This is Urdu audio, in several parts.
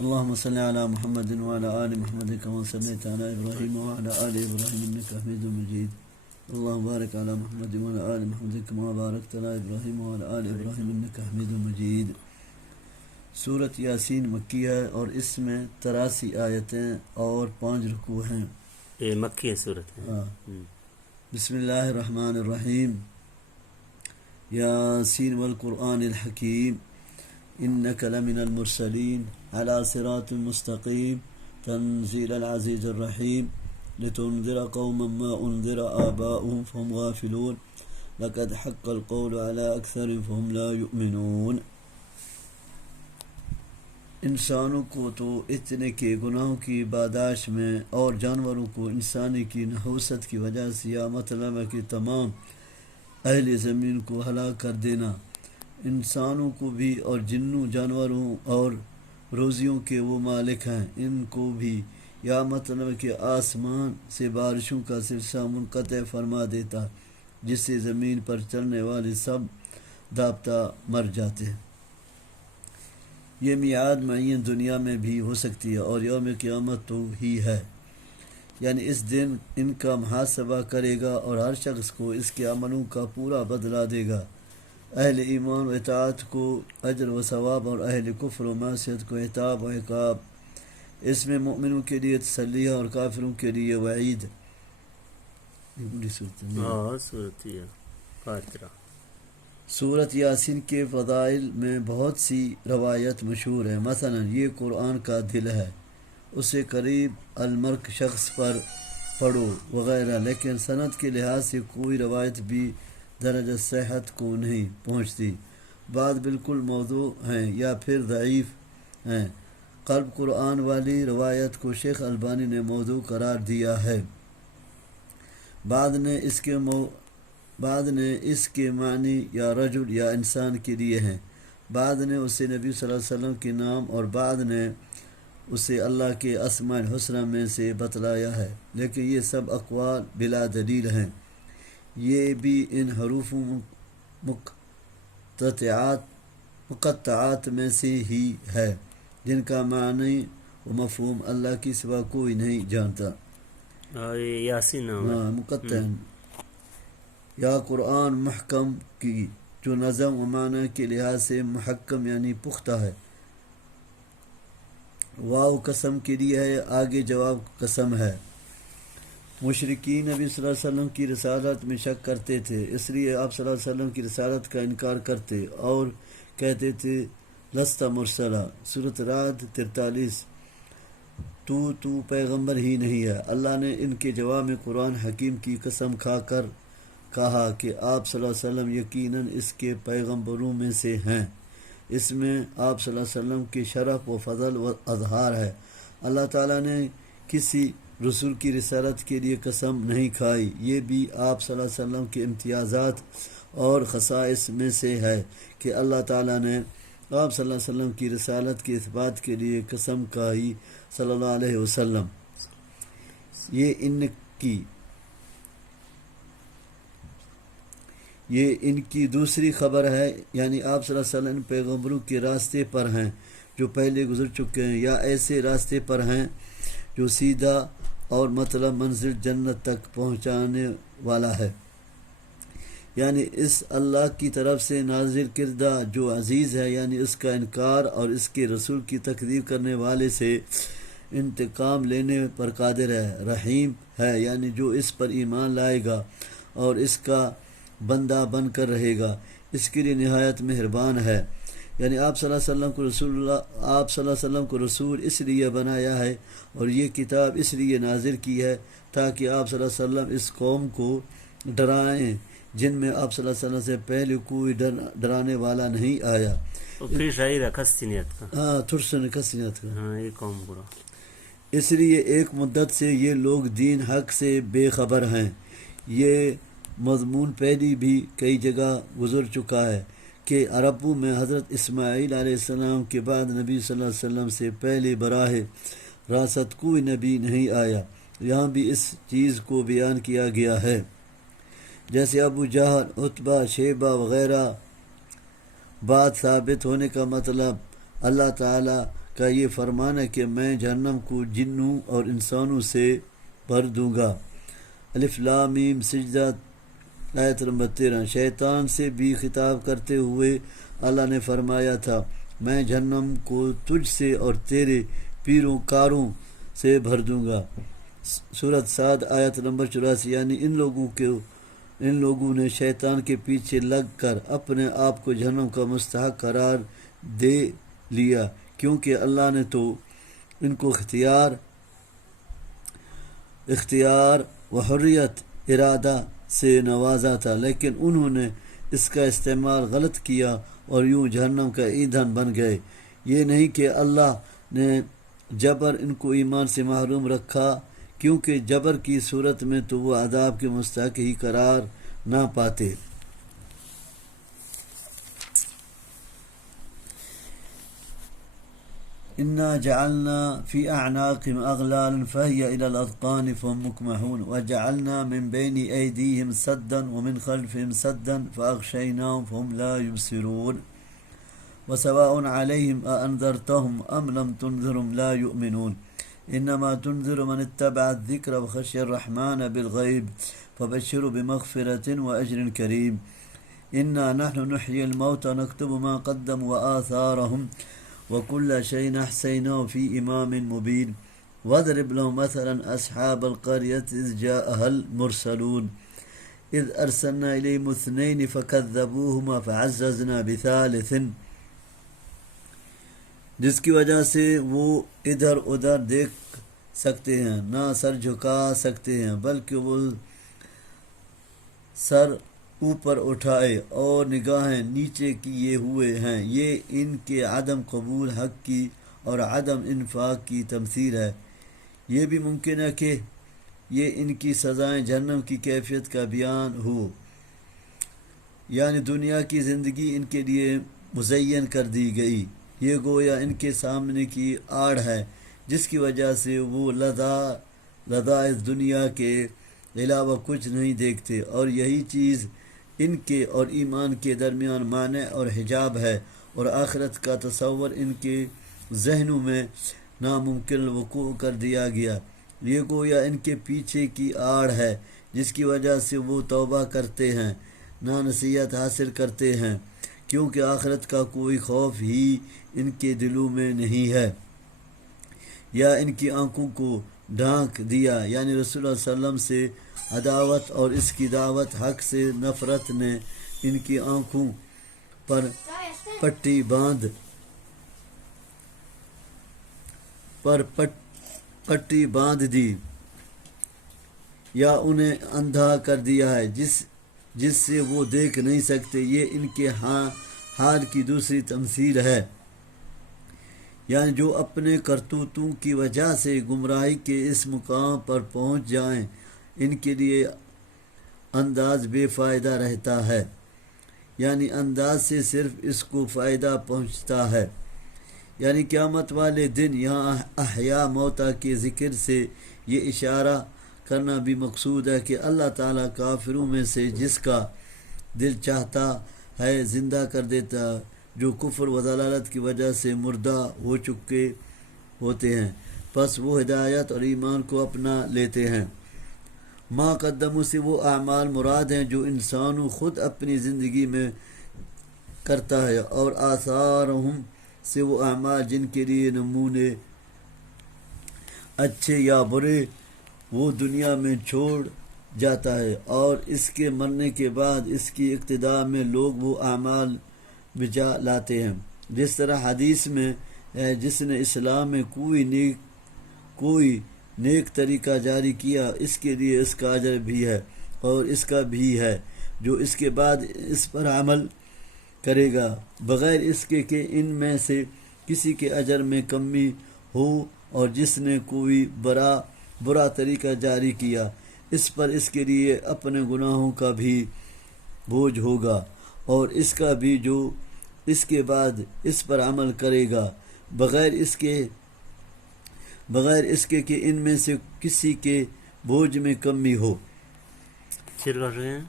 اللهم صل على محمد وعلى آل محمد كما صليت على إبراهيم وعلى آل إبراهيم إنك حميد مجيد. اللهم بارك على محمد وعلى آل محمد كما باركت على إبراهيم وعلى آل إبراهيم إنك حميد مجيد. سورت یاسین مکی ہے اور اس میں 83 آیتیں اور 5 رکوع ہیں. یہ مکی ہے صورت ہے. بسم اللہ الرحمن الرحیم. یاسین والقرآن الحکیم انک لمن المرسلین علی صراط مستقیم تنزیل العزیز الرحیم لتنذر قوما ما انذر آباؤهم فهم غافلون لقد حق القول على اکثرهم فهم لا یؤمنون. انسانوں کو تو اتنے کے گناہوں کی باداشت میں اور جانوروں کو انسانی کی نحوست کی وجہ سے یا مطلب ہے کہ تمام اہل زمین کو ہلاک کر دینا. انسانوں کو بھی اور جنوں جانوروں اور روزیوں کے وہ مالک ہیں، ان کو بھی یا مطلب کہ آسمان سے بارشوں کا سلسلہ منقطع فرما دیتا جس سے زمین پر چلنے والے سب دابتا مر جاتے ہیں. یہ میعاد معین دنیا میں بھی ہو سکتی ہے اور یوم قیامت تو ہی ہے، یعنی اس دن ان کا محاسبہ کرے گا اور ہر شخص کو اس کے عملوں کا پورا بدلہ دے گا. اہل ایمان و اطاعت کو اجر و ثواب اور اہل کفر و معصیت کو عتاب و عقاب. اس میں مومنوں کے لیے تسلی اور کافروں کے لیے وعید. سورت یاسین کے فضائل میں بہت سی روایت مشہور ہیں. مثلا یہ قرآن کا دل ہے، اسے قریب المرک شخص پر پڑھو وغیرہ، لیکن سند کے لحاظ سے کوئی روایت بھی درجہ صحت کو نہیں پہنچتی. بعض بالکل موضوع ہیں یا پھر ضعیف ہیں. قلب قرآن والی روایت کو شیخ البانی نے موضوع قرار دیا ہے. بعض نے اس کے معنی یا رجل یا انسان کے لیے ہیں، بعض نے اسے نبی صلی اللہ علیہ وسلم کے نام اور بعض نے اسے اللہ کے اسماء الحسنی میں سے بتلایا ہے، لیکن یہ سب اقوال بلا دلیل ہیں. یہ بھی ان حروف مقطعات میں سے ہی ہے جن کا معنی و مفہوم اللہ کی سوا کوئی نہیں جانتا. یاسین مقطع یا قرآن محکم کی جو نظم و معنی کے لحاظ سے محکم یعنی پختہ ہے. واو قسم کے لیے ہے، آگے جواب قسم ہے. مشرکین نبی صلی اللہ علیہ وسلم کی رسالت میں شک کرتے تھے، اس لیے آپ صلی اللہ علیہ وسلم کی رسالت کا انکار کرتے اور کہتے تھے لست مرسلہ. سورۃ رعد 43. تو پیغمبر ہی نہیں ہے. اللہ نے ان کے جواب میں قرآن حکیم کی قسم کھا کر کہا کہ آپ صلی اللہ علیہ وسلم یقیناً اس کے پیغمبروں میں سے ہیں. اس میں آپ صلی اللہ علیہ وسلم کے شرف و فضل و اظہار ہے. اللہ تعالیٰ نے کسی رسول کی رسالت کے لیے قسم نہیں کھائی. یہ بھی آپ صلی اللہ علیہ وسلم کے امتیازات اور خصائص میں سے ہے کہ اللہ تعالیٰ نے آپ صلی اللہ علیہ وسلم کی رسالت کے اثبات کے لیے قسم کھائی صلی اللہ علیہ وسلم. یہ ان کی دوسری خبر ہے، یعنی آپ صلی اللہ علیہ وسلم پیغمبروں کے راستے پر ہیں جو پہلے گزر چکے ہیں، یا ایسے راستے پر ہیں جو سیدھا اور مطلب منزل جنت تک پہنچانے والا ہے. یعنی اس اللہ کی طرف سے نازل کردہ جو عزیز ہے، یعنی اس کا انکار اور اس کے رسول کی تکذیب کرنے والے سے انتقام لینے پر قادر ہے. رحیم ہے، یعنی جو اس پر ایمان لائے گا اور اس کا بندہ بن کر رہے گا اس کے لیے نہایت مہربان ہے. یعنی آپ صلی اللہ علیہ وسلم کو رسول اس لیے بنایا ہے اور یہ کتاب اس لیے نازل کی ہے تاکہ آپ صلی اللہ علیہ وسلم اس قوم کو ڈرائیں جن میں آپ صلی اللہ علیہ وسلم سے پہلے کوئی ڈرانے والا نہیں آیا. اس لیے ایک مدت سے یہ لوگ دین حق سے بے خبر ہیں. یہ مضمون پہلی بھی کئی جگہ گزر چکا ہے کہ عربوں میں حضرت اسماعیل علیہ السلام کے بعد نبی صلی اللہ علیہ وسلم سے پہلے براہ راست کوئی نبی نہیں آیا. یہاں بھی اس چیز کو بیان کیا گیا ہے. جیسے ابو جہل، عتبہ، شیبہ وغیرہ. بات ثابت ہونے کا مطلب اللہ تعالیٰ کا یہ فرمان ہے کہ میں جہنم کو جنوں اور انسانوں سے بھر دوں گا۔ الف لام میم سجدہ آیت نمبر 13۔ شیطان سے بھی خطاب کرتے ہوئے اللہ نے فرمایا تھا میں جہنم کو تجھ سے اور تیرے پیروں کاروں سے بھر دوں گا۔ سورۃ صاد آیت نمبر 84۔ یعنی ان لوگوں نے شیطان کے پیچھے لگ کر اپنے آپ کو جہنم کا مستحق قرار دے لیا، کیونکہ اللہ نے تو ان کو اختیار و حریت ارادہ سے نوازا تھا، لیکن انہوں نے اس کا استعمال غلط کیا اور یوں جہنم کا ایندھن بن گئے۔ یہ نہیں کہ اللہ نے جبر ان کو ایمان سے محروم رکھا، کیونکہ جبر کی صورت میں تو وہ عذاب کے مستحق ہی قرار نہ پاتے۔ انا جعلنا في اعناقهم اغلالا فهي الى الاذقان فهم مقمحون وجعلنا من بين ايديهم سدا ومن خلفهم سدا فاغشيناهم فهم لا يبصرون وسواء عليهم أأنذرتهم أم لم تنذرهم لا يؤمنون إنما تنذر من اتبع الذكر وخشي الرحمن بالغيب فبشره بمغفرة وأجر كريم إنا نحن نحيي الموتى نكتب ما قدموا وآثارهم وكل شيء أحصيناه في إمام مبين واضرب لهم مثلا أصحاب القرية إذ جاءها المرسلون إذ أرسلنا إليهم اثنين فكذبوهما فعززنا بثالث، جس کی وجہ سے وہ ادھر ادھر دیکھ سکتے ہیں، نہ سر جھکا سکتے ہیں، بلکہ وہ سر اوپر اٹھائے اور نگاہیں نیچے کیے ہوئے ہیں۔ یہ ان کے عدم قبول حق کی اور عدم انفاق کی تمثیل ہے۔ یہ بھی ممکن ہے کہ یہ ان کی سزائیں جہنم کی کیفیت کا بیان ہو، یعنی دنیا کی زندگی ان کے لیے مزین کر دی گئی، یہ گویا ان کے سامنے کی آڑ ہے جس کی وجہ سے وہ لذائذ دنیا کے علاوہ کچھ نہیں دیکھتے، اور یہی چیز ان کے اور ایمان کے درمیان مانع اور حجاب ہے، اور آخرت کا تصور ان کے ذہنوں میں ناممکن الوقوع کر دیا گیا۔ یہ گویا ان کے پیچھے کی آڑ ہے جس کی وجہ سے وہ توبہ کرتے ہیں، نصیحت حاصل کرتے ہیں، کیونکہ آخرت کا کوئی خوف ہی ان کے دلوں میں نہیں ہے، یا ان کی آنکھوں کو ڈھانک دیا، یعنی رسول اللہ صلی اللہ علیہ وسلم سے عداوت اور اس کی دعوت حق سے نفرت نے ان کی آنکھوں پر پٹی باندھ دی یا انہیں اندھا کر دیا ہے جس سے وہ دیکھ نہیں سکتے۔ یہ ان کے حال کی دوسری تمثیل ہے، یعنی جو اپنے کرتوتوں کی وجہ سے گمراہی کے اس مقام پر پہنچ جائیں، ان کے لیے انداز بے فائدہ رہتا ہے، یعنی انداز سے صرف اس کو فائدہ پہنچتا ہے۔ یعنی قیامت والے دن یہاں احیاء موتا کے ذکر سے یہ اشارہ کرنا بھی مقصود ہے کہ اللہ تعالیٰ کافروں میں سے جس کا دل چاہتا ہے زندہ کر دیتا، جو کفر و ضلالت کی وجہ سے مردہ ہو چکے ہوتے ہیں، پس وہ ہدایت اور ایمان کو اپنا لیتے ہیں۔ ما قدموں سے وہ اعمال مراد ہیں جو انسانوں خود اپنی زندگی میں کرتا ہے، اور آثارہم سے وہ اعمال جن کے لیے نمونے اچھے یا برے وہ دنیا میں چھوڑ جاتا ہے، اور اس کے مرنے کے بعد اس کی ابتدا میں لوگ وہ اعمال بجا لاتے ہیں، جس طرح حدیث میں ہے جس نے اسلام میں کوئی نیک طریقہ جاری کیا اس کے لیے اس کا اجر بھی ہے، اور اس کا بھی ہے جو اس کے بعد اس پر عمل کرے گا، بغیر اس کے کہ ان میں سے کسی کے اجر میں کمی ہو، اور جس نے کوئی برا طریقہ جاری کیا اس پر اس کے لیے اپنے گناہوں کا بھی بوجھ ہوگا، اور اس کا بھی جو اس کے بعد اس پر عمل کرے گا، بغیر اس کے کہ ان میں سے کسی کے بوجھ میں کمی ہو۔ کر رہے ہیں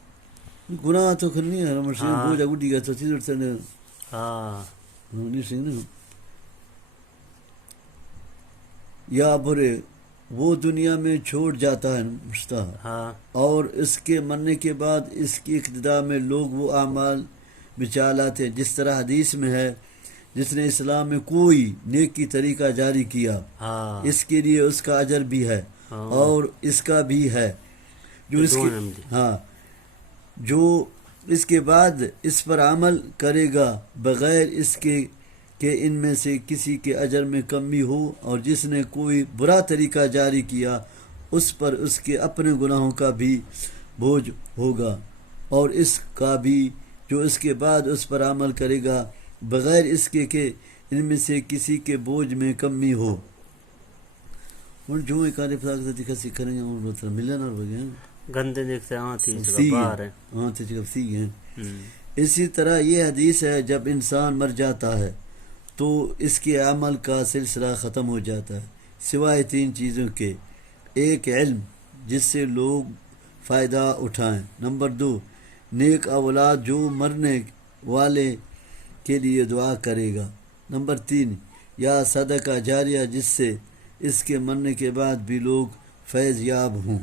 گناہ تو کرنی ہے، بوجھ اگڑی گا تو ہاں نہیں سنگھ یا برے وہ دنیا میں چھوڑ جاتا ہے مشتاق، ہاں اور اس کے مرنے کے بعد اس کی ابتدا میں لوگ وہ اعمال بچا لاتے ہیں، جس طرح حدیث میں ہے جس نے اسلام میں کوئی نیکی طریقہ جاری کیا ہاں اس کے لیے اس کا اجر بھی ہے ہاں اور اس کا بھی ہے جو اس کے دونوں بھی۔ ہاں جو اس کے بعد اس پر عمل کرے گا بغیر اس کے کہ ان میں سے کسی کے اجر میں کمی ہو، اور جس نے کوئی برا طریقہ جاری کیا اس پر اس کے اپنے گناہوں کا بھی بوجھ ہوگا، اور اس کا بھی جو اس کے بعد اس پر عمل کرے گا بغیر اس کے کہ ان میں سے کسی کے بوجھ میں کمی ہو۔ اور جو ایک عارف لاغت کسی کریں گے اور بہتر ملن اور بگیں گندے دیکھتے ہاں تھی سی باہر ہے۔ ہاں سی ہیں۔ ہم۔ اسی طرح یہ حدیث ہے جب انسان مر جاتا ہے تو اس کے عمل کا سلسلہ ختم ہو جاتا ہے سوائے تین چیزوں کے: ایک علم جس سے لوگ فائدہ اٹھائیں، نمبر 2 نیک اولاد جو مرنے والے کے لیے دعا کرے گا، نمبر 3 یا صدقہ جاریہ جس سے اس کے مرنے کے بعد بھی لوگ فیض یاب ہوں۔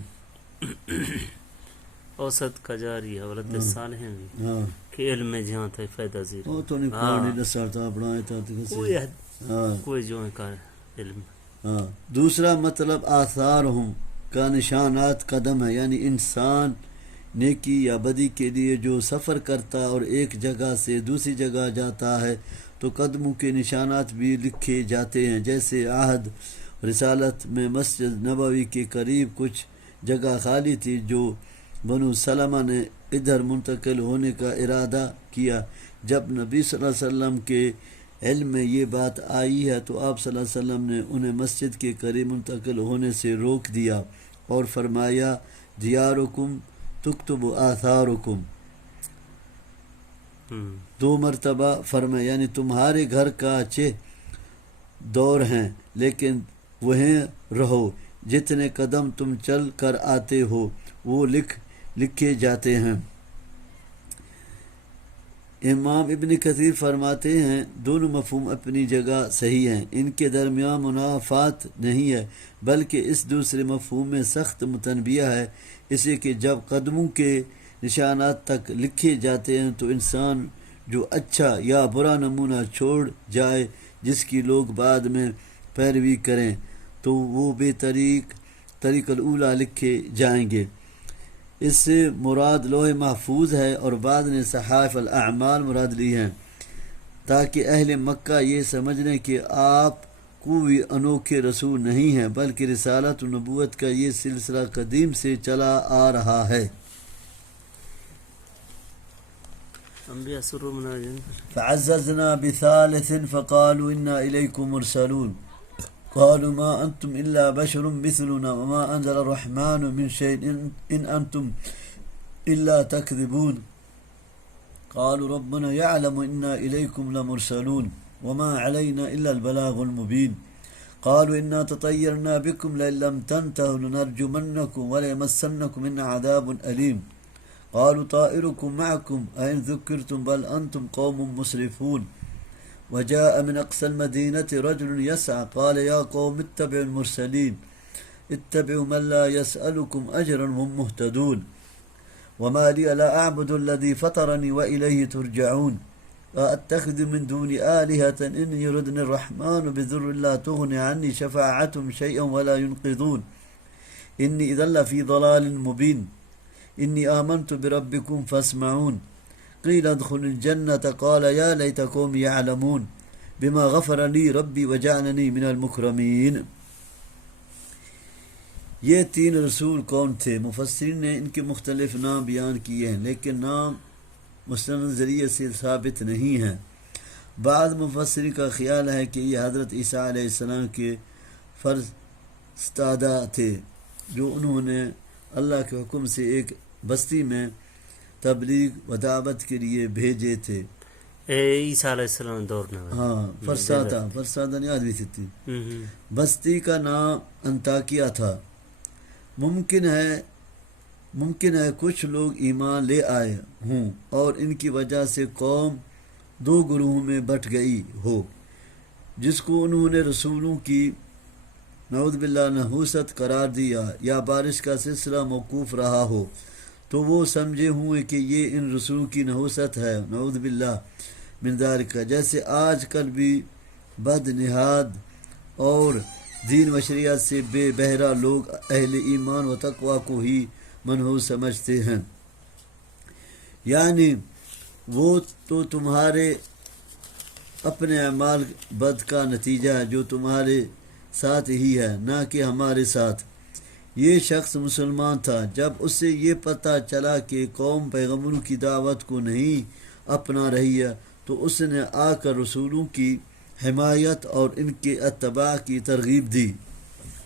اوسط کا جاری ہے ولد صالحین بھی ہاں کہ علم میں جہاں تھے فائدہ زیر وہ تو نہیں پڑھنے دسار تھا پڑھائے تھا کوئی ہاں کوئی جو ہے کا علم۔ ہاں دوسرا مطلب آثار ہوں کا نشانات قدم ہے، یعنی انسان نیکی یا بدی کے لیے جو سفر کرتا اور ایک جگہ سے دوسری جگہ جاتا ہے تو قدموں کے نشانات بھی لکھے جاتے ہیں، جیسے عہد رسالت میں مسجد نبوی کے قریب کچھ جگہ خالی تھی جو بنو سلمہ نے ادھر منتقل ہونے کا ارادہ کیا۔ جب نبی صلی اللہ علیہ وسلم کے علم میں یہ بات آئی ہے تو آپ صلی اللہ علیہ وسلم نے انہیں مسجد کے قریب منتقل ہونے سے روک دیا اور فرمایا دیارکم تکتب آثارکم، 2 مرتبہ فرمایا، یعنی تمہارے گھر کا دور ہیں لیکن وہیں رہو، جتنے قدم تم چل کر آتے ہو وہ لکھے جاتے ہیں۔ امام ابن کثیر فرماتے ہیں دونوں مفہوم اپنی جگہ صحیح ہیں، ان کے درمیان منافات نہیں ہے، بلکہ اس دوسرے مفہوم میں سخت متنبیہ ہے، اس لیے کہ جب قدموں کے نشانات تک لکھے جاتے ہیں تو انسان جو اچھا یا برا نمونہ چھوڑ جائے جس کی لوگ بعد میں پیروی کریں تو وہ بے طریق الاولیٰ لکھے جائیں گے۔ اس سے مراد لوح محفوظ ہے اور بعد نے صحائف الاعمال مراد لی ہیں، تاکہ اہل مکہ یہ سمجھ لیں کہ آپ کوئی انوکھے رسول نہیں ہیں بلکہ رسالت و نبوت کا یہ سلسلہ قدیم سے چلا آ رہا ہے۔ انبیاء سرور مناجن فعززنا بثالث فقالوا انا الیکم مرسلون قالوا ما انتم الا بشر مثلنا وما انزل الرحمن من شيء ان انتم الا تكذبون قالوا ربنا يعلم انا اليكم لمرسلون وما علينا الا البلاغ المبين قالوا انا تطيرنا بكم لئن لم تنتهوا لنرجمنكم وليمسنكم منا عذاب اليم قالوا طائركم معكم أئن ذكرتم بل أنتم قوم مسرفون وجاء من أقصى المدينة رجل يسعى قال يا قوم اتبعوا المرسلين اتبعوا من لا يسألكم أجرا وهم مهتدون وما لي لا أعبد الذي فطرني وإليه ترجعون وأتخذ من دون آلهة إن يردني الرحمن بذر لا تغني عني شفاعتهم شيئا ولا ينقذون إني إذا لفي ضلال مبين إني آمنت بربكم فاسمعون قيل ادخل الجنة قال يا ليت قومي يعلمون بما غفر لي ربي وجعلني من المكرمين۔ یہ 3 رسول کون تھے؟ مفسرین نے ان کے مختلف نام بیان کیے ہیں لیکن نام مستند ذریعے سے ثابت نہیں ہیں۔ بعض مفسرین کا خیال ہے کہ یہ حضرت عیسیٰ علیہ السلام کے فرزندہ تھے جو انہوں نے اللہ کے حکم سے ایک بستی میں تبلیغ و دعوت کے لیے بھیجے تھے۔ عیسیٰ علیہ السلام دور میں ہاں فرسادہ نہیں آدمی تھی۔ بستی کا نام انطاکیہ تھا۔ ممکن ہے کچھ لوگ ایمان لے آئے ہوں اور ان کی وجہ سے قوم 2 گروہوں میں بٹ گئی ہو، جس کو انہوں نے رسولوں کی نعوذ باللہ نحوست قرار دیا یا بارش کا سلسلہ موقوف رہا ہو تو وہ سمجھے ہوئے کہ یہ ان رسولوں کی نحوست ہے، نعوذ باللہ من ذالک، جیسے آج کل بھی بد نہاد اور دین و شریعت سے بے بہرہ لوگ اہل ایمان و تقوی کو ہی منحوس سمجھتے ہیں، یعنی وہ تو تمہارے اپنے اعمال بد کا نتیجہ ہے جو تمہارے ساتھ ہی ہے، نہ کہ ہمارے ساتھ۔ یہ شخص مسلمان تھا، جب اسے یہ پتہ چلا کہ قوم پیغمبروں کی دعوت کو نہیں اپنا رہی ہے تو اس نے آ کر رسولوں کی حمایت اور ان کے اتباع کی ترغیب دی۔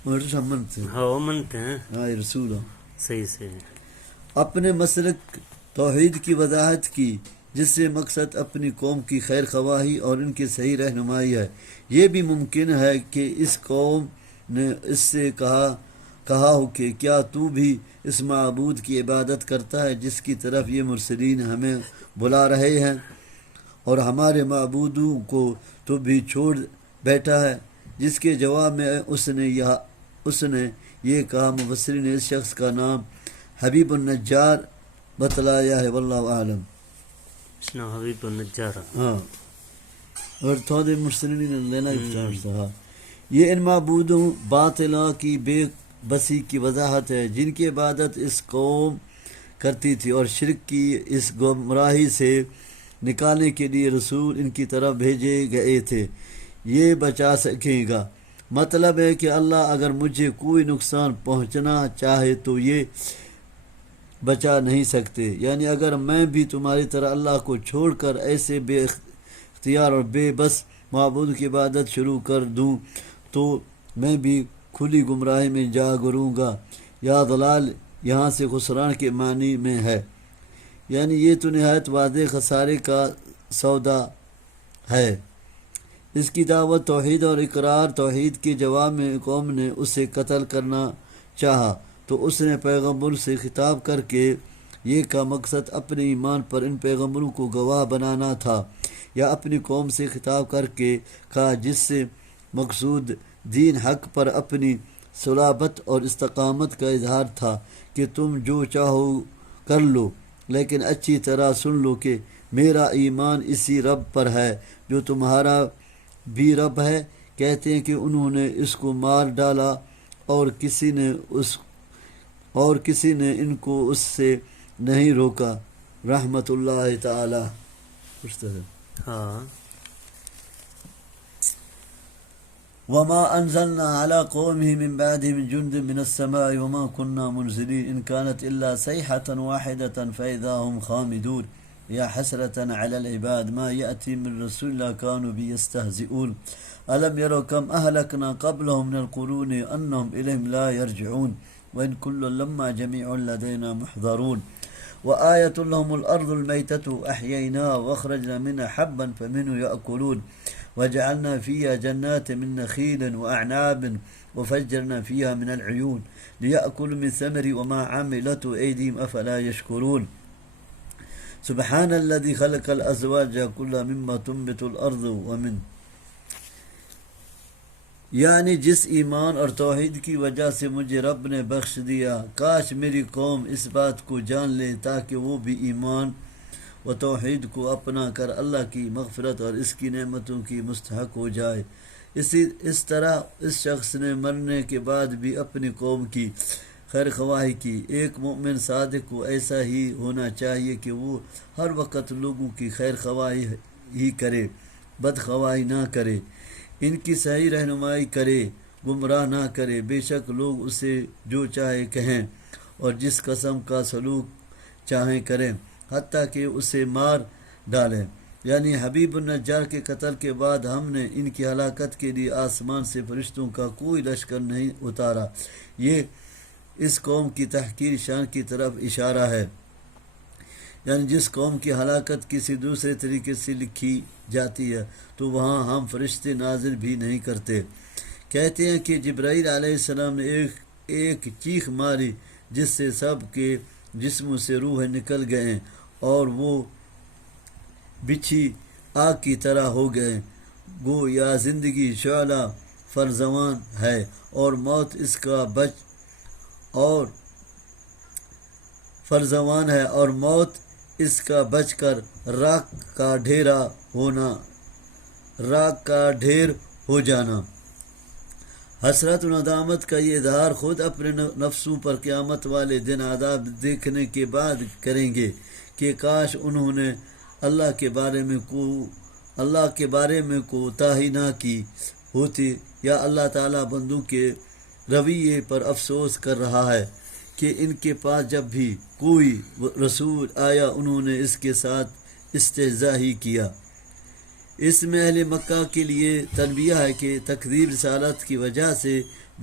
ہاں وہ منتے ہیں، رسول صحیح سے اپنے مسلک توحید کی وضاحت کی، جس سے مقصد اپنی قوم کی خیر خواہی اور ان کی صحیح رہنمائی ہے۔ یہ بھی ممکن ہے کہ اس قوم نے اس سے کہا ہو کہ کیا تو بھی اس معبود کی عبادت کرتا ہے جس کی طرف یہ مرسلین ہمیں بلا رہے ہیں، اور ہمارے معبودوں کو تو بھی چھوڑ بیٹھا ہے؟ جس کے جواب میں اس نے یہ کہا، مفسرین نے اس شخص کا نام حبیب النجار بتلایا ہے، واللہ عالم۔ حبیب النجار، ہاں، اور تھوڑے مرسلین لینا ہاں، یہ ان معبودوں باطلہ کی بے بسی کی وضاحت ہے جن کی عبادت اس قوم کرتی تھی، اور شرک کی اس گمراہی سے نکالنے کے لیے رسول ان کی طرف بھیجے گئے تھے۔ یہ بچا سکے گا، مطلب ہے کہ اللہ اگر مجھے کوئی نقصان پہنچنا چاہے تو یہ بچا نہیں سکتے، یعنی اگر میں بھی تمہاری طرح اللہ کو چھوڑ کر ایسے بے اختیار اور بے بس معبود کی عبادت شروع کر دوں تو میں بھی کھلی گمراہی میں جا گروں گا۔ یا ضلال یہاں سے خسران کے معنی میں ہے، یعنی یہ تو نہایت واضح خسارے کا سودا ہے۔ اس کی دعوت توحید اور اقرار توحید کے جواب میں قوم نے اسے قتل کرنا چاہا تو اس نے پیغمبر سے خطاب کر کے یہ کا مقصد اپنے ایمان پر ان پیغمبروں کو گواہ بنانا تھا، یا اپنی قوم سے خطاب کر کے کہا جس سے مقصود دین حق پر اپنی صلابت اور استقامت کا اظہار تھا کہ تم جو چاہو کر لو، لیکن اچھی طرح سن لو کہ میرا ایمان اسی رب پر ہے جو تمہارا بھی رب ہے۔ کہتے ہیں کہ انہوں نے اس کو مار ڈالا اور کسی نے ان کو اس سے نہیں روکا، رحمت اللہ تعالی۔ ہاں وما انزلنا على قومه من بعده من جند من السماء وما كنا منزلين ان كانت الا صيحة واحدة فاذا هم خامدون يا حسرة على العباد ما يأتي من رسول الله كانوا به يستهزئون ألم يروا كم أهلكنا قبلهم من القرون أنهم إليهم لا يرجعون وإن كل لما جميع لدينا محضرون وآية لهم الأرض الميتة أحييناها وأخرجنا منها حبا فمنه يأكلون وجعلنا فيها جنات من نخيل وأعناب وفجرنا فيها من العيون ليأكلوا من ثمر وما عملته أيديهم أفلا يشكرون سبحان الذي خلق الأزواج كلها مما تنبت الأرض ومن، یعنی جس ایمان اور توحید کی وجہ سے مجھے رب نے بخش دیا، کاش میری قوم اس بات کو جان لے تاکہ وہ بھی ایمان و توحید کو اپنا کر اللہ کی مغفرت اور اس کی نعمتوں کی مستحق ہو جائے۔ اس طرح اس شخص نے مرنے کے بعد بھی اپنی قوم کی خیر خواہی کی۔ ایک مومن صادق کو ایسا ہی ہونا چاہیے کہ وہ ہر وقت لوگوں کی خیر خواہی ہی کرے، بد خواہی نہ کرے، ان کی صحیح رہنمائی کرے، گمراہ نہ کرے۔ بے شک لوگ اسے جو چاہے کہیں اور جس قسم کا سلوک چاہیں کریں، حتیٰ کہ اسے مار ڈالیں۔ یعنی حبیب النجار کے قتل کے بعد ہم نے ان کی ہلاکت کے لیے آسمان سے فرشتوں کا کوئی لشکر نہیں اتارا۔ یہ اس قوم کی تحقیر شان کی طرف اشارہ ہے، یعنی جس قوم کی ہلاکت کسی دوسرے طریقے سے لکھی جاتی ہے تو وہاں ہم فرشتے نازل بھی نہیں کرتے۔ کہتے ہیں کہ جبرائیل علیہ السلام نے ایک چیخ ماری جس سے سب کے جسموں سے روح نکل گئے اور وہ بچھی آگ کی طرح ہو گئے، گو یا زندگی شعلہ فرزوان ہے اور موت اس کا فرزوان ہے اور موت اس کا بچ کر راک کا ڈھیر ہو جانا۔ حسرت و ندامت کا یہ اظہار خود اپنے نفسوں پر قیامت والے دن عذاب دیکھنے کے بعد کریں گے کہ کاش انہوں نے اللہ کے بارے میں کوتاہی نہ کی ہوتی، یا اللہ تعالیٰ بندوں کے رویے پر افسوس کر رہا ہے کہ ان کے پاس جب بھی کوئی رسول آیا انہوں نے اس کے ساتھ استہزاء ہی کیا۔ اس میں اہل مکہ کے لیے تنبیہ ہے کہ تکذیب رسالت کی وجہ سے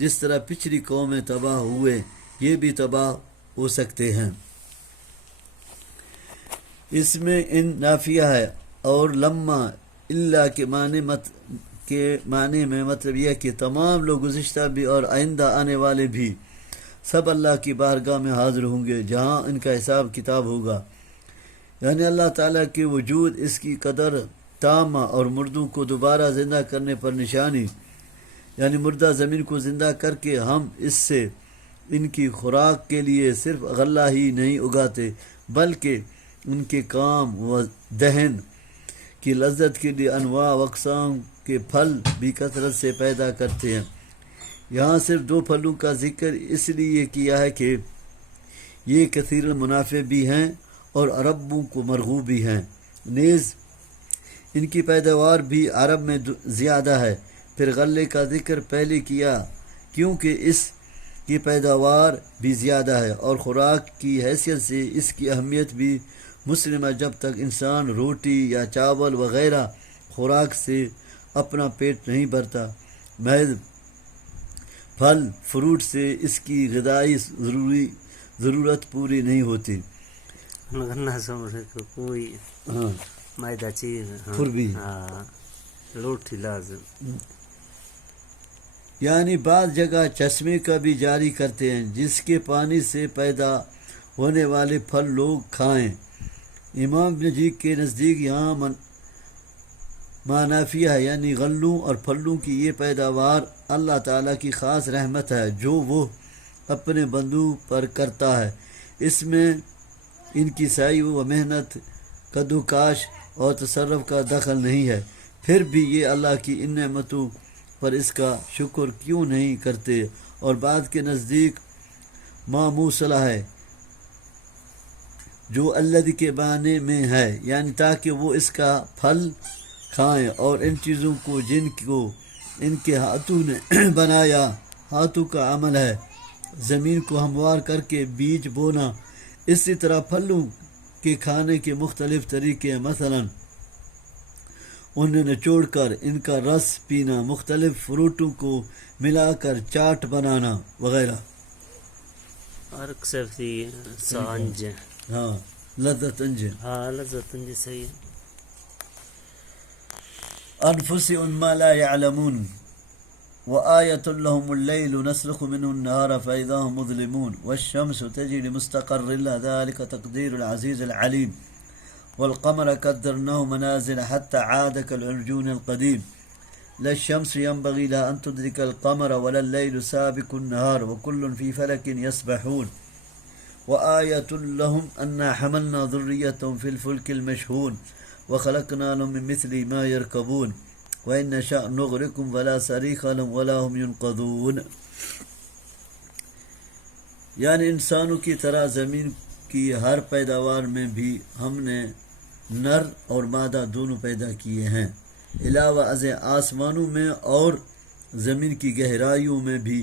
جس طرح پچھلی قومیں تباہ ہوئے یہ بھی تباہ ہو سکتے ہیں۔ اس میں ان نافیہ ہے اور لما اللہ کے معنی میں مطلب یہ کہ تمام لوگ گزشتہ بھی اور آئندہ آنے والے بھی سب اللہ کی بارگاہ میں حاضر ہوں گے جہاں ان کا حساب کتاب ہوگا، یعنی اللہ تعالیٰ کے وجود اس کی قدر تامہ اور مردوں کو دوبارہ زندہ کرنے پر نشانی، یعنی مردہ زمین کو زندہ کر کے ہم اس سے ان کی خوراک کے لیے صرف غلہ ہی نہیں اگاتے بلکہ ان کے کام و دہن کی لذت کے لیے انواع و اقسام کے پھل بھی کثرت سے پیدا کرتے ہیں۔ یہاں صرف 2 پھلوں کا ذکر اس لیے کیا ہے کہ یہ کثیر المنافع بھی ہیں اور عربوں کو مرغوب بھی ہیں، نیز ان کی پیداوار بھی عرب میں زیادہ ہے۔ پھر غلے کا ذکر پہلے کیا کیونکہ اس کی پیداوار بھی زیادہ ہے اور خوراک کی حیثیت سے اس کی اہمیت بھی مسلمہ۔ جب تک انسان روٹی یا چاول وغیرہ خوراک سے اپنا پیٹ نہیں بھرتا، محض پھل فروٹ سے اس کی غذائی ضرورت پوری نہیں ہوتی۔ کوئی معدہ چیز پھر بھی روٹی لازم، یعنی بعض جگہ چشمے کا بھی جاری کرتے ہیں جس کے پانی سے پیدا ہونے والے پھل لوگ کھائیں۔ امام نجی کے نزدیک یہاں معنافیہ ہے، یعنی غلوں اور پھلوں کی یہ پیداوار اللہ تعالیٰ کی خاص رحمت ہے جو وہ اپنے بندوں پر کرتا ہے۔ اس میں ان کی سعی و محنت، کدوکاش اور تصرف کا دخل نہیں ہے، پھر بھی یہ اللہ کی ان نعمتوں پر اس کا شکر کیوں نہیں کرتے؟ اور بعض کے نزدیک موصلہ ہے جو الذی کے معنی میں ہے، یعنی تاکہ وہ اس کا پھل کھائیں اور ان چیزوں کو جن کو ان کے ہاتھوں نے بنایا، ہاتھوں کا عمل ہے، زمین کو ہموار کر کے بیج بونا، اسی طرح پھلوں کے کھانے کے مختلف طریقے، مثلا انہیں نچوڑ کر ان کا رس پینا، مختلف فروٹوں کو ملا کر چاٹ بنانا وغیرہ۔ لذت لذت صحیح۔ أنفسهم ما لا يعلمون وآية لهم الليل نسلخ منه النهار فإذا هم مظلمون والشمس تجري لمستقر لها ذلك تقدير العزيز العليم والقمر قدرناه منازل حتى عاد كالعرجون القديم لا الشمس ينبغي لها أن تدرك القمر ولا الليل سابق النهار وكل في فلك يسبحون وآية لهم أنا حملنا ذريتهم في الفلك المشحون وخلقنا لهم من مثل ما يركبون وإن نشأ نغرقهم فلا صريخ لهم ولا هم ينقذون۔ یعنی انسانوں کی طرح زمین کی ہر پیداوار میں بھی ہم نے نر اور مادہ دونوں پیدا کیے ہیں، علاوہ ازیں آسمانوں میں اور زمین کی گہرائیوں میں بھی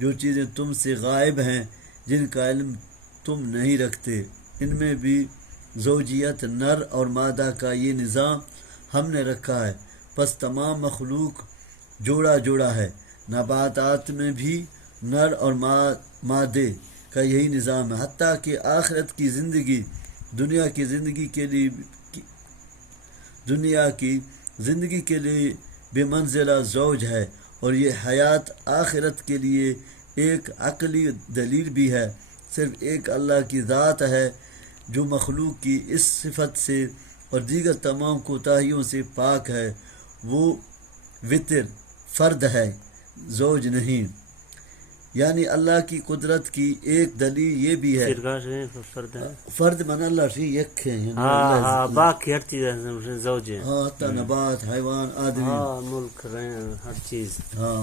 جو چیزیں تم سے غائب ہیں جن کا علم تم نہیں رکھتے، ان میں بھی زوجیت نر اور مادہ کا یہ نظام ہم نے رکھا ہے، پس تمام مخلوق جوڑا جوڑا ہے۔ نباتات میں بھی نر اور مادے کا یہی نظام ہے، حتیٰ کہ آخرت کی زندگی دنیا کی زندگی کے لیے بے منزلہ زوج ہے، اور یہ حیات آخرت کے لیے ایک عقلی دلیل بھی ہے۔ صرف ایک اللہ کی ذات ہے جو مخلوق کی اس صفت سے اور دیگر تمام کوتاہیوں سے پاک ہے، وہ وتر فرد ہے، زوج نہیں. یعنی اللہ کی قدرت کی ایک دلیل یہ بھی ہے. ترگاش ہے فرد ہے. فرد من اللہ شی یک ہے. ہاں ہاں باقی ہر چیز زوج ہے. ہاں حتی نبات، حیوان، آدمی. ہاں ملک رہے ہر چیز. ہاں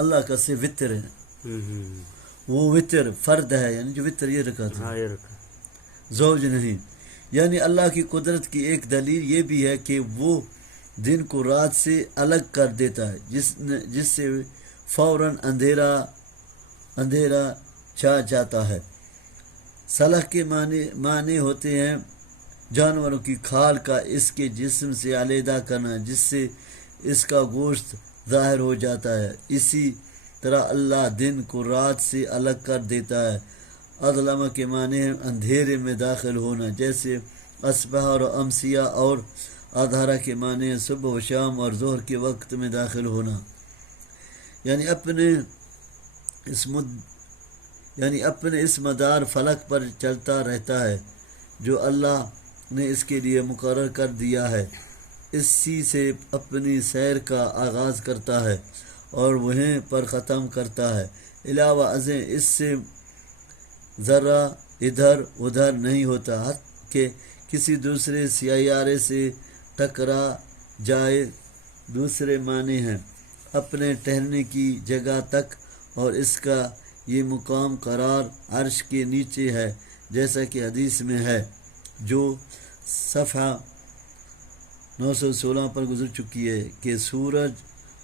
اللہ کا سے وطر ہے. وہ وطر فرد ہے، یعنی جو وطر یہ رکھا تھا، ہاں یہ رکھا. زوج نہیں. یعنی اللہ کی قدرت کی ایک دلیل یہ بھی ہے کہ وہ دن کو رات سے الگ کر دیتا ہے، جس سے فوراً اندھیرا چھا جاتا ہے. صلح کے معنی ہوتے ہیں جانوروں کی کھال کا اس کے جسم سے علیحدہ کرنا، جس سے اس کا گوشت ظاہر ہو جاتا ہے. اسی طرح اللہ دن کو رات سے الگ کر دیتا ہے. اظلمہ کے معنی ہے اندھیرے میں داخل ہونا، جیسے اصبح اور امسیہ، اور اظہرہ کے معنی ہے صبح و شام اور ظہر کے وقت میں داخل ہونا. یعنی اپنے اس مدار فلک پر چلتا رہتا ہے جو اللہ نے اس کے لیے مقرر کر دیا ہے. اسی سے اپنی سیر کا آغاز کرتا ہے اور وہیں پر ختم کرتا ہے. علاوہ ازیں اس سے ذرہ ادھر ادھر نہیں ہوتا کہ کسی دوسرے سیارے سے ٹکرا جائے. دوسرے معنی ہیں اپنے ٹھہرنے کی جگہ تک، اور اس کا یہ مقام قرار عرش کے نیچے ہے، جیسا کہ حدیث میں ہے جو صفحہ 916 پر گزر چکی ہے کہ سورج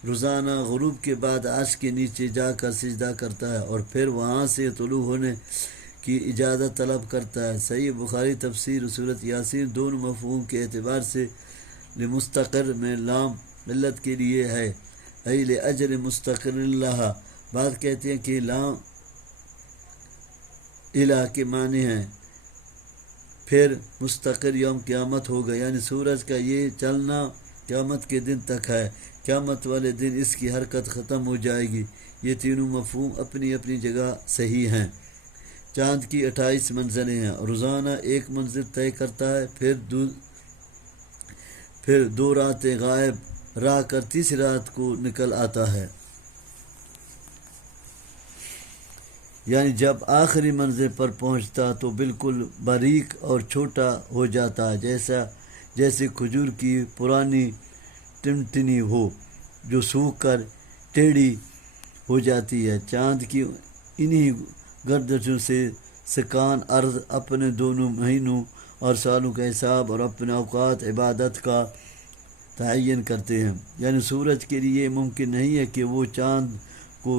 روزانہ غروب کے بعد عرش کے نیچے جا کر سجدہ کرتا ہے اور پھر وہاں سے طلوع ہونے کی اجازت طلب کرتا ہے. صحیح بخاری تفسیر سورۃ یاسین دونوں مفہوم کے اعتبار سے لمستقر میں لام علت کے لیے ہے، ای لاجل مستقر اللہ. بعض کہتے ہیں کہ لام الہ کے معنی ہیں پھر مستقر یوم قیامت ہوگا، یعنی سورج کا یہ چلنا قیامت کے دن تک ہے. قیامت والے دن اس کی حرکت ختم ہو جائے گی. یہ تینوں مفہوم اپنی اپنی جگہ صحیح ہیں. چاند کی 28 منزلیں ہیں. روزانہ ایک منزل طے کرتا ہے، پھر 2 راتیں غائب رہ کر تیسری رات کو نکل آتا ہے. یعنی جب آخری منزل پر پہنچتا تو بالکل باریک اور چھوٹا ہو جاتا ہے، جیسے کھجور کی پرانی ٹمٹنی ہو جو سوکھ کر ٹیڑھی ہو جاتی ہے. چاند کی انہی گردشوں سے سکان ارض اپنے دونوں مہینوں اور سالوں کا حساب اور اپنے اوقات عبادت کا تعین کرتے ہیں. یعنی سورج کے لیے ممکن نہیں ہے کہ وہ چاند کو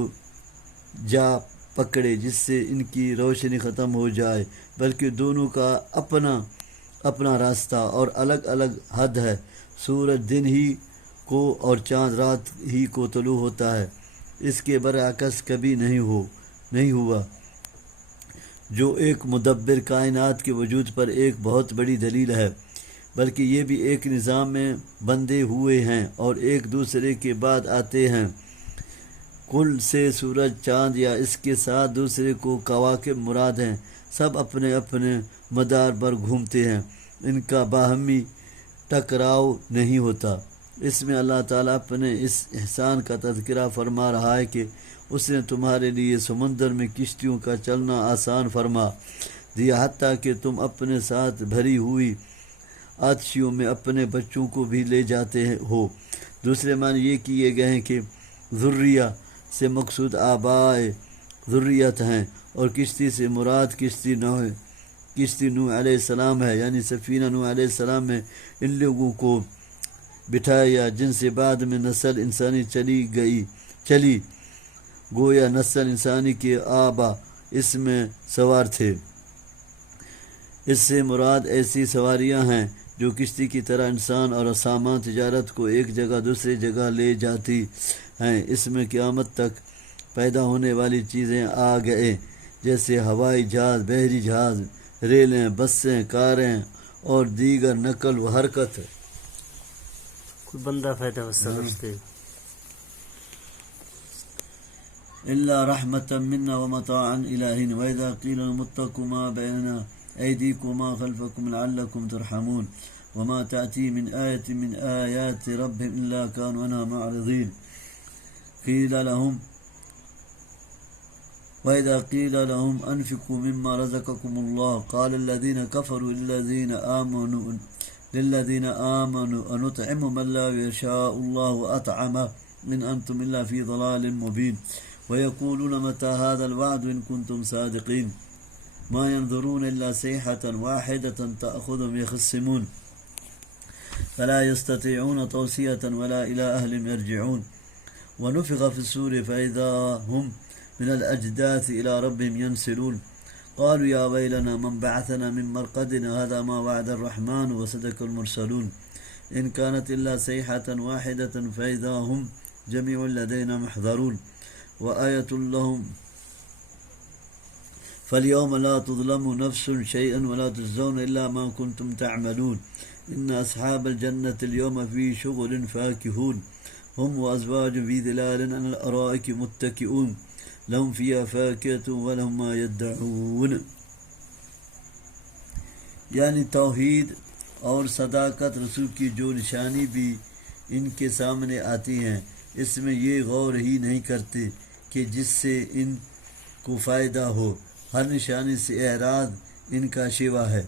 جا پکڑے جس سے ان کی روشنی ختم ہو جائے، بلکہ دونوں کا اپنا راستہ اور الگ الگ حد ہے. سورج دن ہی کو اور چاند رات ہی کو طلوع ہوتا ہے. اس کے برعکس کبھی نہیں ہوا، جو ایک مدبر کائنات کے وجود پر ایک بہت بڑی دلیل ہے. بلکہ یہ بھی ایک نظام میں بندھے ہوئے ہیں اور ایک دوسرے کے بعد آتے ہیں. کل سے سورج، چاند یا اس کے ساتھ دوسرے کو کواکب مراد ہیں. سب اپنے اپنے مدار پر گھومتے ہیں، ان کا باہمی ٹکراؤ نہیں ہوتا. اس میں اللہ تعالیٰ اپنے اس احسان کا تذکرہ فرما رہا ہے کہ اس نے تمہارے لیے سمندر میں کشتیوں کا چلنا آسان فرما دیا، حتیٰ کہ تم اپنے ساتھ بھری ہوئی آتشیوں میں اپنے بچوں کو بھی لے جاتے ہو. دوسرے معنی یہ کیے گئے ہیں کہ ذریہ سے مقصود آبائے ذریت ہیں، اور کشتی سے مراد کشتی نوح علیہ السلام ہے. یعنی سفینہ نوح علیہ السلام میں ان لوگوں کو بٹھایا جن سے بعد میں نسل انسانی چلی گویا نسل انسانی کے آبا اس میں سوار تھے. اس سے مراد ایسی سواریاں ہیں جو کشتی کی طرح انسان اور سامان تجارت کو ایک جگہ دوسری جگہ لے جاتی ہیں. اس میں قیامت تک پیدا ہونے والی چیزیں آ گئے، جیسے ہوائی جہاز، بحری جہاز، ریلیں، بسیں، کاریں اور دیگر نقل و حرکت. کوئی بندہ فائدہ وستے إلا رحمة منا ومتاعا إلى حين وإذا قيل لهم اتقوا ما بين أيديكم وما خلفكم لعلكم ترحمون وما تأتي من آية من آيات ربهم إلا كانوا عنها معرضين. قيل لهم وإذا قيل لهم أنفقوا مما رزقكم الله قال الذين كفروا للذين آمنوا أنطعم من لا يشاء الله أطعمه إن أنتم إلا في ضلال مبين ويقولون متى هذا الوعد إن كنتم صادقين ما ينظرون إلا صيحة واحدة تأخذهم يخصمون فلا يستطيعون توصية ولا إلى أهلهم يرجعون ونفخ في الصور فإذا هم من الأجداث إلى ربهم ينسلون قالوا يا ويلنا من بعثنا من مرقدنا هذا ما وعد الرحمن وصدق المرسلون إن كانت إلا صيحة واحدة فإذا هم جميع لدينا محضرون وآية لهم فاليوم لا تظلم نفس شيئا ولا تجزون إلا ما كنتم تعملون إن أصحاب الجنة اليوم في شغل فاكهون هم وأزواج في ظلال على الأرائك متكئون لهم فيها فاكهة ولهم ما يدعون. یعنی توحید اور صداقت رسول کی جو نشانی بھی ان کے سامنے آتی ہیں اس میں یہ غور ہی نہیں کرتے کہ جس سے ان کو فائدہ ہو، ہر نشانی سے اعراض ان کا شیوا ہے،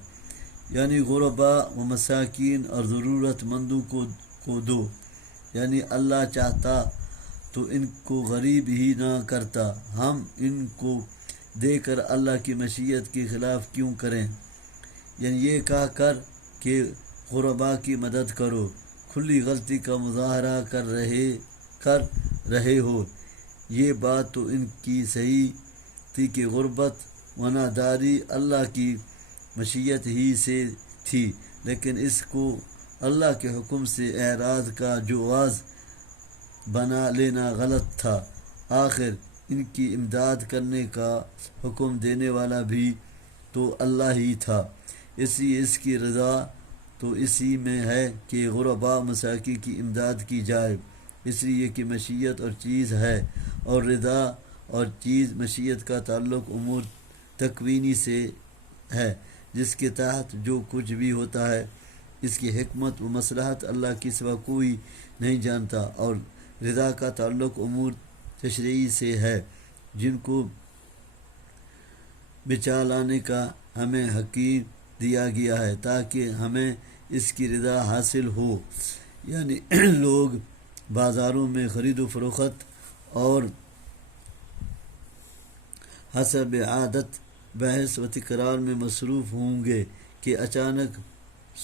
یعنی غرباء و مساکین اور ضرورت مندوں کو دو، یعنی اللہ چاہتا تو ان کو غریب ہی نہ کرتا، ہم ان کو دے کر اللہ کی مشیت کے خلاف کیوں کریں؟ یعنی یہ کہہ کر کہ غرباء کی مدد کرو، کھلی غلطی کا مظاہرہ کر رہے ہو، یہ بات تو ان کی صحیح تھی کہ غربت و ناداری اللہ کی مشیت ہی سے تھی، لیکن اس کو اللہ کے حکم سے اعراض کا جواز بنا لینا غلط تھا۔ آخر ان کی امداد کرنے کا حکم دینے والا بھی تو اللہ ہی تھا، اس کی رضا تو اسی میں ہے کہ غرباء مساکین کی امداد کی جائے، اس لیے کہ مشیت اور چیز ہے، اور رضا اور چیز مشیت کا تعلق امور تکوینی سے ہے، جس کے تحت جو کچھ بھی ہوتا ہے اس کی حکمت و مصلحت اللہ کے سوا کوئی نہیں جانتا، اور رضا کا تعلق امور تشریعی سے ہے جن کو بچا لانے کا ہمیں حکیم دیا گیا ہے تاکہ ہمیں اس کی رضا حاصل ہو۔ یعنی لوگ بازاروں میں خرید و فروخت اور حسب عادت بحث و تکرار میں مصروف ہوں گے کہ اچانک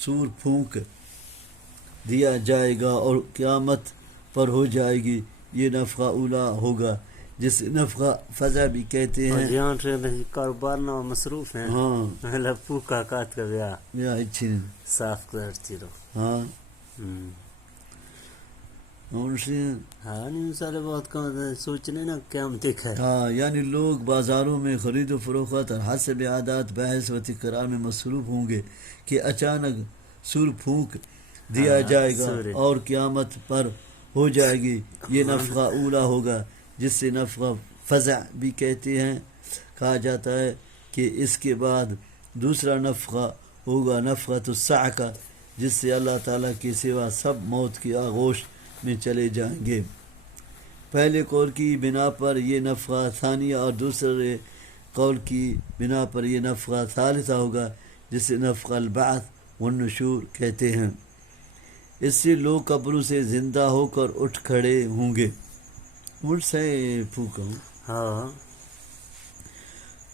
سور پھونک دیا جائے گا اور قیامت پر ہو جائے گی، یہ نفخہ اولا ہوگا جس نفخہ فضا بھی کہتے ہیں۔ یہاں سے کاروبار نہ مصروف ہیں، ہاں لپو کاکات کا بیاہ یا اچھی صاف کر چیرو ہاں اور سے ہاں نہیں سارے بہت کم سوچنے نا کیا ہم دیکھا ہے۔ ہاں یعنی لوگ بازاروں میں خرید و فروخت اور حسب عادات بحث و تکرار میں مصروف ہوں گے کہ اچانک سور پھونک دیا جائے گا اور قیامت پر ہو جائے گی، یہ نفخہ اولا ہوگا جس سے نفخہ فزع بھی کہتے ہیں کہا جاتا ہے کہ اس کے بعد دوسرا نفخہ ہوگا نفخۃ الصعقہ، جس سے اللہ تعالیٰ کے سوا سب موت کی آغوش میں چلے جائیں گے۔ پہلے قول کی بنا پر یہ نفخہ ثانیہ اور دوسرے قول کی بنا پر یہ نفخہ ثالثہ ہوگا جسے نفخہ البعث والنشور کہتے ہیں۔ اس سے لوگ قبروں سے زندہ ہو کر اٹھ کھڑے ہوں گے۔ مجھ سے پھونکا ہوں ہاں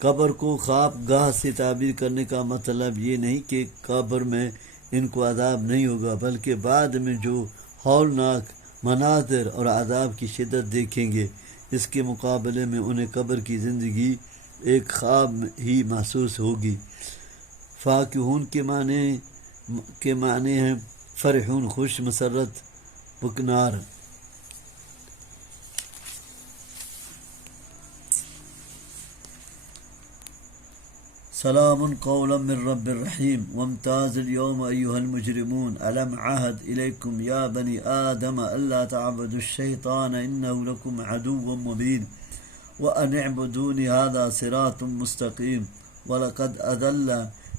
قبر کو خواب گاہ سے تعبیر کرنے کا مطلب یہ نہیں کہ قبر میں ان کو عذاب نہیں ہوگا، بلکہ بعد میں جو ہولناک مناظر اور عذاب کی شدت دیکھیں گے اس کے مقابلے میں انہیں قبر کی زندگی ایک خواب ہی محسوس ہوگی۔ فاکہون کے معنی ہیں فرحون خوش، مسرت، بکنار۔ سلام قولا من رب الرحیم وامتاز اليوم ایها المجرمون الم عهد الیکم یا بنی آدم الا تعبدوا الشیطان انه لکم عدو مبین وان اعبدونی هذا صراط مستقیم ولقد اضل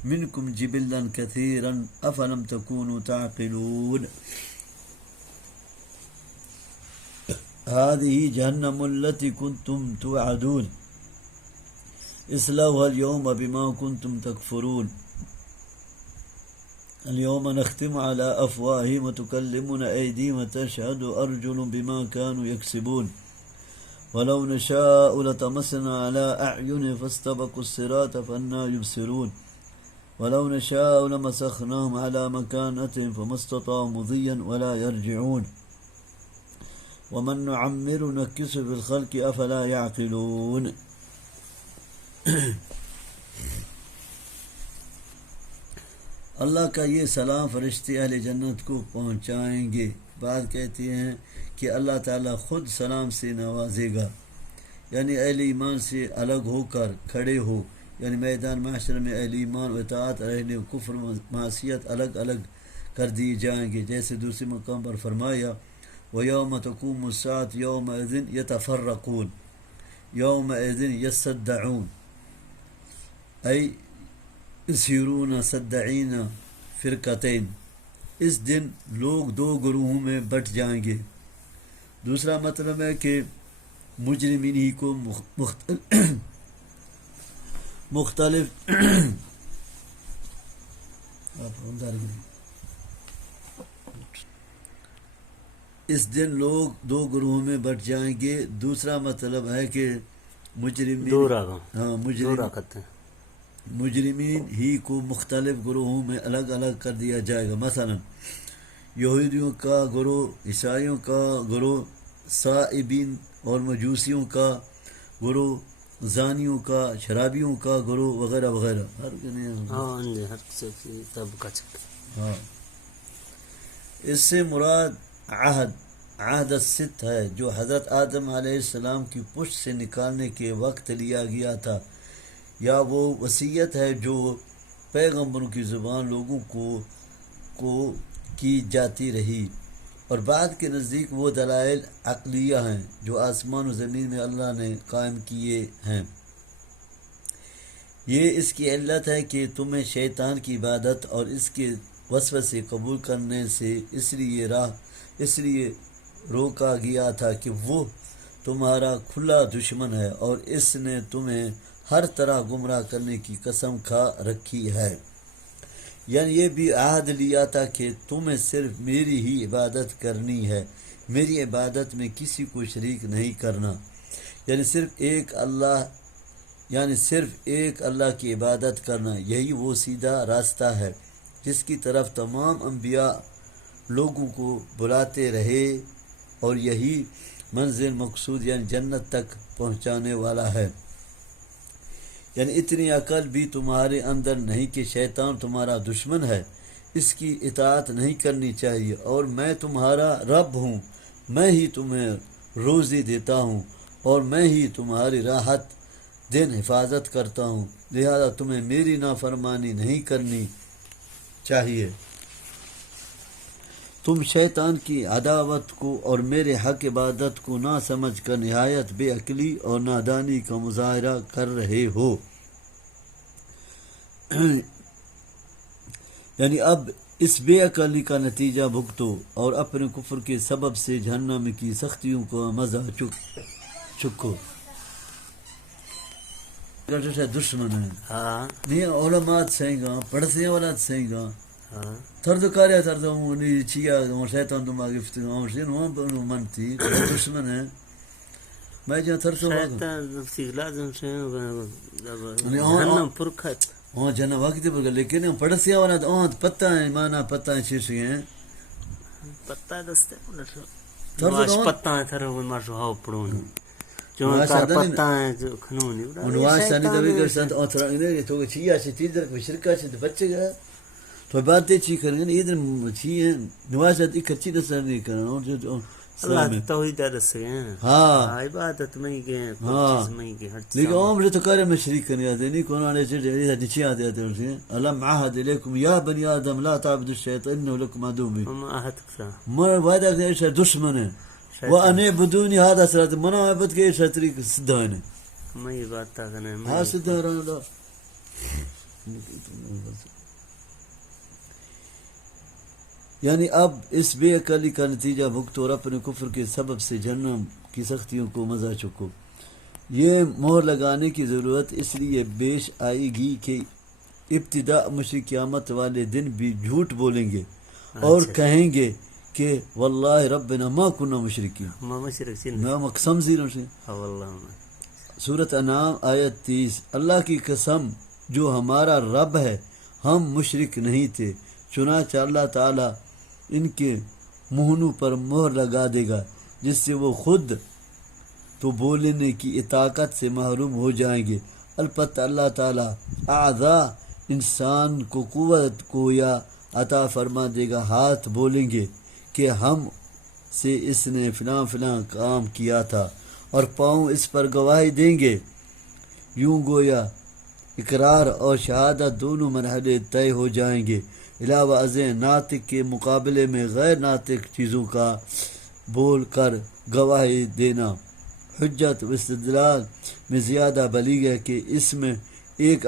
منکم جبلا کثیرا افلم تکونوا تعقلون۔ هذه جهنم التي كنتم توعدون اصلوها اليوم بما كنتم تكفرون اليوم نختم على أفواههم وتكلمنا أيديهم وتشهد أرجل بما كانوا يكسبون ولو نشاء لطمسنا على أعينهم فاستبقوا الصراط فأنى يبصرون ولو نشاء لمسخناهم على مكانتهم فما استطاعوا مضيا ولا يرجعون ومن نعمر نكسه في الخلق أفلا يعقلون اللہ کا یہ سلام فرشتے اہل جنت کو پہنچائیں گے. بعد کہتے ہیں کہ اللہ تعالیٰ خود سلام سے نوازے گا، یعنی اہل ایمان سے الگ ہو کر کھڑے ہو، یعنی میدان محشر میں اہل ایمان و اطاعت رہنے و کفر و معصیت الگ الگ کر دی جائیں گے. جیسے دوسرے مقام پر فرمایا وَيَوْمَ تَقُومُ السَّاعَةُ يَوْمَئِذٍ يَتَفَرَّقُونَ يَوْمَئِذٍ يَصَّدَّعُونَ ای یصیرون صدعین فرقتین، اس دن لوگ دو گروہوں میں بٹ جائیں گے. دوسرا مطلب ہے کہ مجرمین ہی کو مختلف اس دن لوگ دو گروہوں میں بٹ جائیں گے. دوسرا مطلب ہے کہ مجرمین ہی کو مختلف گروہوں میں الگ الگ کر دیا جائے گا. مثلا یہودیوں کا گروہ، عیسائیوں کا گروہ، صائبین اور مجوسیوں کا گروہ، زانیوں کا، شرابیوں کا گروہ وغیرہ وغیرہ. ہاں، اس سے مراد عہد الست ہے جو حضرت آدم علیہ السلام کی پشت سے نکالنے کے وقت لیا گیا تھا، یا وہ وصیت ہے جو پیغمبروں کی زبان لوگوں کو کی جاتی رہی. اور بعد کے نزدیک وہ دلائل عقلیہ ہیں جو آسمان و زمین میں اللہ نے قائم کیے ہیں. یہ اس کی علت ہے کہ تمہیں شیطان کی عبادت اور اس کے وسوسے قبول کرنے سے اس لیے روکا گیا تھا کہ وہ تمہارا کھلا دشمن ہے اور اس نے تمہیں ہر طرح گمراہ کرنے کی قسم کھا رکھی ہے. یعنی یہ بھی عہد لیا تھا کہ تمہیں صرف میری ہی عبادت کرنی ہے، میری عبادت میں کسی کو شریک نہیں کرنا. یعنی صرف ایک اللہ کی عبادت کرنا، یہی وہ سیدھا راستہ ہے جس کی طرف تمام انبیاء لوگوں کو بلاتے رہے، اور یہی منزل مقصود یعنی جنت تک پہنچانے والا ہے. یعنی اتنی عقل بھی تمہارے اندر نہیں کہ شیطان تمہارا دشمن ہے، اس کی اطاعت نہیں کرنی چاہیے. اور میں تمہارا رب ہوں، میں ہی تمہیں روزی دیتا ہوں اور میں ہی تمہاری راحت دن حفاظت کرتا ہوں، لہذا تمہیں میری نافرمانی نہیں کرنی چاہیے. تم شیطان کی عداوت کو اور میرے حق عبادت کو نہ سمجھ کر نہایت بے عقلی اور نادانی کا مظاہرہ کر رہے ہو. یعنی اب اس بے عقلی کا نتیجہ بھگتو اور اپنے کفر کے سبب سے جہنم کی سختیوں کا مزہ چکھو. دشمن ہے نہیں علماء سینگا پڑھتے والا سینگا ترد کاریا ترد نی چیا شیطان تم آگے منتی دشمن ہے. میں جہاں ترد ہاں جنا وقت پر لیکن پڑھتے والا پتہ ہے مانا پتہ ہے شیش ہیں پتہ دستے پتہ ہے تھر مار ہاو پڑھون جو پتہ ہے جو کھنونی نواز سانی دبی کر سنت اوتھر نے تو چیا سے تیدر کو شرکا سے بچے گا تو باتیں چی کریں گے ادھر چی ہے نواز ایک اچھی دسر نہیں کرنا اور جو اللہ توحید دس گئے ہاں عبادت میں گئے چیز میں گئے ہر لیکن عمر تو کرے میں شریک کرنے آتے نہیں کون آنے سے نیچے آتے آتے ہیں علم عہد علیکم یا بنی آدم لا تعبدوا الشیطان انه لکم عدو مبین. من وعدہ کہ ایسا دشمن ہے وَأَنِ بُدُونِ هَذَا صِرَاطٌ مَنَا عبد کے ایسا طریق سدھا ہے میں یہ بات تا کرنا ہاں سدھا رہا. یعنی اب اس بے عقلی کا نتیجہ بھگتو اور اپنے کفر کے سبب سے جہنم کی سختیوں کو مزہ چکو۔ یہ مہر لگانے کی ضرورت اس لیے پیش آئے گی کہ ابتدا مشرک قیامت والے دن بھی جھوٹ بولیں گے اور کہیں گے کہ واللہ ربنا ما کننا مشرکین، میں قسم زیروں سے۔ سورۃ انعام آیت 30۔ اللہ کی قسم جو ہمارا رب ہے ہم مشرک نہیں تھے۔ چنانچہ اللہ تعالیٰ ان کے منہوں پر مہر لگا دے گا جس سے وہ خود تو بولنے کی طاقت سے محروم ہو جائیں گے، البتہ اللہ تعالیٰ اعضاء انسان کو قوت کو یا عطا فرما دے گا۔ ہاتھ بولیں گے کہ ہم سے اس نے فلاں فلاں کام کیا تھا، اور پاؤں اس پر گواہی دیں گے۔ یوں گویا اقرار اور شہادت دونوں مرحلے طے ہو جائیں گے۔ علاوہ ازیں ناطق کے مقابلے میں غیر ناطق چیزوں کا بول کر گواہی دینا حجت و استدلال میں زیادہ بلیغ ہے کہ اس میں ایک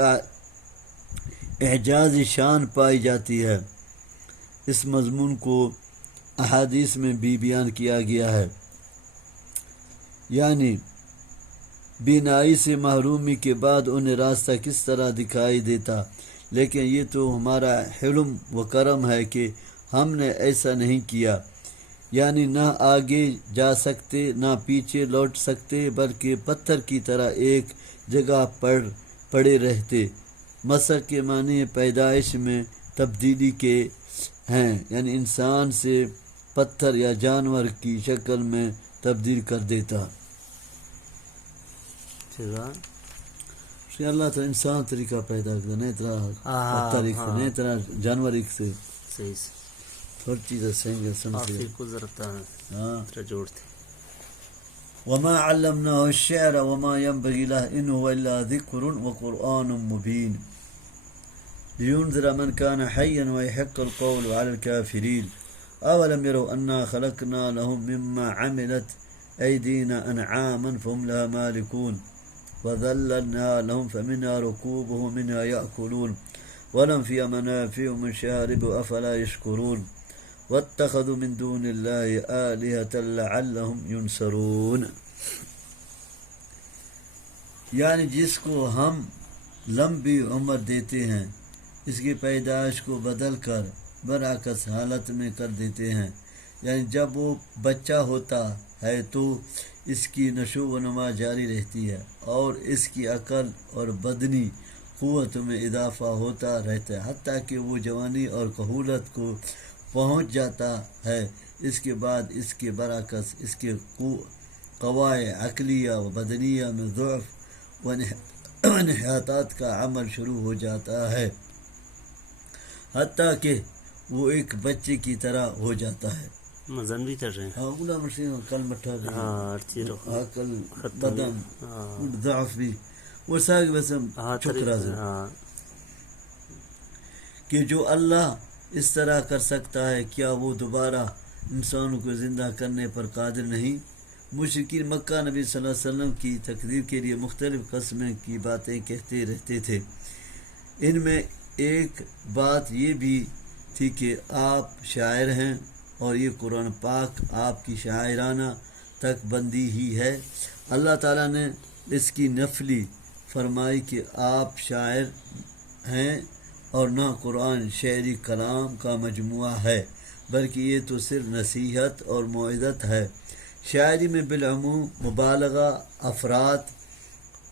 اعجازی شان پائی جاتی ہے۔ اس مضمون کو احادیث میں بھی بیان کیا گیا ہے، یعنی بینائی سے محرومی کے بعد انہیں راستہ کس طرح دکھائی دیتا، لیکن یہ تو ہمارا حلم و کرم ہے کہ ہم نے ایسا نہیں کیا، یعنی نہ آگے جا سکتے نہ پیچھے لوٹ سکتے، بلکہ پتھر کی طرح ایک جگہ پر پڑے رہتے۔ مسح کے معنی پیدائش میں تبدیلی کے ہیں، یعنی انسان سے پتھر یا جانور کی شکل میں تبدیل کر دیتا۔ اللہ تو انسان طریقہ پیدا کرتا، نہیں طرح پتھر ایک سے، نہیں طرح جانور ایک سے، ہر چیز سنگ سمجھے گزرتا ہے جوڑتے۔ وما علمناه الشعر وما ينبغي له إن هو إلا ذكر وقرآن مبين لينذر من كان حيا ويحق القول على الكافرين أولم يروا أنا خلقنا لهم مما عملت أيدينا أنعاما فهم لها مالكون وذللنا لهم فمنها ركوبهم ومنها يأكلون ولهم فيها منافع ومشارب أفلا يشكرون واتخذوا من دون الله آلهة لعلهم ينصرون۔ یعنی جس کو ہم لمبی عمر دیتے ہیں اس کی پیدائش کو بدل کر برعکس حالت میں کر دیتے ہیں، یعنی جب وہ بچہ ہوتا ہے تو اس کی نشو و نما جاری رہتی ہے اور اس کی عقل اور بدنی قوت میں اضافہ ہوتا رہتا ہے حتیٰ کہ وہ جوانی اور کہولت کو پہنچ جاتا ہے۔ اس کے بعد اس کے برعکس اس کے قوائے عقلیہ و بدنیہ میں ضعف و انحطاط کا عمل شروع ہو جاتا ہے، حتیٰ کہ وہ ایک بچے کی طرح ہو جاتا ہے۔ مزن بھی کر رہے ہیں، کل مٹھا عقل بدن ضعف بھی وہ ساگ وسم چکرا کہ جو اللہ اس طرح کر سکتا ہے کیا وہ دوبارہ انسانوں کو زندہ کرنے پر قادر نہیں؟ مشرکین مکہ نبی صلی اللہ علیہ وسلم کی تکذیب کے لیے مختلف قسم کی باتیں کہتے رہتے تھے۔ ان میں ایک بات یہ بھی تھی کہ آپ شاعر ہیں اور یہ قرآن پاک آپ کی شاعرانہ تک بندی ہی ہے۔ اللہ تعالیٰ نے اس کی نفی فرمائی کہ آپ شاعر ہیں اور نہ قرآن شعری کلام کا مجموعہ ہے، بلکہ یہ تو صرف نصیحت اور موعظت ہے۔ شاعری میں بالعموم مبالغہ، افراط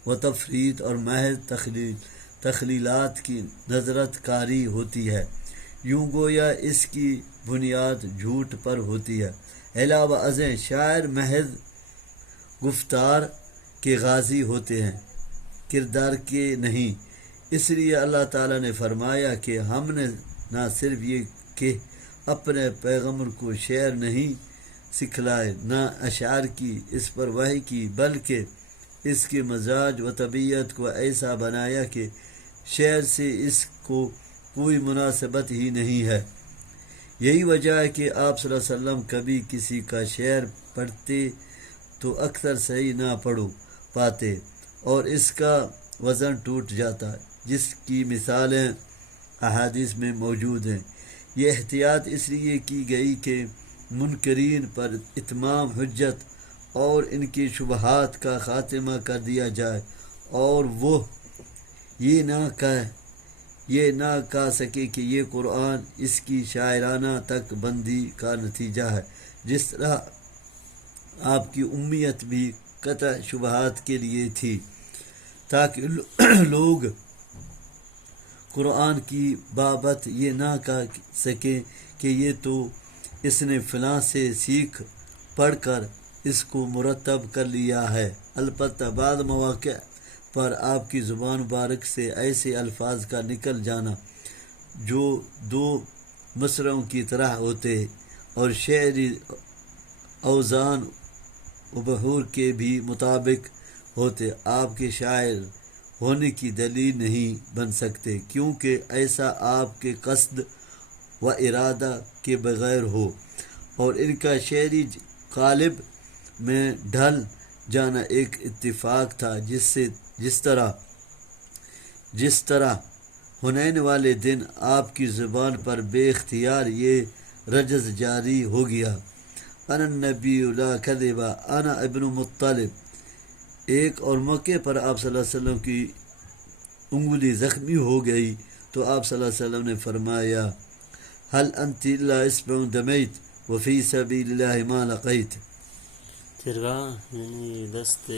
و تفریط اور محض تخلیلات کی نظرت کاری ہوتی ہے، یوں گویا اس کی بنیاد جھوٹ پر ہوتی ہے۔ علاوہ ازیں شاعر محض گفتار کے غازی ہوتے ہیں، کردار کے نہیں۔ اس لیے اللہ تعالیٰ نے فرمایا کہ ہم نے نہ صرف یہ کہ اپنے پیغمبر کو شعر نہیں سکھلائے، نہ اشعار کی اس پر وحی کی، بلکہ اس کے مزاج و طبیعت کو ایسا بنایا کہ شعر سے اس کو کوئی مناسبت ہی نہیں ہے۔ یہی وجہ ہے کہ آپ صلی اللہ علیہ وسلم کبھی کسی کا شعر پڑھتے تو اکثر صحیح نہ پڑھ پاتے اور اس کا وزن ٹوٹ جاتا، جس کی مثالیں احادیث میں موجود ہیں۔ یہ احتیاط اس لیے کی گئی کہ منکرین پر اتمام حجت اور ان کی شبہات کا خاتمہ کر دیا جائے، اور وہ یہ نہ کہہ سکے کہ یہ قرآن اس کی شاعرانہ تک بندی کا نتیجہ ہے، جس طرح آپ کی امیت بھی قطع شبہات کے لیے تھی، تاکہ لوگ قرآن کی بابت یہ نہ کہہ سکیں کہ یہ تو اس نے فلاں سے سیکھ پڑھ کر اس کو مرتب کر لیا ہے۔ البتہ بعض مواقع پر آپ کی زبان مبارک سے ایسے الفاظ کا نکل جانا جو دو مصرعوں کی طرح ہوتے اور شعری اوزان و بحور کے بھی مطابق ہوتے، آپ کے شاعر ہونے کی دلیل نہیں بن سکتے، کیونکہ ایسا آپ کے قصد و ارادہ کے بغیر ہو، اور ان کا شعری قالب میں ڈھل جانا ایک اتفاق تھا، جس طرح حنین والے دن آپ کی زبان پر بے اختیار یہ رجز جاری ہو گیا، انا النبی لا کذب انا ابن مطلب۔ ایک اور موقع پر آپ صلی اللہ علیہ وسلم کی انگلی زخمی ہو گئی تو آپ صلی اللہ علیہ وسلم نے فرمایا هل انت الا اسبع دمیت وفی سبیل اللہ ما لقیت۔ یعنی دست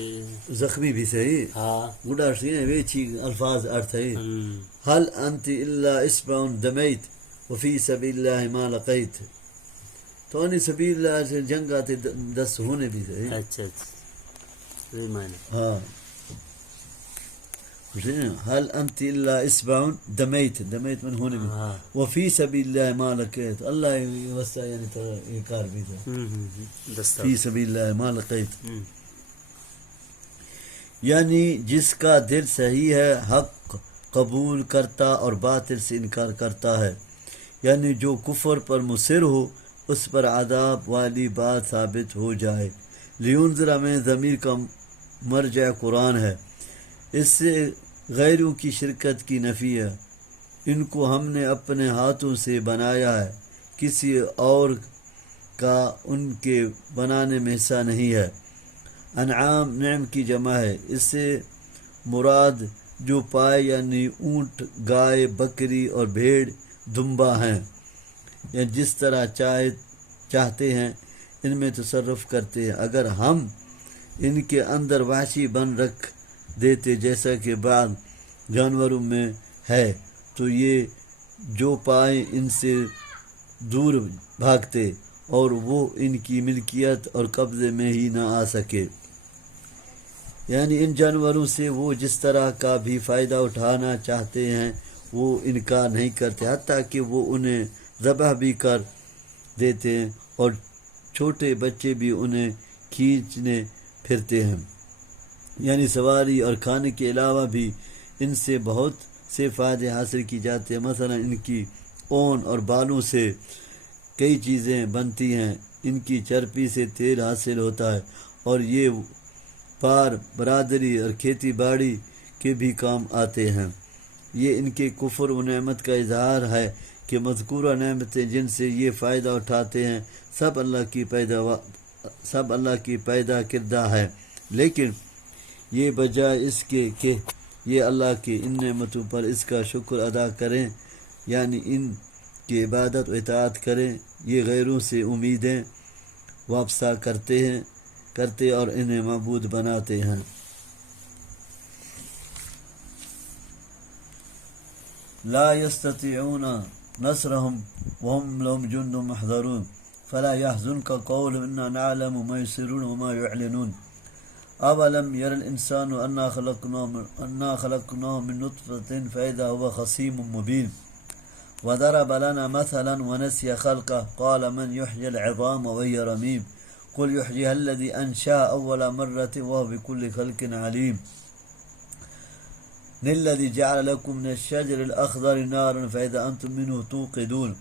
زخمی بھی صحیح ہاں گڈا سی ویچی الفاظ ارتھ ہے هل انت الا اسبع دمیت وفی سبیل اللہ ما لقیت، تو انہیں سبیل اللہ سے جنگ آتے دست ہونے بھی صحیح۔ اچھا یہ معنی ہاں هل انت الا اسبع دمیت من ہونے بھی ہاں وفی سبیل اللہ ما لقیت، اللہ وسع یعنی تو یہ کار بھی تھا دست فی سبیل اللہ ما لقیت، یعنی جس کا دل صحیح ہے حق قبول کرتا اور باطل سے انکار کرتا ہے، یعنی جو کفر پر مصر ہو اس پر عذاب والی بات ثابت ہو جائے۔ لینذر میں ضمیر کا مرجع قرآن ہے، اس سے غیروں کی شرکت کی نفی ہے، ان کو ہم نے اپنے ہاتھوں سے بنایا ہے، کسی اور کا ان کے بنانے میں حصہ نہیں ہے۔ انعام نعم کی جمع ہے، اس سے مراد جو پائے یعنی اونٹ، گائے، بکری اور بھیڑ دمبا ہیں، یا جس طرح چاہتے ہیں ان میں تصرف کرتے ہیں۔ اگر ہم ان کے اندر وحشی بن رکھ دیتے جیسا کہ بعض جانوروں میں ہے تو یہ جو پائیں ان سے دور بھاگتے اور وہ ان کی ملکیت اور قبضے میں ہی نہ آ سکے، یعنی ان جانوروں سے وہ جس طرح کا بھی فائدہ اٹھانا چاہتے ہیں وہ انکار نہیں کرتے، حتیٰ کہ وہ انہیں ذبح بھی کر دیتے ہیں اور چھوٹے بچے بھی انہیں کھینچنے پھرتے ہیں، یعنی سواری اور کھانے کے علاوہ بھی ان سے بہت سے فائدے حاصل کی جاتے ہیں۔ مثلا ان کی اون اور بالوں سے کئی چیزیں بنتی ہیں، ان کی چربی سے تیل حاصل ہوتا ہے، اور یہ پار برادری اور کھیتی باڑی کے بھی کام آتے ہیں۔ یہ ان کے کفر و نعمت کا اظہار ہے کہ مذکورہ نعمتیں جن سے یہ فائدہ اٹھاتے ہیں سب اللہ کی پیدا کردہ ہے، لیکن یہ بجائے اس کے کہ یہ اللہ کی ان نعمتوں پر اس کا شکر ادا کریں، یعنی ان کی عبادت و اطاعت کریں، یہ غیروں سے امیدیں وابستہ کرتے اور انہیں معبود بناتے ہیں۔ لا يستطيعون نصرهم وهم لهم جند محضرون فلا يحزنك قولهم إنا نعلم ما يسرون وما يعلنون أولم ير الإنسان أنا خلقناه من نطفة فإذا هو خصيم مبين وضرب لنا مثلا ونسي خلقه قال من يحيي العظام وهي رميم قل يحييها الذي أنشأ أول مرة وهو بكل خلق عليم الذي جعل لكم من الشجر الأخضر نارا فإذا أنتم منه توقدون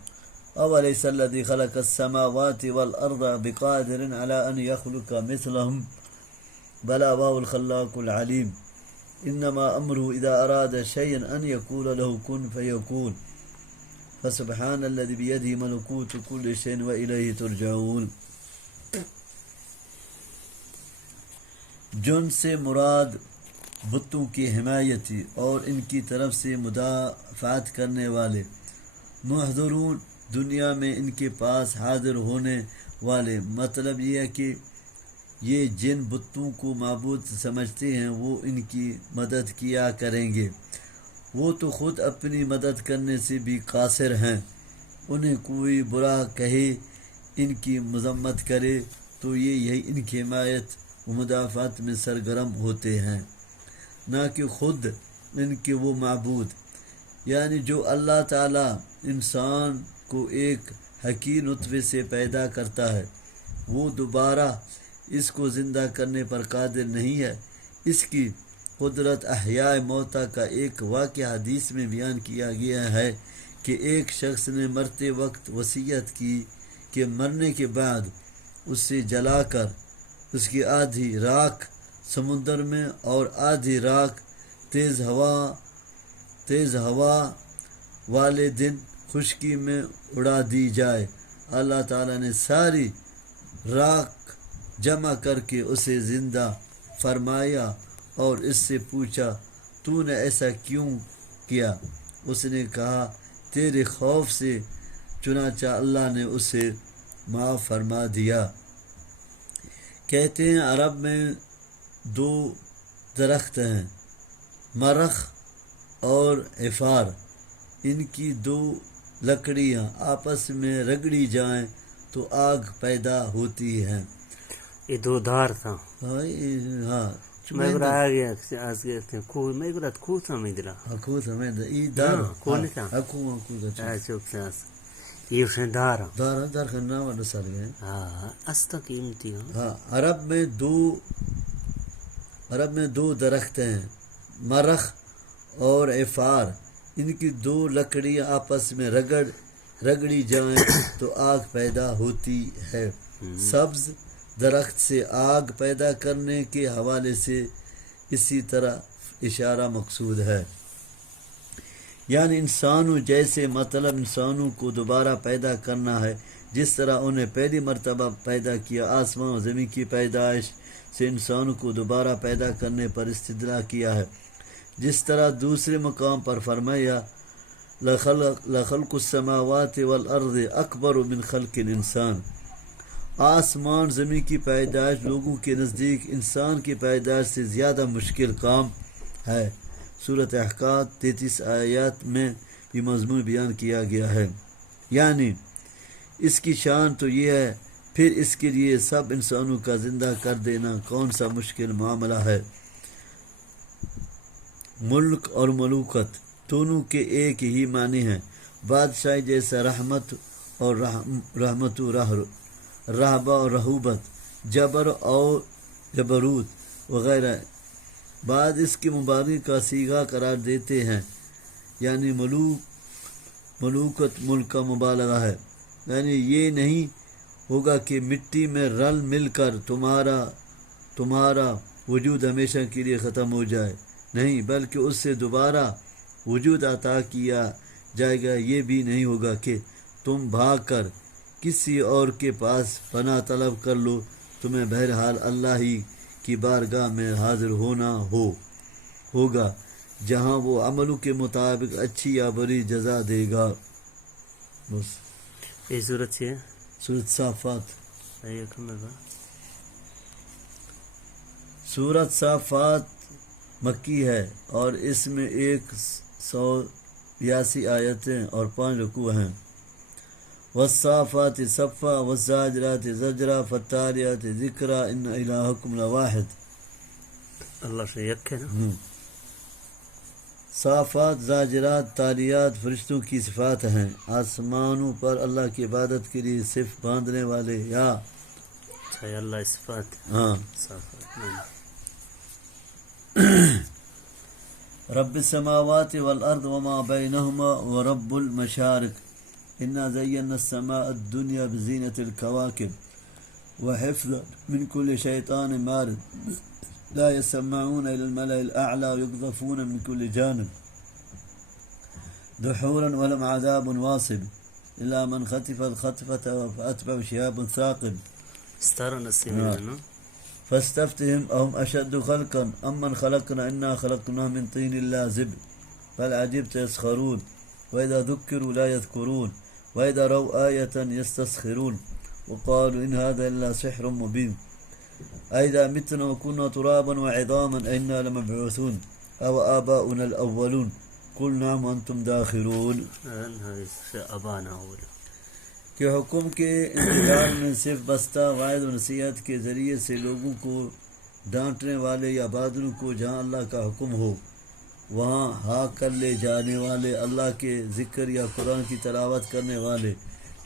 أوليس الذي خلق السماوات والأرض بقادر على أن يخلق مثلهم بلى وهو الخلاق العليم إنما أمره إذا أراد شيئا أن يقول له كن فيكون فسبحان الذي بيده ملكوت كل شيء وإليه ترجعون. جن سے مراد بتوں کی حمایتی اور ان کی طرف سے مدافعت کرنے والے، محضرون دنیا میں ان کے پاس حاضر ہونے والے. مطلب یہ ہے کہ یہ جن بتوں کو معبود سمجھتے ہیں وہ ان کی مدد کیا کریں گے، وہ تو خود اپنی مدد کرنے سے بھی قاصر ہیں. انہیں کوئی برا کہے، ان کی مذمت کرے تو یہی ان کی حمایت و مدافعت میں سرگرم ہوتے ہیں، نہ کہ خود ان کے وہ معبود. یعنی جو اللہ تعالیٰ انسان کو ایک حقیر نطفے سے پیدا کرتا ہے، وہ دوبارہ اس کو زندہ کرنے پر قادر نہیں ہے. اس کی قدرت احیاء موتا کا ایک واقعہ حدیث میں بیان کیا گیا ہے کہ ایک شخص نے مرتے وقت وصیت کی کہ مرنے کے بعد اسے جلا کر اس کی آدھی راکھ سمندر میں اور آدھی راکھ تیز ہوا والے دن خشکی میں اڑا دی جائے. اللہ تعالیٰ نے ساری راکھ جمع کر کے اسے زندہ فرمایا اور اس سے پوچھا تو نے ایسا کیوں کیا؟ اس نے کہا تیرے خوف سے، چنانچہ اللہ نے اسے معاف فرما دیا. کہتے ہیں عرب میں 2 درخت ہیں، مرخ اور عفار. ان کی 2 لکڑیاں آپس میں رگڑی جائیں تو آگ پیدا ہوتی ہے. یہ 2 دھار تھا. ہاں میں آ گیا آج گئے کوئی میں گرات کوتا میں درا کوتا میں ای دار کون تھا اكو چوک ساس یہ سے دار خنا والا سر گئے. ہاں استا قیمتی. ہاں عرب میں 2 درخت ہیں، مرخ اور عفار. ان کی 2 لکڑیاں آپس میں رگڑی جائیں تو آگ پیدا ہوتی ہے. سبز درخت سے آگ پیدا کرنے کے حوالے سے اسی طرح اشارہ مقصود ہے. یعنی انسانوں جیسے، مطلب انسانوں کو دوبارہ پیدا کرنا ہے جس طرح انہیں پہلی مرتبہ پیدا کیا. آسمان و زمین کی پیدائش سے انسانوں کو دوبارہ پیدا کرنے پر استدلال کیا ہے. جس طرح دوسرے مقام پر فرمایا لخلق السماوات والارض اکبر من خلق الانسان. آسمان زمین کی پیدائش لوگوں کے نزدیک انسان کی پیدائش سے زیادہ مشکل کام ہے. سورۃ احقاف 33 آیات میں یہ مضمون بیان کیا گیا ہے. یعنی اس کی شان تو یہ ہے، پھر اس کے لیے سب انسانوں کا زندہ کر دینا کون سا مشکل معاملہ ہے. ملک اور ملوکت دونوں کے ایک ہی معنی ہیں. بادشاہی جیسا رحمت اور رحمت و رہبہ اور رہوبت، جبر اور جبروت وغیرہ بعد اس کی مبارک کا صیغہ قرار دیتے ہیں. یعنی ملوکت ملک کا مبالغہ ہے. یعنی یہ نہیں ہوگا کہ مٹی میں رل مل کر تمہارا وجود ہمیشہ کے لیے ختم ہو جائے، نہیں، بلکہ اس سے دوبارہ وجود عطا کیا جائے گا. یہ بھی نہیں ہوگا کہ تم بھاگ کر کسی اور کے پاس پناہ طلب کر لو. تمہیں بہرحال اللہ ہی کی بارگاہ میں حاضر ہونا ہوگا جہاں وہ عملوں کے مطابق اچھی یا بری جزا دے گا. بس یہ صورت ہے سورۃ صافات. سورۃ صافات مکی ہے اور اس میں 182 آیتیں اور 5 رکوع ہیں. والصافات صفا والزاجرات زجرا فالتالیات ذکرا ان الہکم لواحد. اللہ سے یک ہے نا. صافات، زاجرات، تالیات فرشتوں کی صفات ہیں. آسمانوں پر اللہ کی عبادت کے لیے صرف باندھنے والے یا اللہ صفات. ہاں. صافات رب السماوات والارض وما بینہما ورب المشارق انا زینا السماء الدنیا بزینة الكواكب وحفظا من كل شیطان مارد لا يسمعون الى الملأ الاعلى ويقذفون من كل جانب. دحورا ولم عذاب واصب إلا من خطف الخطفة فأتبع شهاب ثاقب 87 فاستفتهم أهم أشد خلقا أم من خلقنا إنا خلقنا من طين لازب بل عجبت يسخرون وإذا ذكروا لا يذكرون وإذا رأوا آية يستسخرون وقالوا إن هذا إلا سحر مبين أئذا متنا وكنا ترابا وعظاما أئنا لمبعوثون أو آباؤنا الأولون قل نعم وأنتم داخلون کہ حکم کے انتظار میں صرف بستہ واعظ و نصیحت کے ذریعے سے لوگوں کو ڈانٹنے والے یا بادلوں کو جہاں اللہ کا حکم ہو وہاں ہاک کر لے جانے والے اللہ کے ذکر یا قرآن کی تلاوت کرنے والے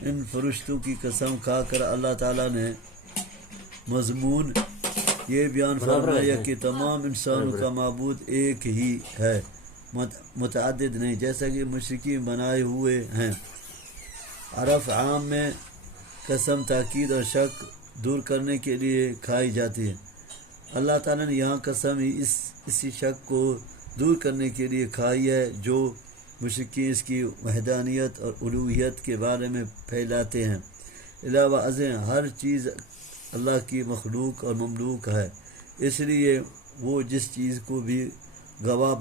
ان فرشتوں کی قسم کھا کر اللہ تعالیٰ نے مضمون یہ بیان فرمایا کہ تمام انسانوں کا معبود ایک ہی ہے متعدد نہیں جیسا کہ مشرکین بنائے ہوئے ہیں عرف عام میں قسم تاکید اور شک دور کرنے کے لیے کھائی جاتی ہے اللہ تعالیٰ نے یہاں قسم ہی اسی شک کو دور کرنے کے لیے کھائی ہے جو مشرکین اس کی وحدانیت اور الوہیت کے بارے میں پھیلاتے ہیں علاوہ ازیں ہر چیز اللہ کی مخلوق اور مملوک ہے اس لیے وہ جس چیز کو بھی گواہ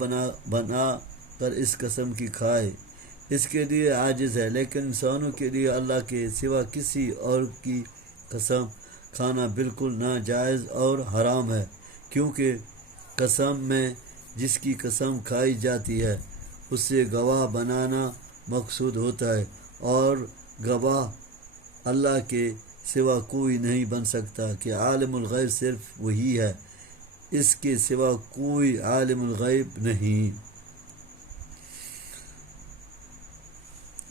بنا کر اس قسم کی کھائے اس کے لیے عاجز ہے لیکن انسانوں کے لیے اللہ کے سوا کسی اور کی قسم کھانا بالکل ناجائز اور حرام ہے کیونکہ قسم میں جس کی قسم کھائی جاتی ہے اس سے گواہ بنانا مقصود ہوتا ہے اور گواہ اللہ کے سوا کوئی نہیں بن سکتا کہ عالم الغیب صرف وہی ہے اس کے سوا کوئی عالم الغیب نہیں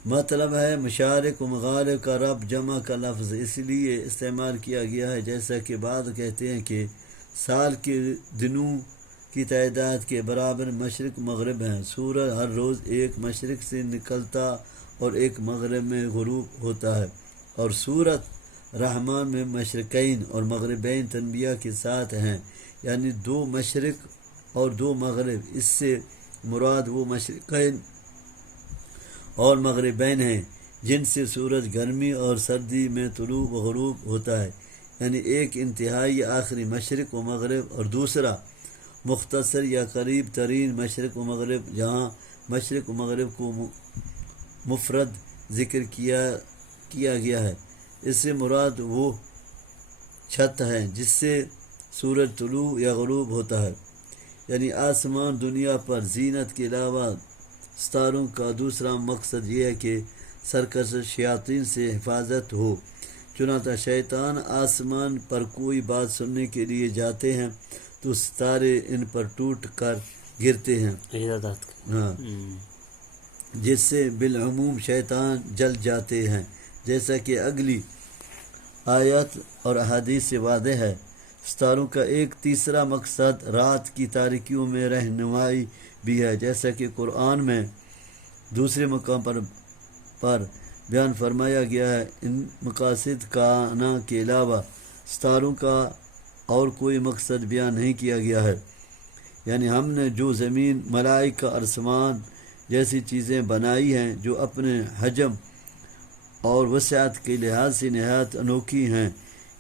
مطلب ہے مشارق و مغارب کا رب جمع کا لفظ اس لیے استعمال کیا گیا ہے جیسا کہ بعض کہتے ہیں کہ سال کے دنوں کی تعداد کے برابر مشرق مغرب ہیں سورج ہر روز ایک مشرق سے نکلتا اور ایک مغرب میں غروب ہوتا ہے اور سورت رحمان میں مشرقین اور مغربین تنبیہ کے ساتھ ہیں یعنی 2 مشرق اور 2 مغرب اس سے مراد وہ مشرقین اور مغربین ہیں جن سے سورج گرمی اور سردی میں طلوع و غروب ہوتا ہے یعنی ایک انتہائی آخری مشرق و مغرب اور دوسرا مختصر یا قریب ترین مشرق و مغرب جہاں مشرق و مغرب کو مفرد ذکر کیا گیا ہے اس سے مراد وہ چھت ہے جس سے سورج طلوع یا غروب ہوتا ہے یعنی آسمان دنیا پر زینت کے علاوہ ستاروں کا دوسرا مقصد یہ ہے کہ سرکش شیاطین سے حفاظت ہو چنانچہ شیطان آسمان پر کوئی بات سننے کے لیے جاتے ہیں تو ستارے ان پر ٹوٹ کر گرتے ہیں ہاں جس سے بالعموم شیطان جل جاتے ہیں جیسا کہ اگلی آیات اور احادیث سے واضح ہے ستاروں کا ایک تیسرا مقصد رات کی تاریکیوں میں رہنمائی بھی ہے جیسا کہ قرآن میں دوسرے مقام پر بیان فرمایا گیا ہے ان مقاصد کائنہ کے علاوہ ستاروں کا اور کوئی مقصد بیان نہیں کیا گیا ہے یعنی ہم نے جو زمین ملائکہ آسمان جیسی چیزیں بنائی ہیں جو اپنے حجم اور وسعت کے لحاظ سے نہایت انوکھی ہیں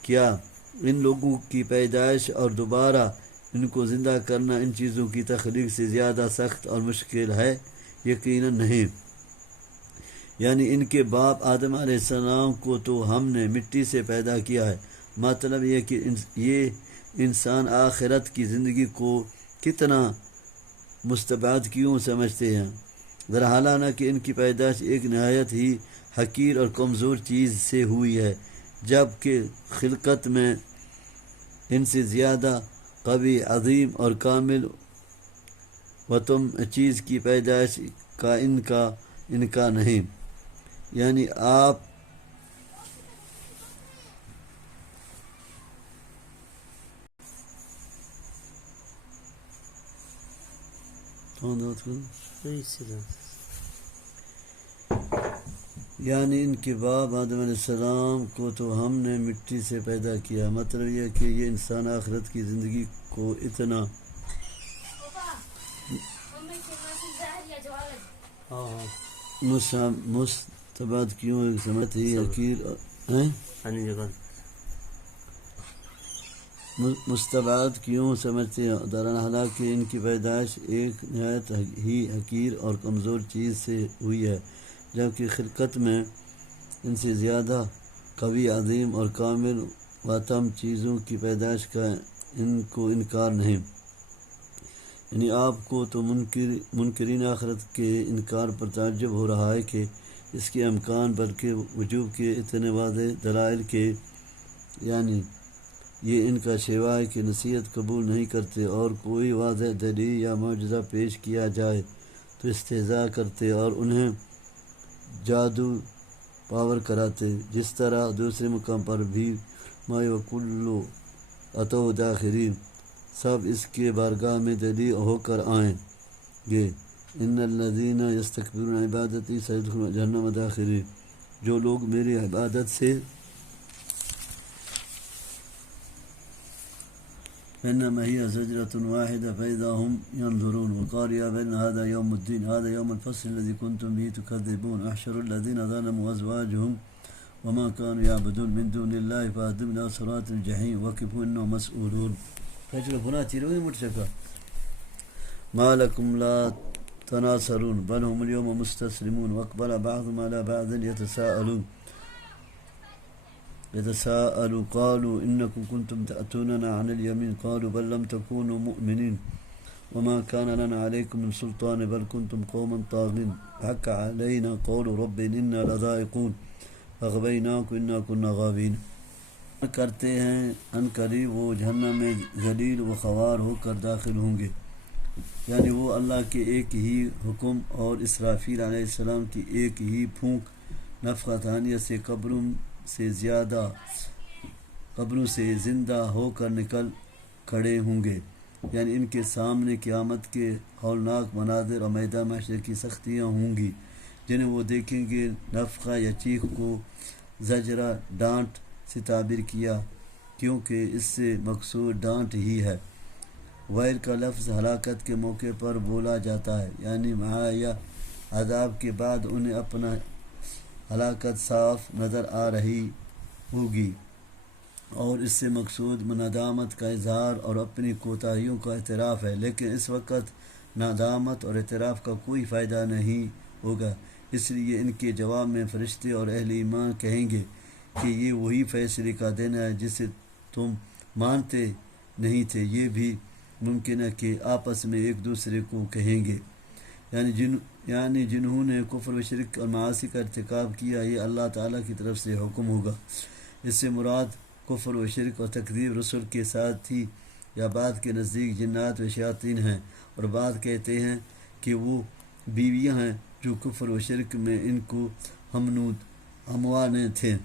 کیا ان لوگوں کی پیدائش اور دوبارہ ان کو زندہ کرنا ان چیزوں کی تخلیق سے زیادہ سخت اور مشکل ہے یقیناً نہیں یعنی ان کے باپ آدم علیہ السلام کو تو ہم نے مٹی سے پیدا کیا ہے مطلب یہ کہ یہ انسان آخرت کی زندگی کو کتنا مستبعد کیوں سمجھتے ہیں درحالانہ کہ ان کی پیدائش ایک نہایت ہی حقیر اور کمزور چیز سے ہوئی ہے جبکہ خلقت میں ان سے زیادہ قوی عظیم اور کامل و تم چیز کی پیدائش کا ان کا نہیں یعنی آپ یعنی ان کے باپ آدم علیہ السلام کو تو ہم نے مٹی سے پیدا کیا مطلب یہ کہ یہ انسان آخرت کی زندگی کو اتنا مستبعد کیوں سمجھتے ہی حقیر مستبعد کیوں سمجھتے ہیں دوران حالانکہ ان کی پیدائش ایک نہایت ہی حقیر اور کمزور چیز سے ہوئی ہے، جبکہ خلقت میں ان سے زیادہ قوی، عظیم اور کامل و تم چیزوں کی پیدائش کا ان کو انکار نہیں۔ یعنی آپ کو تو منکرین آخرت کے انکار پر تعجب ہو رہا ہے کہ اس کے امکان بلکہ وجوب کے اتنے واضح دلائل کے، یعنی یہ ان کا شیوا ہے کہ نصیحت قبول نہیں کرتے، اور کوئی واضح دلیل یا معجزہ پیش کیا جائے تو استہزاء کرتے اور انہیں جادو پاور کراتے، جس طرح دوسرے مقام پر بھی ما وکلو اتو داخرین، سب اس کے بارگاہ میں دلیل ہو کر آئیں گے۔ ان الذین یستکبرون عن عبادتی سیدخلون جہنم داخرین، جو لوگ میری عبادت سے فإنما هي زجرة واحدة فإذا هم ينظرون وقال يا بني هذا يوم الدين هذا يوم الفصل الذي كنتم به تكذبون احشروا الذين ظلموا وأزواجهم وما كانوا يعبدون من دون الله فاهدهم إلى صراط الجحيم وقفوا إنهم مسؤولون۔ ما لكم لا تناصرون بل هم اليوم مستسلمون وأقبل بعضهم على بعض يتساءلوا قالوا إنكم كنتم تأتوننا عن اليمين قالوا بل لم تكونوا مؤمنين وما كان لنا عليكم من سلطان بل كنتم قوما طاغين حق علينا قول رب إنا لذائقون فغويناكم إنا كنا غاوين۔ کرتے ہیں ان قریب وہ جہنم میں ذلیل و خوار ہو کر داخل ہوں گے، یعنی وہ اللہ کے ایک ہی حکم اور اسرافیل علیہ السلام کی ایک ہی پھونک نفخہ ثانیہ سے قبروں سے زندہ ہو کر نکل کھڑے ہوں گے، یعنی ان کے سامنے قیامت کے ہولناک مناظر اور میدان محشر کی سختیاں ہوں گی جنہیں وہ دیکھیں گے۔ نفخہ یا چیخ کو زجرہ ڈانٹ سے تعبیر کیا کیونکہ اس سے مقصود ڈانٹ ہی ہے۔ ویل کا لفظ ہلاکت کے موقع پر بولا جاتا ہے، یعنی معایا عذاب کے بعد انہیں اپنا ہلاکت صاف نظر آ رہی ہوگی، اور اس سے مقصود ندامت کا اظہار اور اپنی کوتاہیوں کا اعتراف ہے، لیکن اس وقت ندامت اور اعتراف کا کوئی فائدہ نہیں ہوگا، اس لیے ان کے جواب میں فرشتے اور اہل ایمان کہیں گے کہ یہ وہی فیصلے کا دن ہے جسے تم مانتے نہیں تھے۔ یہ بھی ممکن ہے کہ آپس میں ایک دوسرے کو کہیں گے، یعنی جنہوں نے کفر و شرک اور معاصی کا ارتکاب کیا، یہ اللہ تعالیٰ کی طرف سے حکم ہوگا۔ اس سے مراد کفر و شرک اور تکذیب رسول کے ساتھی یا بعض کے نزدیک جنات و شیاطین ہیں، اور بعض کہتے ہیں کہ وہ بیویاں ہیں جو کفر و شرک میں ان کو ہموانے تھے۔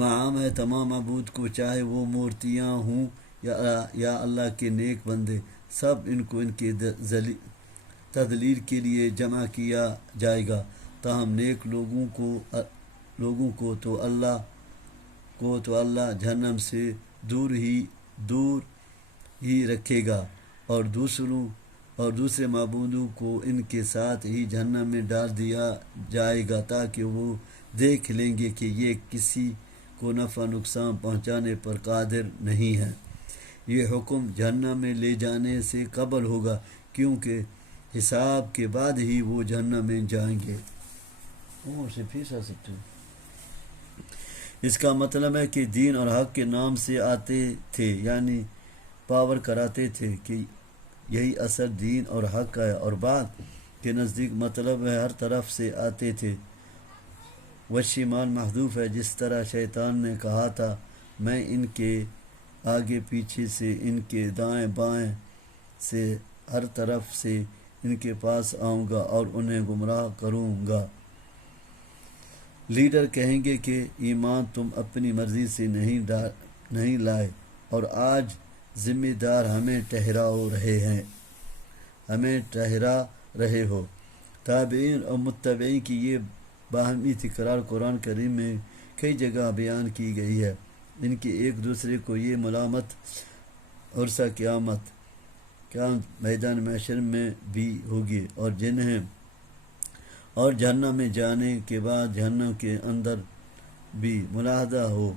معام ہے تمام معبود کو، چاہے وہ مورتیاں ہوں یا اللہ کے نیک بندے، سب ان کو ان کے تذلیل کے لیے جمع کیا جائے گا، تاہم نیک لوگوں کو تو اللہ جہنم سے دور ہی رکھے گا، اور دوسرے معبودوں کو ان کے ساتھ ہی جہنم میں ڈال دیا جائے گا تاکہ وہ دیکھ لیں گے کہ یہ کسی کو نفع نقصان پہنچانے پر قادر نہیں ہے۔ یہ حکم جہنم میں لے جانے سے قبل ہوگا، کیونکہ حساب کے بعد ہی وہ جہنم میں جائیں گے۔ اس کا مطلب ہے کہ دین اور حق کے نام سے آتے تھے، یعنی پاور کراتے تھے کہ یہی اصل دین اور حق ہے، اور بعد کے نزدیک مطلب ہے ہر طرف سے آتے تھے۔ والشمال محذوف ہے، جس طرح شیطان نے کہا تھا میں ان کے آگے پیچھے سے، ان کے دائیں بائیں سے، ہر طرف سے ان کے پاس آؤں گا اور انہیں گمراہ کروں گا۔ لیڈر کہیں گے کہ ایمان تم اپنی مرضی سے نہیں لائے، اور آج ذمہ دار ہمیں ٹھہرا رہے ہو۔ تابعین اور متبعین کی یہ باہمی تکرار قرآن کریم میں کئی جگہ بیان کی گئی ہے۔ ان کے ایک دوسرے کو یہ ملامت عرصہ قیامت میدان محشر میں بھی ہوگی، اور جنہیں اور جہنم میں جانے کے بعد جہنم کے اندر بھی ملاحظہ ہو۔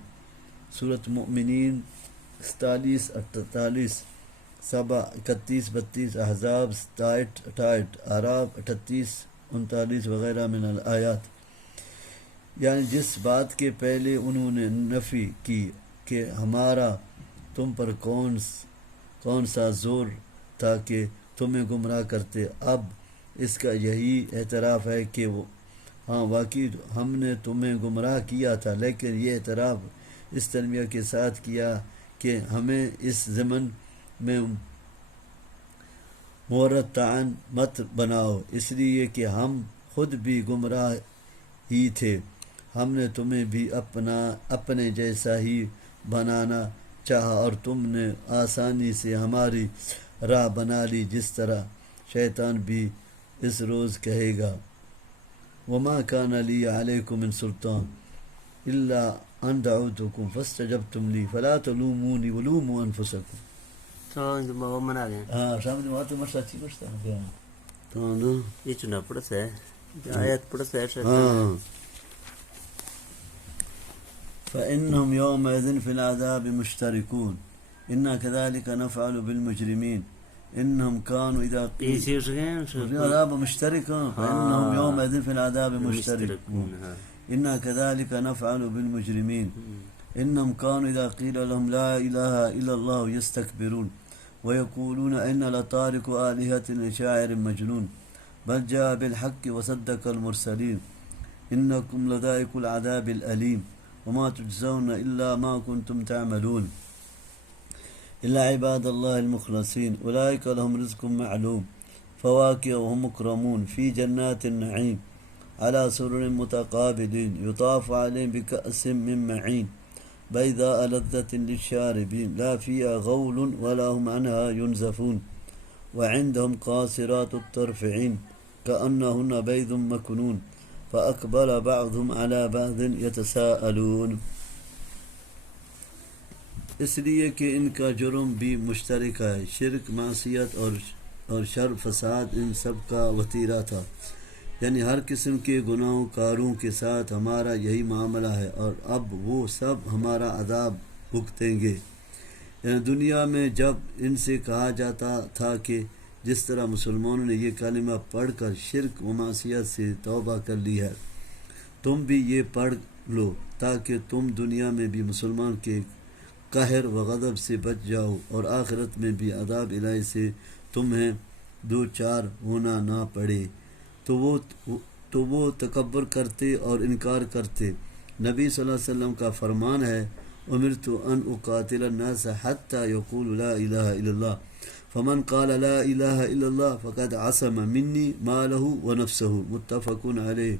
سورۃ مومنین 47 48 سبا 31 32 احزاب 67 68 اعراف 38 39 وغیرہ من الآیات، یعنی جس بات کے پہلے انہوں نے نفی کی کہ ہمارا تم پر کون سا زور تھا کہ تمہیں گمراہ کرتے، اب اس کا یہی اعتراف ہے کہ ہاں واقعی ہم نے تمہیں گمراہ کیا تھا، لیکن یہ اعتراف اس تنبیہ کے ساتھ کیا کہ ہمیں اس ضمن میں مورطعن مت بناؤ، اس لیے کہ ہم خود بھی گمراہ ہی تھے، ہم نے تمہیں بھی اپنے جیسا ہی بنانا چاہا اور تم نے آسانی سے ہماری راہ بنا لی، جس طرح شیطان بھی اس روز کہے گا وما کان لی علیکم من سلطان الا ان دعوتکم فاستجبتم لی فلا تلومونی ولوموا انفسکم۔ سامنے وہاں تو مسئلہ اچھی بچتا ہے یہ چنا پڑتا ہے آیت پڑتا ہے فإنهم يومئذ في العذاب مشتركون إنا كذلك نفعل بالمجرمين إنهم كانوا إذا في العذاب مشتركون فإنهم يومئذ في العذاب مشتركون إنا كذلك نفعل بالمجرمين إنهم كانوا إذا قيل لهم لا إله إلا الله يستكبرون ويقولون إن لتاركوا آلهة لشاعر مجنون بل جاء بالحق وصدق المرسلين إنكم لذائق العذاب الأليم وما تجزون إلا ما كنتم تعملون إلا عباد الله المخلصين أولئك لهم رزق معلوم فواكه وهم مكرمون في جنات النعيم على سرر متقابلين يطاف عليهم بكأس من معين بيضاء لذة للشاربين لا فيها غول ولا هم عنها ينزفون وعندهم قاصرات الطرف عين كأنهن بيض مكنون فأقبل بعضهم على بعض يتساءلون، اس لیے کہ ان کا جرم بھی مشترک ہے، شرک، معصیت اور شر فساد ان سب کا وتیرہ تھا، یعنی ہر قسم کے گناہوں کاروں کے ساتھ ہمارا یہی معاملہ ہے اور اب وہ سب ہمارا عذاب بھگتیں گے۔ یعنی دنیا میں جب ان سے کہا جاتا تھا کہ جس طرح مسلمانوں نے یہ کلمہ پڑھ کر شرک و معصیت سے توبہ کر لی ہے، تم بھی یہ پڑھ لو تاکہ تم دنیا میں بھی مسلمان کے قہر و غضب سے بچ جاؤ اور آخرت میں بھی عذاب الہی سے تمہیں دو چار ہونا نہ پڑے۔ تو وہ تکبر کرتے اور انکار کرتے۔ نبی صلی اللہ علیہ وسلم کا فرمان ہے امرت ان اقاتل الناس حتى يقولوا لا الہ الا اللہ فمن قال لا الہ الا اللہ فقد عصم منی مالہ ونفسہ متفق علیہ۔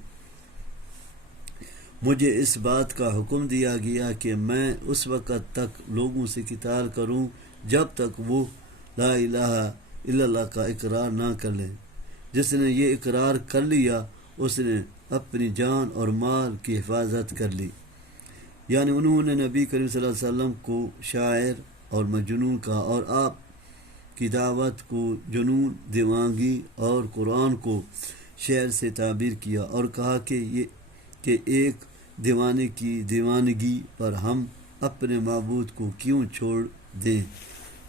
مجھے اس بات کا حکم دیا گیا کہ میں اس وقت تک لوگوں سے قتال کروں جب تک وہ لا الہ الا اللہ کا اقرار نہ کر لیں۔ جس نے یہ اقرار کر لیا اس نے اپنی جان اور مال کی حفاظت کر لی۔ یعنی انہوں نے نبی کریم صلی اللہ علیہ وسلم کو شاعر اور مجنون کہا اور آپ کی دعوت کو جنون، دیوانگی اور قرآن کو شعر سے تعبیر کیا اور کہا کہ ایک دیوانے کی دیوانگی پر ہم اپنے معبود کو کیوں چھوڑ دیں،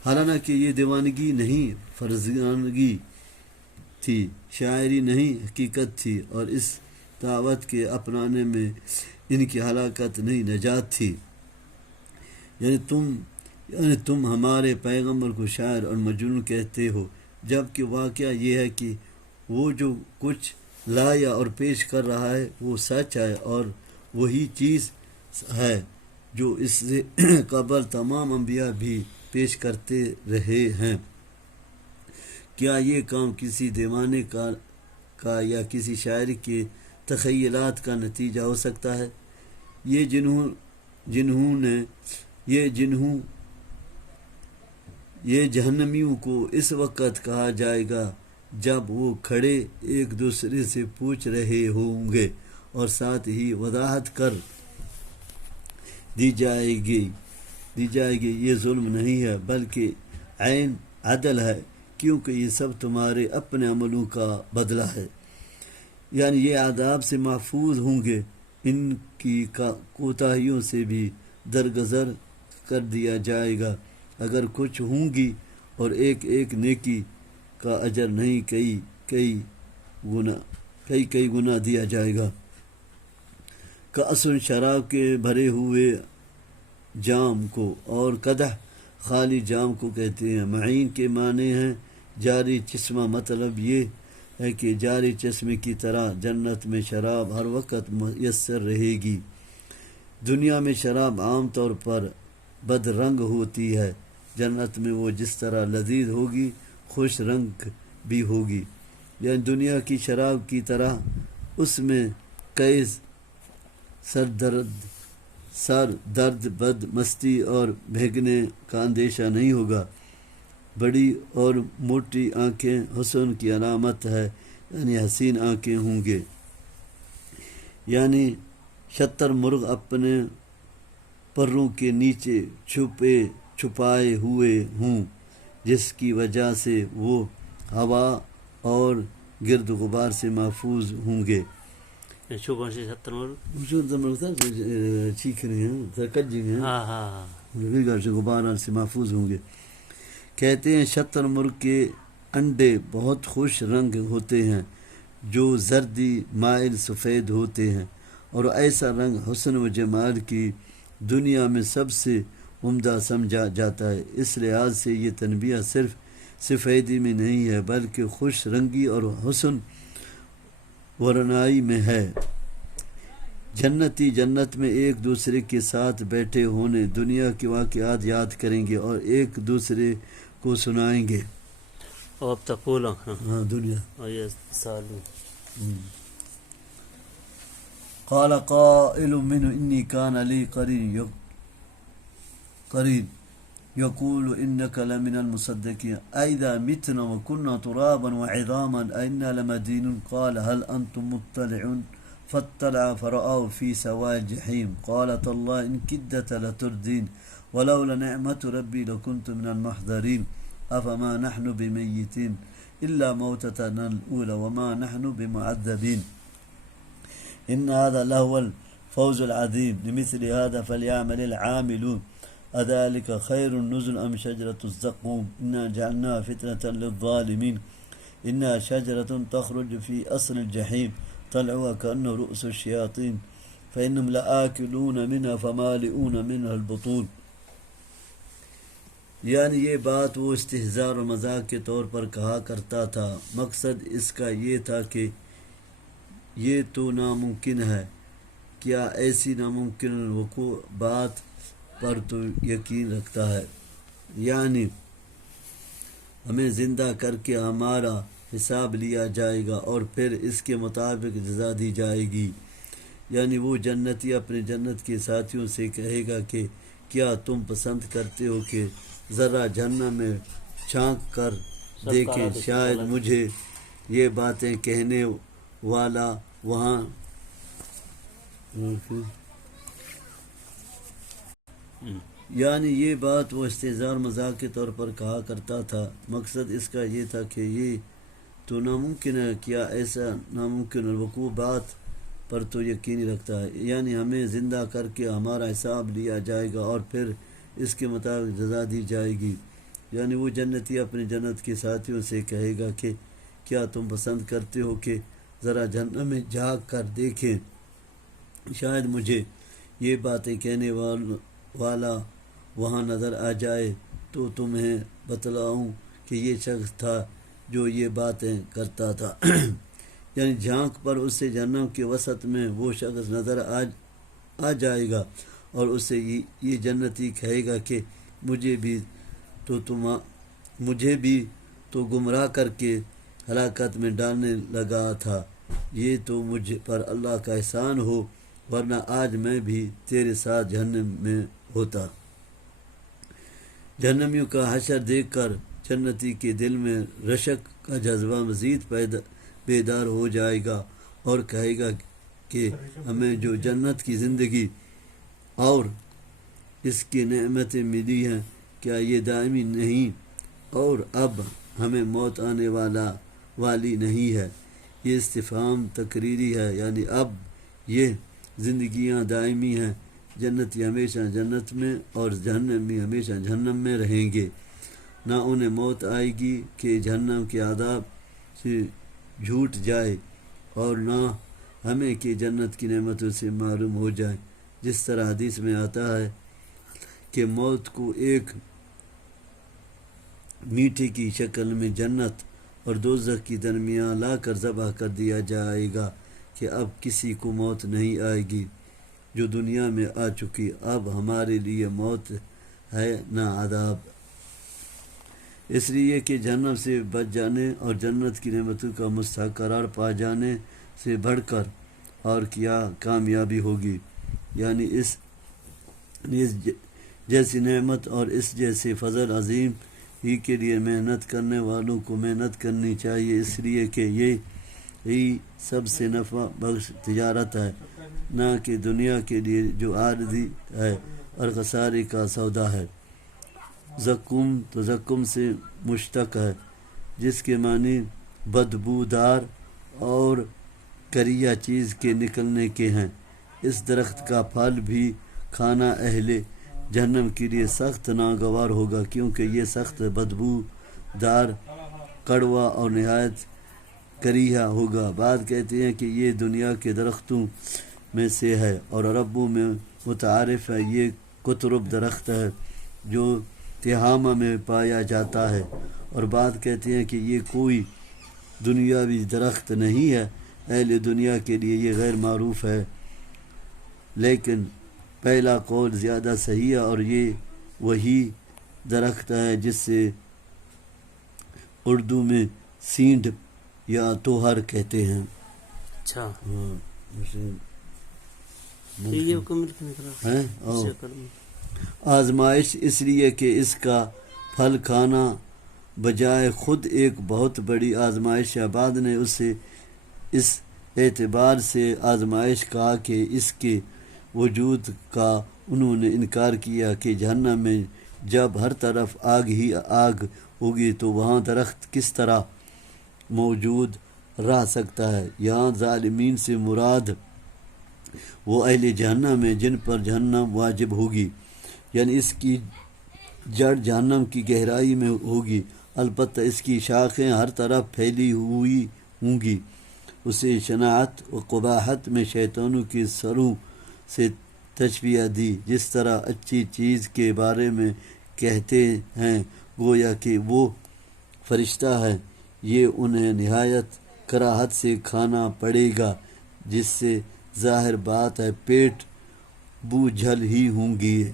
حالانکہ یہ دیوانگی نہیں فرزانگی تھی، شاعری نہیں حقیقت تھی، اور اس دعوت کے اپنانے میں ان کی ہلاکت نہیں نجات تھی۔ یعنی تم ہمارے پیغمبر کو شاعر اور مجنون کہتے ہو، جبکہ واقعہ یہ ہے کہ وہ جو کچھ لایا اور پیش کر رہا ہے وہ سچ ہے اور وہی چیز ہے جو اس سے قبل تمام انبیاء بھی پیش کرتے رہے ہیں۔ کیا یہ کام کسی دیوانے کا یا کسی شاعر کے تخیلات کا نتیجہ ہو سکتا ہے؟ یہ جہنمیوں کو اس وقت کہا جائے گا جب وہ کھڑے ایک دوسرے سے پوچھ رہے ہوں گے اور ساتھ ہی وضاحت کر دی جائے گی یہ ظلم نہیں ہے بلکہ عین عدل ہے، کیونکہ یہ سب تمہارے اپنے عملوں کا بدلہ ہے۔ یعنی یہ عذاب سے محفوظ ہوں گے، ان کی کوتاہیوں سے بھی درگزر کر دیا جائے گا اگر کچھ ہوں گی، اور ایک ایک نیکی کا اجر نہیں کئی گنا دیا جائے گا۔ کأسن شراب کے بھرے ہوئے جام کو اور قدح خالی جام کو کہتے ہیں۔ معین کے معنی ہیں جاری چشمہ، مطلب یہ ہے کہ جاری چشمے کی طرح جنت میں شراب ہر وقت میسر رہے گی۔ دنیا میں شراب عام طور پر بد رنگ ہوتی ہے، جنت میں وہ جس طرح لذیذ ہوگی خوش رنگ بھی ہوگی، یعنی دنیا کی شراب کی طرح اس میں کئی سر درد، بد مستی اور بھیگنے کا اندیشہ نہیں ہوگا۔ بڑی اور موٹی آنکھیں حسن کی علامت ہے، یعنی حسین آنکھیں ہوں گے۔ یعنی شتر مرغ اپنے پروں کے نیچے چھپائے ہوئے ہوں، جس کی وجہ سے وہ ہوا اور گرد غبار سے محفوظ ہوں گے۔ غبار سے محفوظ ہوں گے۔ کہتے ہیں شتر مرغ کے انڈے بہت خوش رنگ ہوتے ہیں، جو زردی مائل سفید ہوتے ہیں، اور ایسا رنگ حسن و جمال کی دنیا میں سب سے عمدہ سمجھا جاتا ہے۔ اس لحاظ سے یہ تنبیہ صرف سفیدی میں نہیں ہے بلکہ خوش رنگی اور حسن ورنائی میں ہے۔ جنتی جنت میں ایک دوسرے کے ساتھ بیٹھے ہونے دنیا کے واقعات یاد کریں گے اور ایک دوسرے کو سنائیں گے۔ دنیا قال قائل من انی کان لی قرین یقول انک لمن المصدقین اذا متنا وكنا ترابا وعظاما ائنا لمدینون قال هل انتم مطلعون فاطلع فرآه في سواء الجحيم قال تالله إن كدت لتردين ولولا نعمة ربي لكنت من المحضرين أفما نحن بميتين إلا موتتنا الأولى وما نحن بمعذبين إن هذا لهو الفوز العظيم لمثل هذا فليعمل العاملون أذلك خير نزل أم شجرة الزقوم إنا جعلناها فتنة للظالمين إنها شجرة تخرج في أصل الجحيم طلعها كأنه رؤوس الشياطين فإنهم لآكلون منها فمالئون منها البطون۔ یعنی یہ بات وہ استہزاء اور مذاق کے طور پر کہا کرتا تھا، مقصد اس کا یہ تھا کہ یہ تو ناممکن ہے، کیا ایسی ناممکن الوقوع بات پر تو یقین رکھتا ہے؟ یعنی ہمیں زندہ کر کے ہمارا حساب لیا جائے گا اور پھر اس کے مطابق جزا دی جائے گی۔ یعنی وہ جنتی اپنے جنت کے ساتھیوں سے کہے گا کہ کیا تم پسند کرتے ہو کہ ذرا جہنم میں جھانک کر دیکھیں، شاید مجھے یہ باتیں کہنے والا وہاں یعنی یہ بات وہ استہزاء اور مذاق کے طور پر کہا کرتا تھا، مقصد اس کا یہ تھا کہ یہ تو ناممکن ہے، کیا ایسا ناممکن الوقوع بات پر تو یقینی رکھتا ہے، یعنی ہمیں زندہ کر کے ہمارا حساب لیا جائے گا اور پھر اس کے مطابق جزا دی جائے گی۔ یعنی وہ جنتی اپنے جنت کے ساتھیوں سے کہے گا کہ کیا تم پسند کرتے ہو کہ ذرا جہنم میں جھانک کر دیکھیں، شاید مجھے یہ باتیں کہنے والا وہاں نظر آ جائے تو تمہیں بتلاؤں کہ یہ شخص تھا جو یہ باتیں کرتا تھا۔ یعنی جھانک پر اسے جہنم کے وسط میں وہ شخص نظر آ جائے گا اور اسے یہ جنتی کہے گا کہ مجھے بھی تو گمراہ کر کے ہلاکت میں ڈالنے لگا تھا، یہ تو مجھ پر اللہ کا احسان ہو، ورنہ آج میں بھی تیرے ساتھ جہنم میں ہوتا۔ جہنمیوں کا حشر دیکھ کر جنتی کے دل میں رشک کا جذبہ مزید بیدار ہو جائے گا اور کہے گا کہ ہمیں جو جنت کی زندگی اور اس کی نعمتیں ملی ہیں کیا یہ دائمی نہیں، اور اب ہمیں موت آنے والی نہیں ہے، یہ استفہام تقریری ہے، یعنی اب یہ زندگیاں دائمی ہیں، جنتی ہمیشہ جنت میں اور جہنمی ہمیشہ جہنم میں رہیں گے، نہ انہیں موت آئے گی کہ جہنم کے عذاب سے جھوٹ جائے، اور نہ ہمیں کہ جنت کی نعمتوں سے معلوم ہو جائے، جس طرح حدیث میں آتا ہے کہ موت کو ایک میٹھے کی شکل میں جنت اور دوزخ کی درمیان لا کر ذبح کر دیا جائے گا کہ اب کسی کو موت نہیں آئے گی جو دنیا میں آ چکی، اب ہمارے لیے موت ہے نہ عذاب، اس لیے کہ جہنم سے بچ جانے اور جنت کی نعمتوں کا مستحق قرار پا جانے سے بڑھ کر اور کیا کامیابی ہوگی، یعنی اس جیسی نعمت اور اس جیسے فضل عظیم ہی کے لیے محنت کرنے والوں کو محنت کرنی چاہیے، اس لیے کہ یہی سب سے نفع بخش تجارت ہے، نہ کہ دنیا کے لیے جو عارضی ہے اور خسارے کا سودا ہے۔ زقوم تو زقوم سے مشتق ہے، جس کے معنی بدبودار اور کریہ چیز کے نکلنے کے ہیں۔ اس درخت کا پھل بھی کھانا اہل جہنم کے لیے سخت ناگوار ہوگا، کیونکہ یہ سخت بدبو دار، کڑوا اور نہایت کریہ ہوگا۔ بعض کہتے ہیں کہ یہ دنیا کے درختوں میں سے ہے اور عربوں میں متعارف ہے، یہ قطرب درخت ہے جو تہامہ میں پایا جاتا ہے، اور بعض کہتے ہیں کہ یہ کوئی دنیاوی درخت نہیں ہے، اہل دنیا کے لیے یہ غیر معروف ہے، لیکن پہلا قول زیادہ صحیح ہے، اور یہ وہی درخت ہے جس سے اردو میں سینڈ یا توہر کہتے ہیں۔ اچھا آزمائش اس لیے کہ اس کا پھل کھانا بجائے خود ایک بہت بڑی آزمائش ہے۔ بعد نے اسے اس اعتبار سے آزمائش کہا کہ اس کے وجود کا انہوں نے انکار کیا کہ جہنم میں جب ہر طرف آگ ہی آگ ہوگی تو وہاں درخت کس طرح موجود رہ سکتا ہے۔ یہاں ظالمین سے مراد وہ اہل جہنم ہیں جن پر جہنم واجب ہوگی، یعنی اس کی جڑ جہنم کی گہرائی میں ہوگی، البتہ اس کی شاخیں ہر طرف پھیلی ہوئی ہوں گی۔ اسے شناعت و قباحت میں شیطانوں کے سروں سے تشبیہ دی، جس طرح اچھی چیز کے بارے میں کہتے ہیں گویا کہ وہ فرشتہ ہے، یہ انہیں نہایت کراہت سے کھانا پڑے گا، جس سے ظاہر بات ہے پیٹ بوجھل ہی ہوں گی۔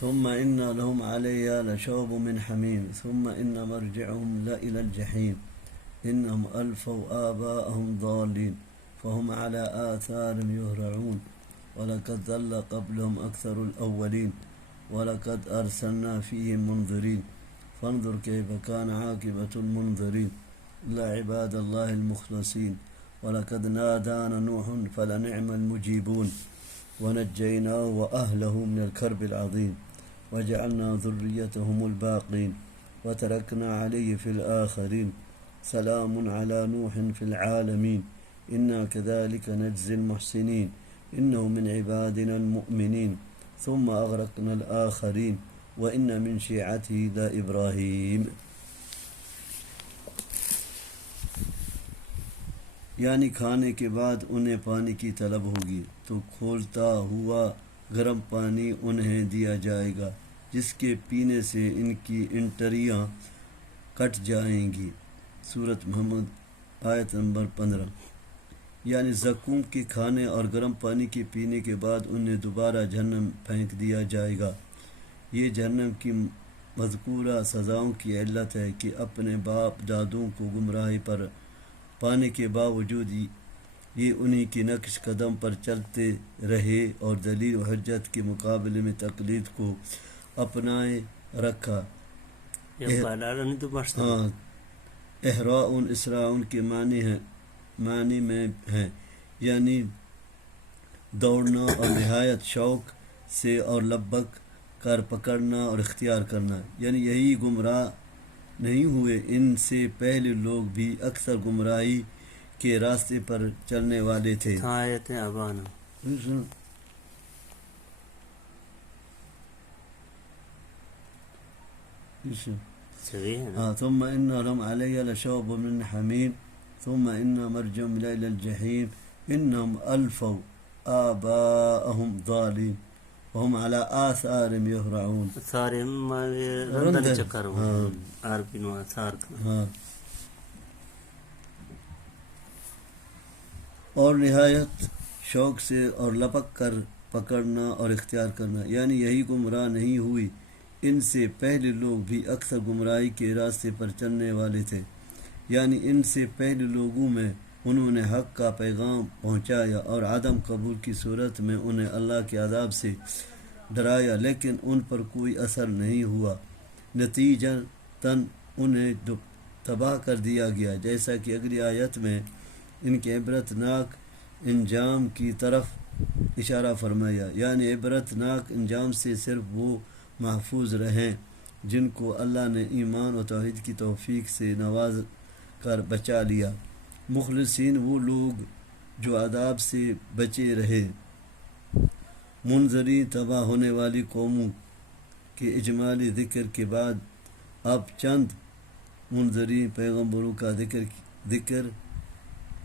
ثم إن لهم علي لشوب من حميم ثم إن مرجعهم لإلى الجحيم إنهم ألفوا آباءهم ضالين فهم على آثارهم يهرعون ولقد ضل قبلهم أكثر الأولين ولقد أرسلنا فيهم منذرين فانظر كيف كان عاقبة المنذرين إلا عباد الله المخلصين ولقد نادانا نوح فلنعم المجيبون ونجيناه وأهله من الكرب العظيم وجعلنا ذريتهم الباقين وتركنا عليه في الآخرين سلام على نوح في العالمين إنا كذلك نجزي المحسنين إنه من عبادنا المؤمنين ثم أغرقنا الآخرين وإن من شيعته لإبراهيم۔ یعنی کھانے کے بعد انہیں پانی کی طلب ہوگی تو کھولتا ہوا گرم پانی انہیں دیا جائے گا جس کے پینے سے ان کی انٹریاں کٹ جائیں گی۔ سورۃ محمد آیت نمبر 15۔ یعنی زقوم کے کھانے اور گرم پانی کے پینے کے بعد انہیں دوبارہ جہنم پھینک دیا جائے گا۔ یہ جہنم کی مذکورہ سزاؤں کی علت ہے کہ اپنے باپ دادوں کو گمراہی پر پانے کے باوجود یہ انہی کی نقش قدم پر چلتے رہے اور دلیل و حجت کے مقابلے میں تقلید کو اپنائے رکھا. ہاں، احراء اسراء کے معنی میں ہیں، یعنی دوڑنا اور نہایت شوق سے اور لبک کر پکڑنا اور اختیار کرنا، یعنی یہی گمراہ نہیں ہوئے، ان سے پہلے لوگ بھی اکثر گمراہی کے راستے پر چلنے والے تھے. ثم ان لهم علی لشوب من حمیم ثم ان مرجعهم الى الجحیم انهم الفوا آباءهم ضالین وهم على آثارهم يهرعون. اور نہایت شوق سے اور لپک کر پکڑنا اور اختیار کرنا، یعنی یہی گمراہ نہیں ہوئی، ان سے پہلے لوگ بھی اکثر گمراہی کے راستے پر چلنے والے تھے، یعنی ان سے پہلے لوگوں میں انہوں نے حق کا پیغام پہنچایا اور عدم قبول کی صورت میں انہیں اللہ کے عذاب سے ڈرایا، لیکن ان پر کوئی اثر نہیں ہوا، نتیجتاً انہیں تباہ کر دیا گیا، جیسا کہ اگلی آیت میں ان کے عبرت ناک انجام کی طرف اشارہ فرمایا، یعنی عبرت ناک انجام سے صرف وہ محفوظ رہیں جن کو اللہ نے ایمان و توحید کی توفیق سے نواز کر بچا لیا. مخلصین وہ لوگ جو عذاب سے بچے رہے. منظری تباہ ہونے والی قوموں کے اجمالی ذکر کے بعد اب چند منظری پیغمبروں کا ذکر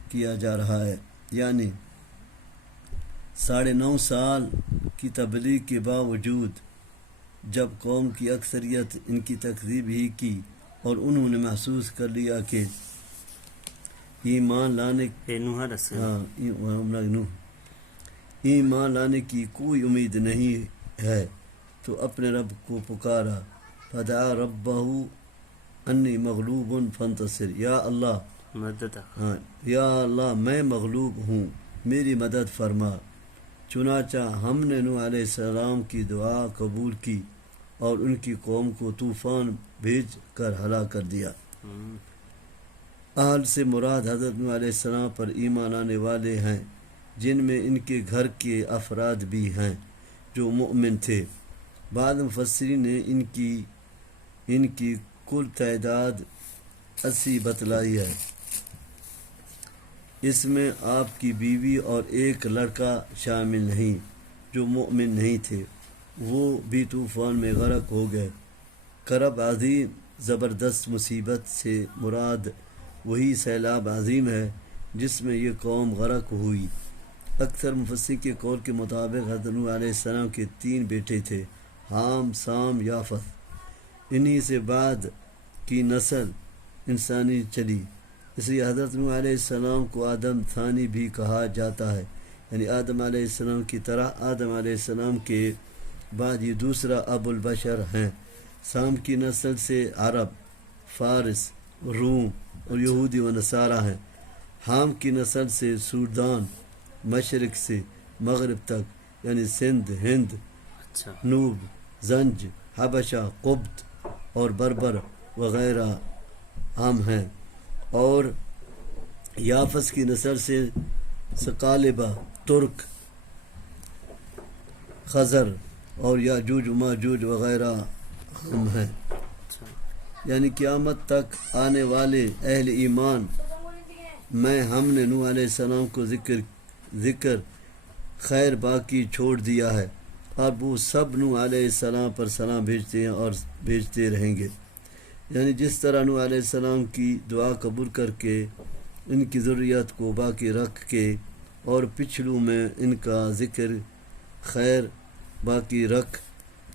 کیا جا رہا ہے، یعنی 9.5 سال کی تبلیغ کے باوجود جب قوم کی اکثریت ان کی تکذیب ہی کی اور انہوں نے محسوس کر لیا کہ ایمان لانے کی کوئی امید نہیں ہے، تو اپنے رب کو پکارا، فدعا ربہ انی مغلوب فانتصر، یا اللہ میں مغلوب ہوں، میری مدد فرما. چنانچہ ہم نے نوح علیہ السلام کی دعا قبول کی اور ان کی قوم کو طوفان بھیج کر ہلاک کر دیا. اہل سے مراد حضرت نوح علیہ السلام پر ایمان آنے والے ہیں، جن میں ان کے گھر کے افراد بھی ہیں جو مؤمن تھے. بعض مفسرین نے ان کی کل تعداد 80 بتلائی ہے. اس میں آپ کی بیوی اور ایک لڑکا شامل نہیں جو مؤمن نہیں تھے، وہ بھی طوفان میں غرق ہو گئے. کرب عظیم زبردست مصیبت سے مراد وہی سیلاب عظیم ہے جس میں یہ قوم غرق ہوئی. اکثر مفسرین کے قول کے مطابق حضرت نوح علیہ السلام کے 3 بیٹے تھے، حام، سام، یافت. انہی سے بعد کی نسل انسانی چلی، اس لیے حضرت نوح علیہ السلام کو آدم ثانی بھی کہا جاتا ہے، یعنی آدم علیہ السلام کی طرح آدم علیہ السلام کے بعد یہ دوسرا ابو البشر ہیں. سام کی نسل سے عرب، فارس، روم اور یہودی و نصارہ ہیں. حام کی نسل سے سودان، مشرق سے مغرب تک، یعنی سندھ، ہند، نوب، زنج، حبشہ، قبط اور بربر وغیرہ ہم ہیں. اور یافس کی نسل سے ثقالبہ، ترک، خزر اور یاجوج و ماجوج وغیرہ ہم ہیں. یعنی قیامت تک آنے والے اہل ایمان میں ہم نے نوح علیہ السلام کو ذکر خیر باقی چھوڑ دیا ہے، اور وہ سب نوح علیہ السلام پر سلام بھیجتے ہیں اور بھیجتے رہیں گے. یعنی جس طرح نوح علیہ السلام کی دعا قبول کر کے ان کی ذریت کو باقی رکھ کے اور پچھلوں میں ان کا ذکر خیر باقی رکھ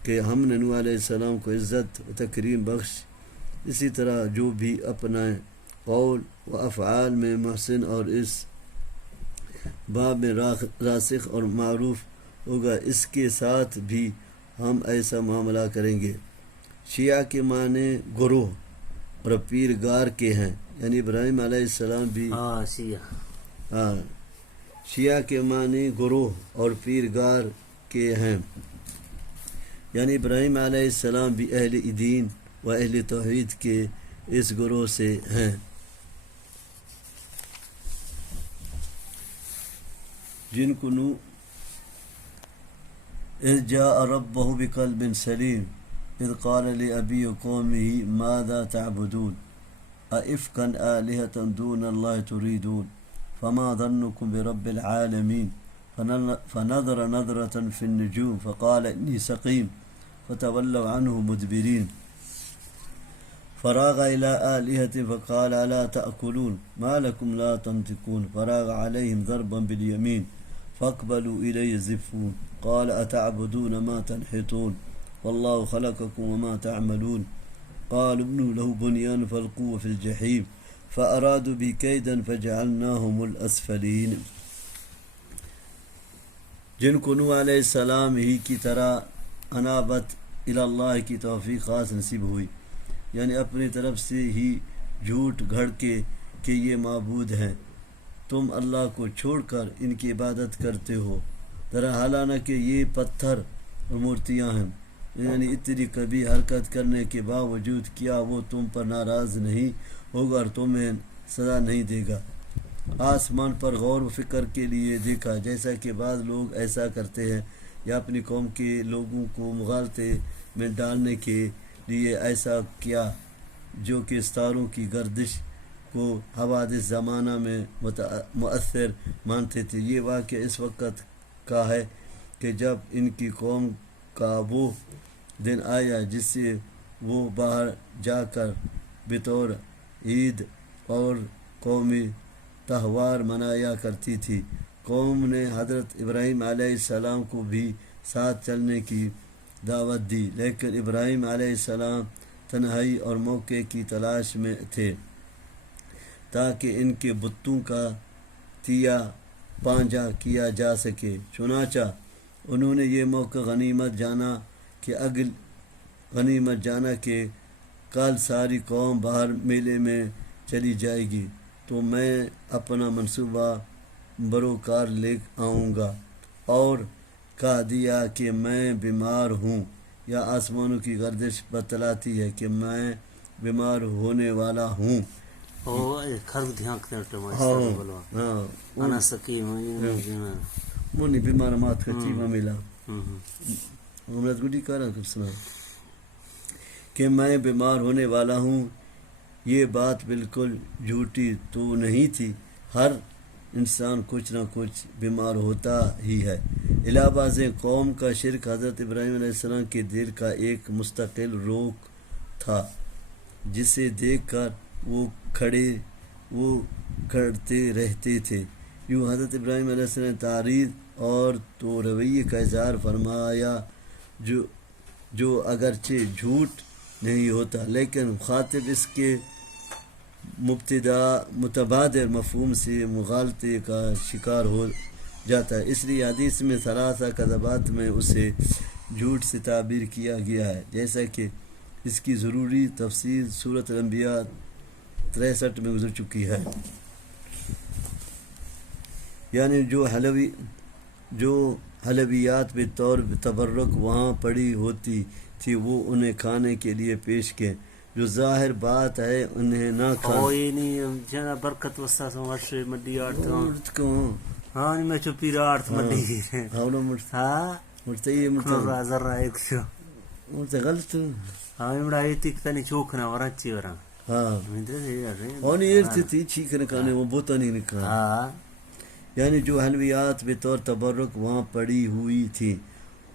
کہ ہم نے نوح علیہ السلام کو عزت و تکریم بخش، اسی طرح جو بھی اپنا قول و افعال میں محسن اور اس باب میں راسخ اور معروف ہوگا، اس کے ساتھ بھی ہم ایسا معاملہ کریں گے. شیعہ کے معنی گروہ اور پیرگار کے ہیں، یعنی ابراہیم علیہ السلام بھی شیعہ کے معنی گروہ اور پیرگار کے ہیں، یعنی ابراہیم علیہ السلام بھی اہل دین و اہل توحید کے اس گروہ سے ہیں۔ جن کو اذ جاء ربه بقلب سلیم اذ قال لأبی قومه ماذا تعبدون أئفكا آلهة دون الله تريدون فما ظنكم برب العالمين فنظر نظرة في النجوم فقال إني سقيم فتولوا عنه مدبرين فراغ إلى آلهة فقال ألا تأكلون ما لكم لا تنطقون فراغ عليهم ضربا باليمين فاقبلوا إليه زفون قال أتعبدون ما تنحتون والله خلقكم وما تعملون قالوا ابنوا له بنيان فالقوه في الجحيم فأرادوا به كيدا فجعلناهم الأسفلين۔ جن کو نوح علیہ السلام ہی کی طرح انابت اللہ کی توفیق خاص نصیب ہوئی، یعنی اپنی طرف سے ہی جھوٹ گھڑ کے کہ یہ معبود ہیں، تم اللہ کو چھوڑ کر ان کی عبادت کرتے ہو، حالانکہ یہ پتھر اور مورتیاں ہیں، یعنی اتنی کبھی حرکت کرنے کے باوجود کیا وہ تم پر ناراض نہیں ہوگا اور تمہیں سزا نہیں دے گا۔ آسمان پر غور و فکر کے لیے دیکھا، جیسا کہ بعض لوگ ایسا کرتے ہیں، یا اپنی قوم کے لوگوں کو مغالطے میں ڈالنے کے لیے ایسا کیا، جو کہ ستاروں کی گردش کو حوادث زمانہ میں مؤثر مانتے تھے۔ یہ واقعہ اس وقت کا ہے کہ جب ان کی قوم کا وہ دن آیا جس سے وہ باہر جا کر بطور عید اور قومی تہوار منایا کرتی تھی۔ قوم نے حضرت ابراہیم علیہ السلام کو بھی ساتھ چلنے کی دعوت دی، لیکن ابراہیم علیہ السلام تنہائی اور موقع کی تلاش میں تھے تاکہ ان کے بتوں کا تیا پانجا کیا جا سکے۔ چنانچہ انہوں نے یہ موقع غنیمت جانا کہ کل ساری قوم باہر میلے میں چلی جائے گی تو میں اپنا منصوبہ بروکار لے آؤں گا، اور کہہ دیا کہ میں بیمار ہوں، یا آسمانوں کی گردش بتلاتی ہے کہ میں بیمار ہونے والا ہوں۔ مونی بیمار مات کا چیمہ ملا کہ میں بیمار ہونے والا ہوں۔ یہ بات بالکل جھوٹی تو نہیں تھی، ہر انسان کچھ نہ کچھ بیمار ہوتا ہی ہے۔ الہباز قوم کا شرک حضرت ابراہیم علیہ السلام کے دل کا ایک مستقل روک تھا، جسے دیکھ کر وہ کھڑتے رہتے تھے۔ یوں حضرت ابراہیم علیہ السلام نے تعریض اور تو رویے کا اظہار فرمایا جو اگرچہ جھوٹ نہیں ہوتا، لیکن خاطب اس کے متبادر مفہوم سے مغالطے کا شکار ہو جاتا ہے۔ اس لیے حدیث میں ثلاثہ کذبات میں اسے جھوٹ سے تعبیر کیا گیا ہے، جیسا کہ اس کی ضروری تفصیل سورۃ الانبیاء 63 میں گزر چکی ہے۔ یعنی جو حلویات بطور تبرک وہاں پڑی ہوتی تھی وہ انہیں کھانے کے لیے پیش کے، جو ظاہر بات ہے انہیں نہ کھانا۔ برکت وسا سو ورش مڈی آرت ہاں میں چپی رات مڈی ہاں مرتے یہ مرتے ذرا ایک شو مرتے غلط ہاں مڑا ایتی تنی چوکنا ورچی ورا ہاں اونی ایرتی تھی چیکن کھانے وہ بوتا نہیں نکھا۔ ہاں یعنی جو حلویات بطور تبرک وہاں پڑی ہوئی تھی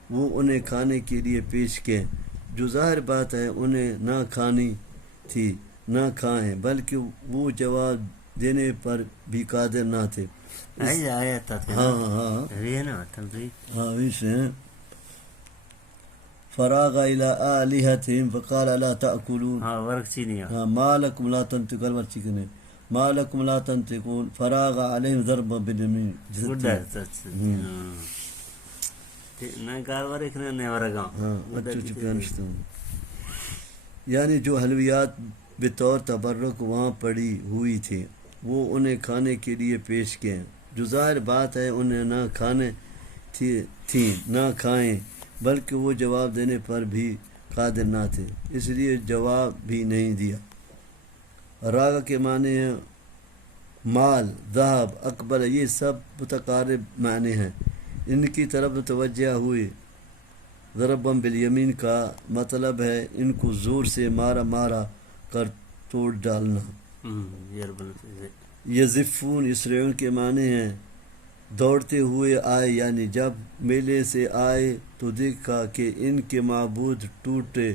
وہ انہیں کھانے کے لیے پیش کے، جو ظاہر بات ہے انہیں نہ کھانی تھی، نہ کھائیں، بلکہ وہ جواب دینے پر بھی قادر نہ تھے۔ فراغ الى آلهتهم فقال الا تأكلون ما لكم لا تنطقون ما لكم لا تنطقون فراغ عليهم ضربا باليمين۔ یعنی جو حلویات بطور تبرک وہاں پڑی ہوئی تھی وہ انہیں کھانے کے لیے پیش کیں، جو ظاہر بات ہے انہیں نہ کھانے تھیں نہ کھائیں، بلکہ وہ جواب دینے پر بھی قادر نہ تھے، اس لیے جواب بھی نہیں دیا۔ راغ کے معنی ہیں مال، ذہب، اکبر، یہ سب متقارب معنی ہیں، ان کی طرف متوجہ ہوئے۔ ضربم بالیمین کا مطلب ہے ان کو زور سے مارا کر توڑ ڈالنا۔ یزفون یسرعون کے معنی ہیں دوڑتے ہوئے آئے، یعنی جب میلے سے آئے تو دیکھا کہ ان کے معبود ٹوٹے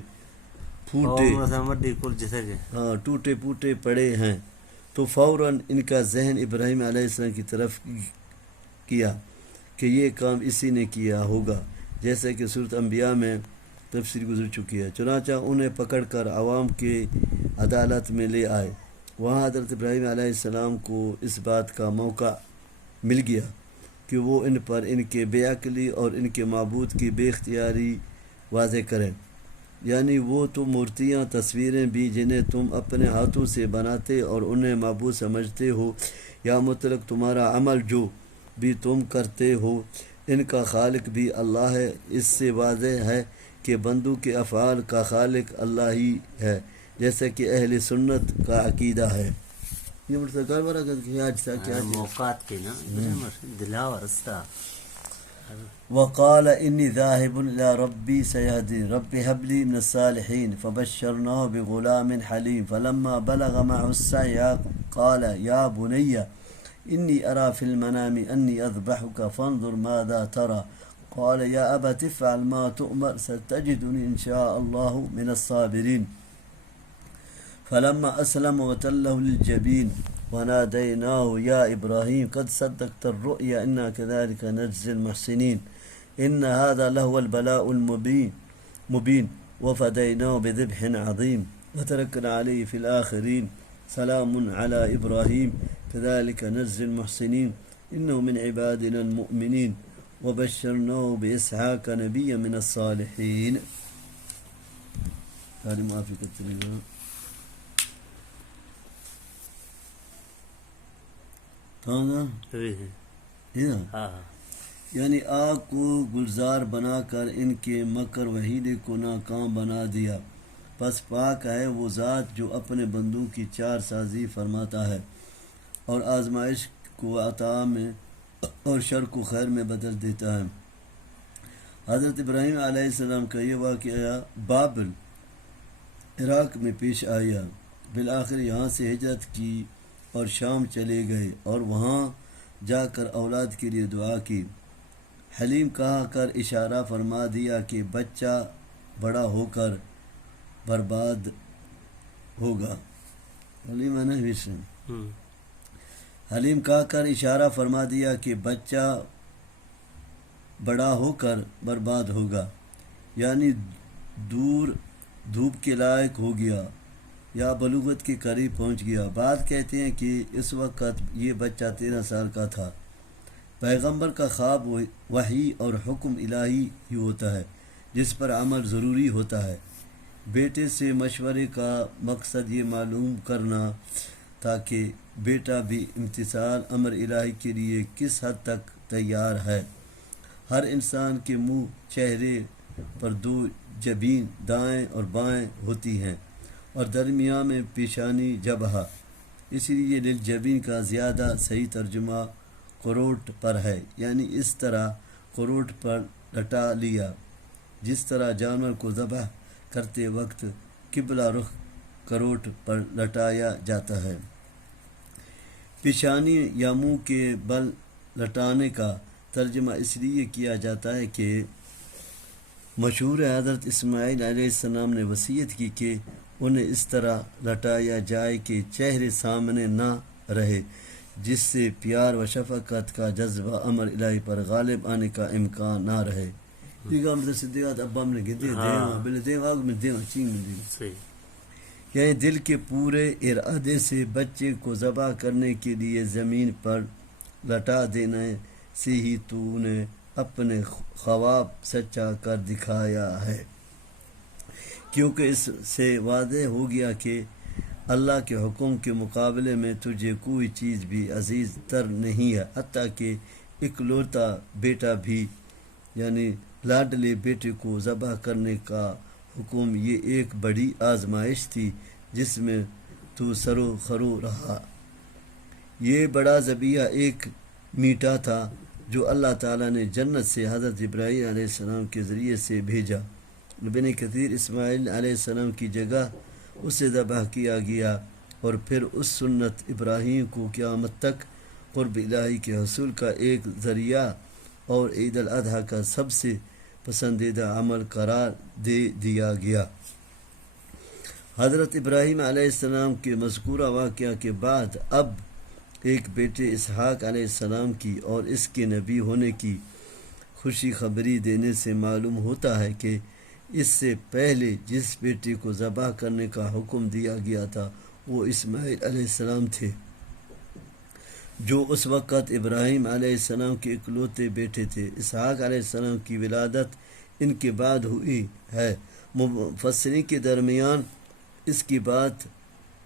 پھوٹے پڑے ہیں، تو فوراً ان کا ذہن ابراہیم علیہ السلام کی طرف کیا کہ یہ کام اسی نے کیا ہوگا، جیسا کہ سورۃ انبیاء میں تفسیر گزر چکی ہے۔ چنانچہ انہیں پکڑ کر عوام کے عدالت میں لے آئے۔ وہاں حضرت ابراہیم علیہ السلام کو اس بات کا موقع مل گیا کہ وہ ان پر ان کے بے عقلی اور ان کے معبود کی بے اختیاری واضح کریں، یعنی وہ تو مورتیاں، تصویریں بھی جنہیں تم اپنے ہاتھوں سے بناتے اور انہیں معبود سمجھتے ہو، یا مطلق تمہارا عمل جو بھی تم کرتے ہو، ان کا خالق بھی اللہ ہے۔ اس سے واضح ہے کہ بندوں کے افعال کا خالق اللہ ہی ہے، جیسا کہ اہل سنت کا عقیدہ ہے۔ یہ وقال انی ذاہب الی ربی سیہدین رب ہب لی من الصالحین فبشرناہ بغلام حلیم فلما بلغ معه السعی قال یا بنی انی ارى فی المنام انی اذبحک فانظر ماذا ترى قال یا ابت افعل ما تؤمر ستجدنی ان شاء اللہ من الصابرین فلما اسلم وتلہ للجبین ونادیناہ یا ابراہیم قد صدقت الرؤیا انا كذلك نجزی المحسنین ان هذا لهو البلاء المبین وفدیناہ بذبح عظیم وترکنا علیہ فی الآخرین سلام علی ابراہیم كذلك نجزی المحسنین انه من عبادنا المؤمنین وبشرناه بإسحاق نبیا من الصالحین۔ معافی کرتے ہیں۔ یعنی آگ کو گلزار بنا کر ان کے مکر و حیلے کو ناکام بنا دیا، پس پاک ہے وہ ذات جو اپنے بندوں کی چار سازی فرماتا ہے اور آزمائش کو عطا میں اور شر کو خیر میں بدل دیتا ہے۔ حضرت ابراہیم علیہ السلام کا یہ واقعہ بابل عراق میں پیش آیا، بالآخر یہاں سے ہجرت کی اور شام چلے گئے اور وہاں جا کر اولاد کے لیے دعا کی۔ حلیم کہا کر اشارہ فرما دیا کہ بچہ بڑا ہو کر برباد ہوگا۔ حلیم کہا کر اشارہ فرما دیا کہ بچہ بڑا ہو کر برباد ہوگا، یعنی دور دھوپ کے لائق ہو گیا یا بلوغت کے قریب پہنچ گیا۔ بعد کہتے ہیں کہ اس وقت یہ بچہ 13 سال کا تھا۔ پیغمبر کا خواب وحی اور حکم الہی ہی ہوتا ہے جس پر عمل ضروری ہوتا ہے۔ بیٹے سے مشورے کا مقصد یہ معلوم کرنا تھا کہ بیٹا بھی امتثال امر الہی کے لیے کس حد تک تیار ہے۔ ہر انسان کے منہ چہرے پر 2 جبین دائیں اور بائیں ہوتی ہیں اور درمیان میں پیشانی جبہہ، اس لیے للجبین کا زیادہ صحیح ترجمہ کروٹ پر ہے، یعنی اس طرح کروٹ پر لٹا لیا جس طرح جانور کو ذبح کرتے وقت قبلہ رخ کروٹ پر لٹایا جاتا ہے۔ پیشانی یا منہ کے بل لٹانے کا ترجمہ اس لیے کیا جاتا ہے کہ مشہور حضرت اسماعیل علیہ السلام نے وصیت کی کہ انہیں اس طرح لٹایا جائے کہ چہرے سامنے نہ رہے، جس سے پیار و شفقت کا جذبہ امر الہی پر غالب آنے کا امکان نہ رہے۔ یعنی دل کے پورے ارادے سے بچے کو ذبح کرنے کے لیے زمین پر لٹا دینے سے ہی تو نے اپنے خواب سچا کر دکھایا ہے، کیونکہ اس سے واضح ہو گیا کہ اللہ کے حکم کے مقابلے میں تجھے کوئی چیز بھی عزیز تر نہیں ہے، حتیٰ کہ اکلوتا بیٹا بھی، یعنی لاڈلے بیٹے کو ذبح کرنے کا حکم۔ یہ ایک بڑی آزمائش تھی جس میں تو سرو خرو رہا۔ یہ بڑا ذبیحہ ایک میٹھا تھا جو اللہ تعالیٰ نے جنت سے حضرت ابراہیم علیہ السلام کے ذریعے سے بھیجا۔ ابن کثیر اسماعیل علیہ السلام کی جگہ اسے ذبح کیا گیا، اور پھر اس سنت ابراہیم کو قیامت تک قرب الہی کے حصول کا ایک ذریعہ اور عید الاضحیٰ کا سب سے پسندیدہ عمل قرار دے دیا گیا۔ حضرت ابراہیم علیہ السلام کے مذکورہ واقعہ کے بعد اب ایک بیٹے اسحاق علیہ السلام کی اور اس کے نبی ہونے کی خوشی خبری دینے سے معلوم ہوتا ہے کہ اس سے پہلے جس بیٹے کو ذبح کرنے کا حکم دیا گیا تھا وہ اسماعیل علیہ السلام تھے، جو اس وقت ابراہیم علیہ السلام کے اکلوتے بیٹے تھے۔ اسحاق علیہ السلام کی ولادت ان کے بعد ہوئی ہے۔ مفسرین کے درمیان اس کی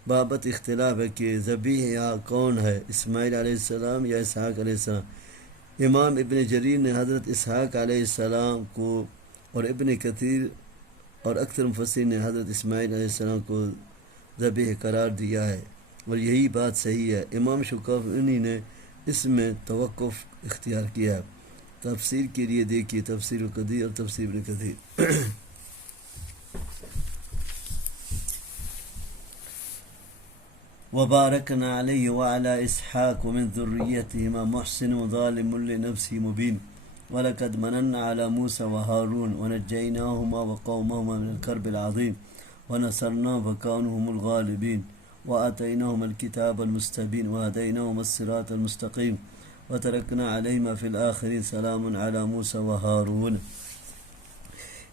بابت اختلاف ہے کہ ذبیحہ کون ہے، اسماعیل علیہ السلام یا اسحاق علیہ السلام۔ امام ابن جریر نے حضرت اسحاق علیہ السلام کو اور ابن کثیر اور اکثر مفسرین نے حضرت اسماعیل علیہ السلام کو ذبیح قرار دیا ہے، اور یہی بات صحیح ہے۔ امام شوکانی نے اس میں توقف اختیار کیا ہے۔ تفسیر کے لیے دیکھیے تفسیر القدیر اور تفسیر ابن کثیر۔ وباركنا عليه وعلى إسحاق ومن ذريتهما محسن وظالم لنفسه مبين ولقد مننا على موسى وهارون ونجيناهما وقومهما من الكرب العظيم ونصرناهم وكانوا هم الغالبين وآتيناهما الكتاب المستبين وهديناهما الصراط المستقيم وتركنا عليهما في الآخرين سلام على موسى وهارون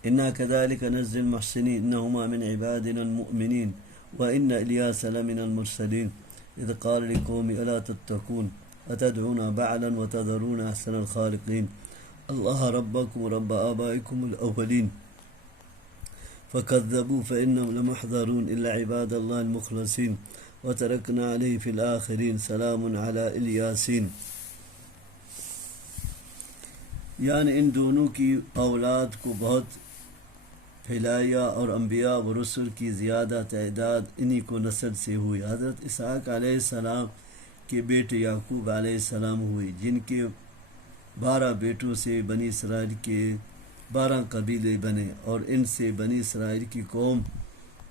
إنا كذلك نجزي المحسنين إنهما من عبادنا المؤمنين وإن إلياس لمن المرسلين إذ قال لقومه ألا تتقون أتدعون بعلا وتذرون أحسن الخالقين الله ربكم ورب آبائكم الأولين فكذبوا فإنهم لمحضرون إلا عباد الله المخلصين وتركنا عليه في الآخرين سلام على الياسين۔ یعنی ان دونوں کی اولاد کو بہت پھیلایا اور انبیاء و رسل کی زیادہ تعداد انہی کو نسل سے ہوئی۔ حضرت اسحاق علیہ السلام کے بیٹے یعقوب علیہ السلام ہوئی، جن کے 12 بیٹوں سے بنی اسرائیل کے 12 قبیلے بنے، اور ان سے بنی اسرائیل کی قوم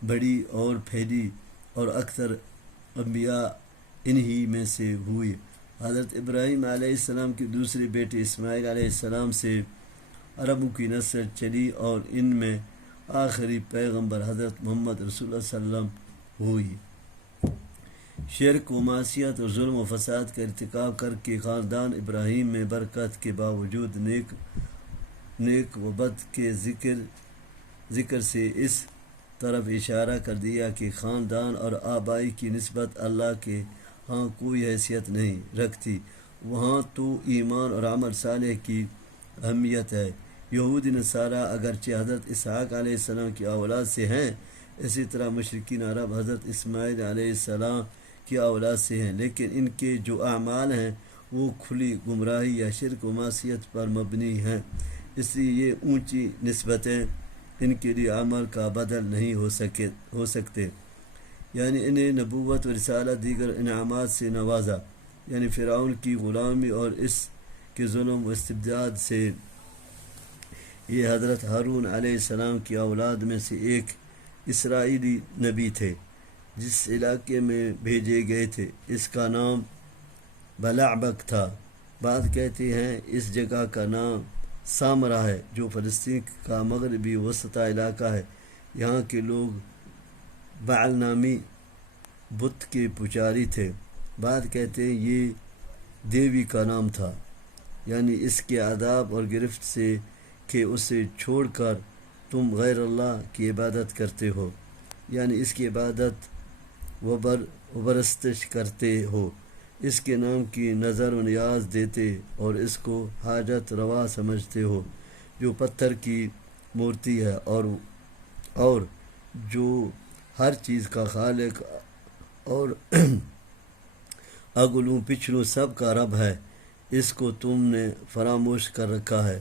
بڑی اور پھیلی، اور اکثر انبیاء انہی میں سے ہوئی۔ حضرت ابراہیم علیہ السلام کے دوسرے بیٹے اسماعیل علیہ السلام سے عربوں کی نسل چلی، اور ان میں آخری پیغمبر حضرت محمد رسول اللہ صلی اللہ علیہ وسلم ہوئی۔ شرک و معصیت اور ظلم و فساد کا ارتکاب کر کے خاندان ابراہیم میں برکت کے باوجود نیک و بد کے ذکر سے اس طرف اشارہ کر دیا کہ خاندان اور آبائی کی نسبت اللہ کے ہاں کوئی حیثیت نہیں رکھتی، وہاں تو ایمان اور عمل صالح کی اہمیت ہے۔ یہودی نصارہ اگرچہ حضرت اسحاق علیہ السلام کی اولاد سے ہیں، اسی طرح مشرکین عرب حضرت اسماعیل علیہ السلام کی اولاد سے ہیں، لیکن ان کے جو اعمال ہیں وہ کھلی گمراہی یا شرک و معصیت پر مبنی ہیں، اس لیے یہ اونچی نسبتیں ان کے لیے عمل کا بدل نہیں ہو سکتے۔ یعنی انہیں نبوت و رسالت دیگر انعامات سے نوازا، یعنی فرعون کی غلامی اور اس کے ظلم و استبداد سے۔ یہ حضرت ہارون علیہ السلام کی اولاد میں سے ایک اسرائیلی نبی تھے جس علاقے میں بھیجے گئے تھے، اس کا نام بلعبک تھا۔ بعض کہتے ہیں اس جگہ کا نام سامرا ہے جو فلسطین کا مغربی وسطی علاقہ ہے۔ یہاں کے لوگ بعل نامی بت کے پجاری تھے۔ بعض کہتے ہیں یہ دیوی کا نام تھا، یعنی اس کے عذاب اور گرفت سے کہ اسے چھوڑ کر تم غیر اللہ کی عبادت کرتے ہو، یعنی اس کی عبادت و پرستش کرتے ہو، اس کے نام کی نظر و نیاز دیتے اور اس کو حاجت روا سمجھتے ہو، جو پتھر کی مورتی ہے اور جو ہر چیز کا خالق اور اگلوں پچھلوں سب کا رب ہے، اس کو تم نے فراموش کر رکھا ہے،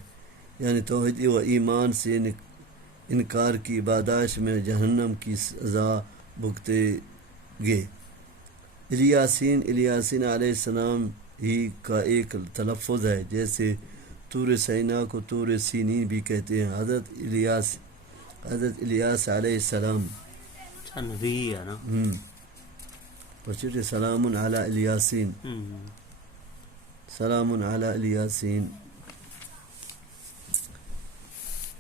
یعنی توحید و ایمان سے انکار کی پاداش میں جہنم کی سزا بھگتے گے۔ الیاسین علیہ السلام ہی کا ایک تلفظ ہے، جیسے طور سینا کو طور سینی بھی کہتے ہیں۔ حضرت الیاس علیہ السلام نبی ہے نا، پچھلے سلام علی الیاسین، سلام علی الیاسین۔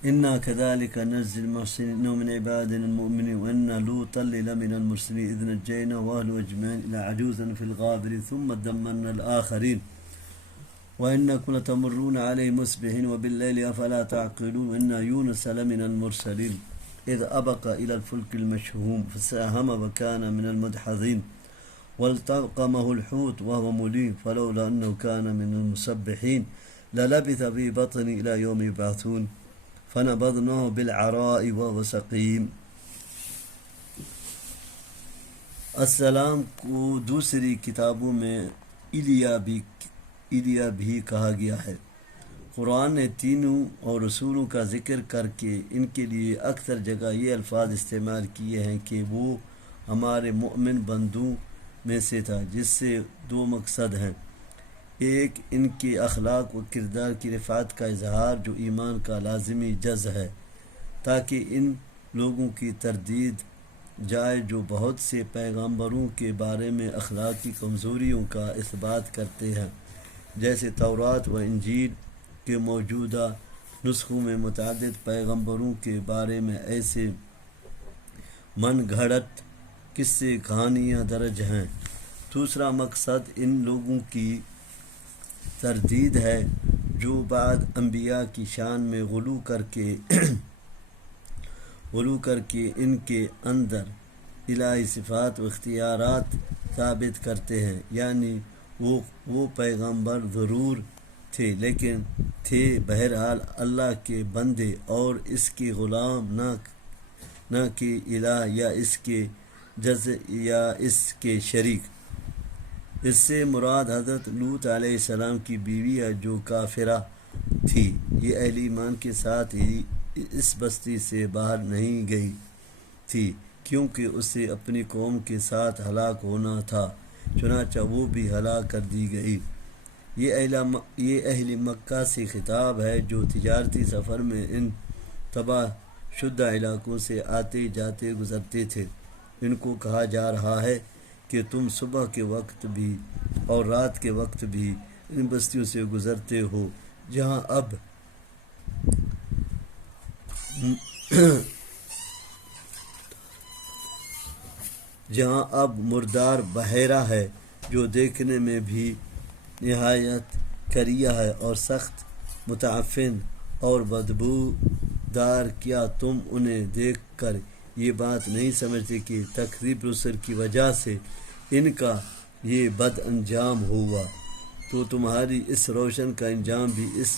انا كذلك نجزي المحسنين انه من عبادنا المؤمنين وان لوطا لمن المرسلين اذ نجيناه واهله اجمعين الى عجوزا في الغابرين ثم دمرنا الاخرين وانكم لتمرون عليهم مصبحين وبالليل افلا تعقلون وان يونس لمن المرسلين اذ ابق الى الفلك المشحون فساهم وكان من المدحضين والتقمه الحوت وهو مليم فلولا انه كان من المسبحين للبث في بطنه الى يوم يبعثون فنبذناه بالعراء وهو سقيم۔ السلام کو دوسری کتابوں میں ایلیا بھی کہا گیا ہے۔ قرآن نے تینوں اور رسولوں کا ذکر کر کے ان کے لیے اکثر جگہ یہ الفاظ استعمال کیے ہیں کہ وہ ہمارے مؤمن بندوں میں سے تھا، جس سے دو مقصد ہیں۔ ایک ان کے اخلاق و کردار کی رفعت کا اظہار جو ایمان کا لازمی جز ہے، تاکہ ان لوگوں کی تردید جائے جو بہت سے پیغمبروں کے بارے میں اخلاقی کمزوریوں کا اثبات کرتے ہیں، جیسے تورات و انجیل کے موجودہ نسخوں میں متعدد پیغمبروں کے بارے میں ایسے من گھڑت قصے کہانیاں درج ہیں۔ دوسرا مقصد ان لوگوں کی تردید ہے جو بعد انبیاء کی شان میں غلو کر کے ان کے اندر الہی صفات و اختیارات ثابت کرتے ہیں، یعنی وہ پیغمبر ضرور تھے لیکن تھے بہرحال اللہ کے بندے اور اس کے غلام، نہ کہ الہ یا اس کے جز یا اس کے شریک۔ اس سے مراد حضرت لوط علیہ السلام کی بیوی ہے جو کافرہ تھی۔ یہ اہل ایمان کے ساتھ ہی اس بستی سے باہر نہیں گئی تھی کیونکہ اسے اپنی قوم کے ساتھ ہلاک ہونا تھا، چنانچہ وہ بھی ہلاک کر دی گئی۔ یہ اہل مکہ سے خطاب ہے جو تجارتی سفر میں ان تباہ شدہ علاقوں سے آتے جاتے گزرتے تھے۔ ان کو کہا جا رہا ہے کہ تم صبح کے وقت بھی اور رات کے وقت بھی ان بستیوں سے گزرتے ہو جہاں اب مردار بحیرہ ہے جو دیکھنے میں بھی نہایت کریہ ہے اور سخت متعفن اور بدبو دار۔ کیا تم انہیں دیکھ کر یہ بات نہیں سمجھتے کہ تکذیب رسل کی وجہ سے ان کا یہ بد انجام ہوا؟ تو تمہاری اس روشن کا انجام بھی اس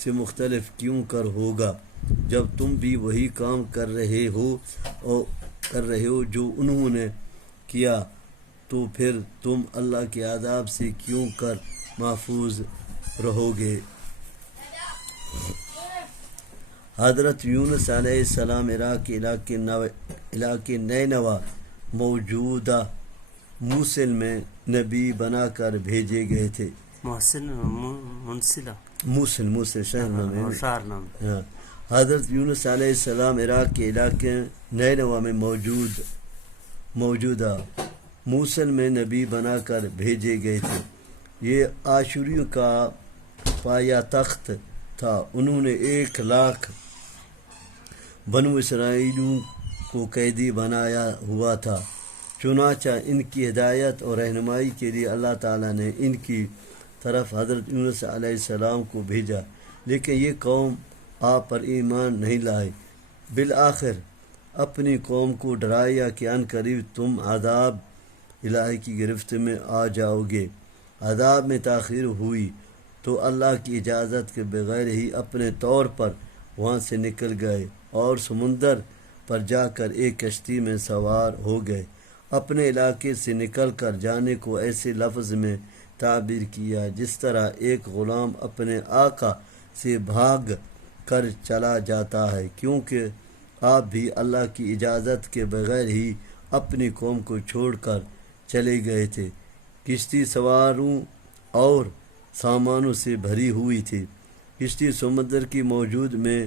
سے مختلف کیوں کر ہوگا جب تم بھی وہی کام کر رہے ہو جو انہوں نے کیا؟ تو پھر تم اللہ کے عذاب سے کیوں کر محفوظ رہو گے؟ حضرت یونس علیہ السلام عراق کے علاقے نینوا موجودہ موصل میں نبی بنا کر بھیجے گئے تھے۔ موصل شہر نام۔ حضرت یونس علیہ السلام عراق کے علاقے نینوا میں موجودہ موصل میں نبی بنا کر بھیجے گئے تھے۔ یہ آشوریوں کا پایا تخت تھا۔ انہوں نے 1,00,000 بنو اسرائیلیوں کو قیدی بنایا ہوا تھا، چنانچہ ان کی ہدایت اور رہنمائی کے لیے اللہ تعالیٰ نے ان کی طرف حضرت یونس علیہ السلام کو بھیجا، لیکن یہ قوم آپ پر ایمان نہیں لائے۔ بالآخر اپنی قوم کو ڈرایا کہ ان قریب تم عذاب الہی کی گرفت میں آ جاؤ گے۔ عذاب میں تاخیر ہوئی تو اللہ کی اجازت کے بغیر ہی اپنے طور پر وہاں سے نکل گئے اور سمندر پر جا کر ایک کشتی میں سوار ہو گئے۔ اپنے علاقے سے نکل کر جانے کو ایسے لفظ میں تعبیر کیا جس طرح ایک غلام اپنے آقا سے بھاگ کر چلا جاتا ہے، کیونکہ آپ بھی اللہ کی اجازت کے بغیر ہی اپنی قوم کو چھوڑ کر چلے گئے تھے۔ کشتی سواروں اور سامانوں سے بھری ہوئی تھی۔ کشتی سمندر کی موجود میں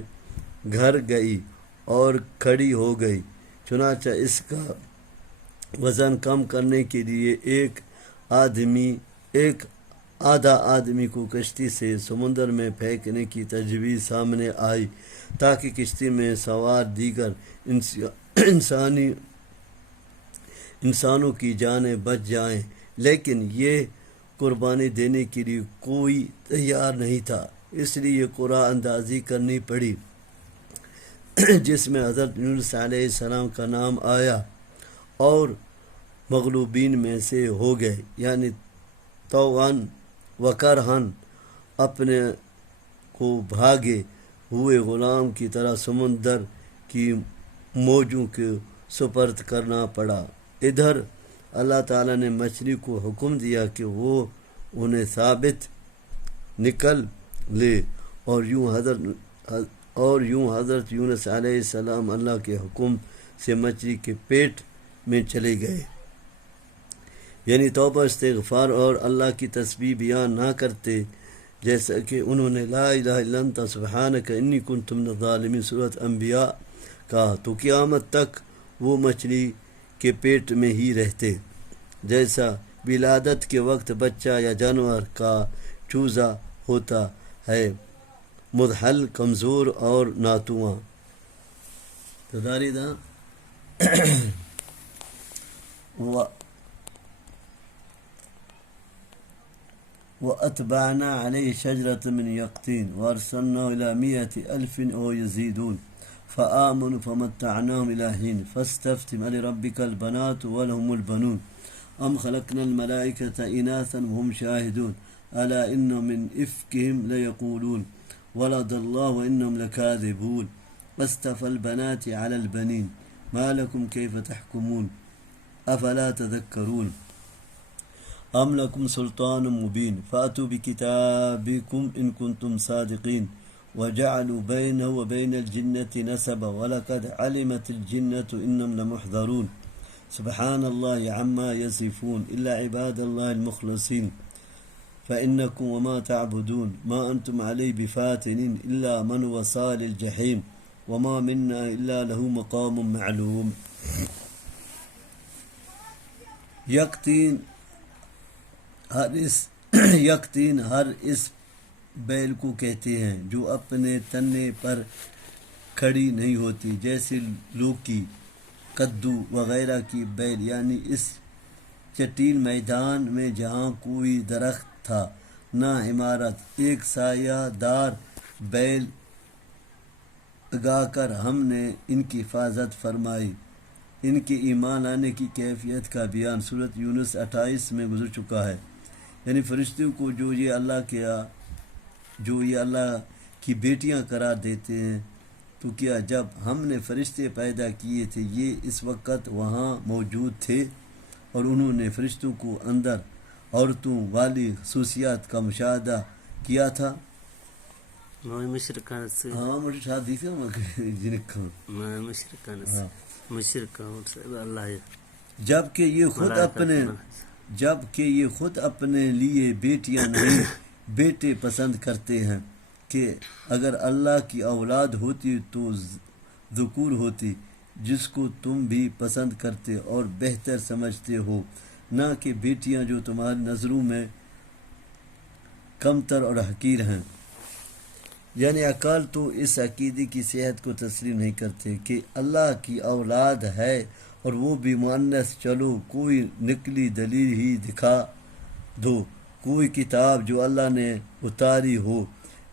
گھر گئی اور کھڑی ہو گئی، چنانچہ اس کا وزن کم کرنے کے لیے ایک آدھا آدمی کو کشتی سے سمندر میں پھینکنے کی تجویز سامنے آئی تاکہ کشتی میں سوار دیگر انسانوں کی جانیں بچ جائیں، لیکن یہ قربانی دینے کے لیے کوئی تیار نہیں تھا، اس لیے یہ قرآن اندازی کرنی پڑی جس میں حضرت یونس علیہ السلام کا نام آیا اور مغلوبین میں سے ہو گئے، یعنی طوعاً و کرہاً اپنے کو بھاگے ہوئے غلام کی طرح سمندر کی موجوں کے سپرد کرنا پڑا۔ ادھر اللہ تعالیٰ نے مچھلی کو حکم دیا کہ وہ انہیں ثابت نکل لے، اور یوں حضرت یونس علیہ السلام اللہ کے حکم سے مچھلی کے پیٹ میں چلے گئے، یعنی توبہ، استغفار اور اللہ کی تسبیح بیان نہ کرتے، جیسا کہ انہوں نے لا الہ الا انت سبحانک انی کنت من الظالمین سورۃ انبیاء کہا، تو قیامت تک وہ مچھلی کے پیٹ میں ہی رہتے، جیسا ولادت کے وقت بچہ یا جانور کا چوزا ہوتا ہے، مدحل، کمزور اور ناتواں۔ وَأَتْبَعْنَا عَلَيْهِ شَجْرَةً مِّن يَقْطِينٍ وَأَرْسَلْنَاهُ إِلَى 100,000 أَوْ يَزِيدُونَ فَآمَنُوا فَمَتَّعْنَاهُمْ إِلَىٰ حِينٍ فَاسْتَفْتِمْ أَلِرَبِّكَ الْبَنَاتُ وَلَهُمُ الْبَنُونَ أَمْ خَلَقْنَا الْمَلَائِكَةَ إِنَاثًا وَهُمْ شَاهِدُونَ أَلَا إِنَّهُم مِّنْ إِفْكِهِمْ لَيَقُولُونَ وَلَدَ اللَّهُ وَإِنَّهُمْ لَكَاذِبُونَ أَصْطَفَى الْبَنَاتِ عَلَى الْبَنِينَ مَا لَكُمْ كَيْفَ تَحْكُمُونَ أَفَلَا تَذَكَّرُونَ أَمْ لَكُمْ سُلْطَانٌ مُّبِينٌ فَأْتُوا بِكِتَابِكُمْ إِن كُنتُمْ صَادِقِينَ وَجَعَلُوا بَيْنَهُ وَبَيْنَ الْجِنَّةِ نَسَبًا وَلَقَدْ عَلِمَتِ الْجِنَّةُ إِنَّهُمْ لَمُحْضَرُونَ سبحان الله عما يصفون إلا عباد الله المخلصين فإنكم وما تعبدون ما أنتم عليه بفاتنين إلا من وصال الجحيم وما منا إلا له مقام معلوم۔ یقین ہر اس بیل کو کہتے ہیں جو اپنے تنے پر کھڑی نہیں ہوتی، جیسے لوکی، کدو وغیرہ کی بیل، یعنی اس چٹیل میدان میں جہاں کوئی درخت تھا نہ عمارت، ایک سایہ دار بیل اگا کر ہم نے ان کی حفاظت فرمائی۔ ان کے ایمان لانے کی کیفیت کا بیان سورۃ یونس 28 میں گزر چکا ہے، یعنی فرشتوں کو جو یہ اللہ کی بیٹیاں قرار دیتے ہیں، تو کیا جب ہم نے فرشتے پیدا کیے تھے یہ اس وقت وہاں موجود تھے اور انہوں نے فرشتوں کو اندر عورتوں والی خصوصیات کا مشاہدہ کیا تھا؟ جبکہ یہ خود اپنے لیے بیٹیاں نہیں بیٹے پسند کرتے ہیں، کہ اگر اللہ کی اولاد ہوتی تو ذکور ہوتی، جس کو تم بھی پسند کرتے اور بہتر سمجھتے ہو، نہ کہ بیٹیاں جو تمہاری نظروں میں کمتر اور حقیر ہیں۔ یعنی عقل تو اس عقیدے کی صحت کو تسلیم نہیں کرتے کہ اللہ کی اولاد ہے، اور وہ بھی مؤنث۔ چلو کوئی نقلی دلیل ہی دکھا دو، کوئی کتاب جو اللہ نے اتاری ہو،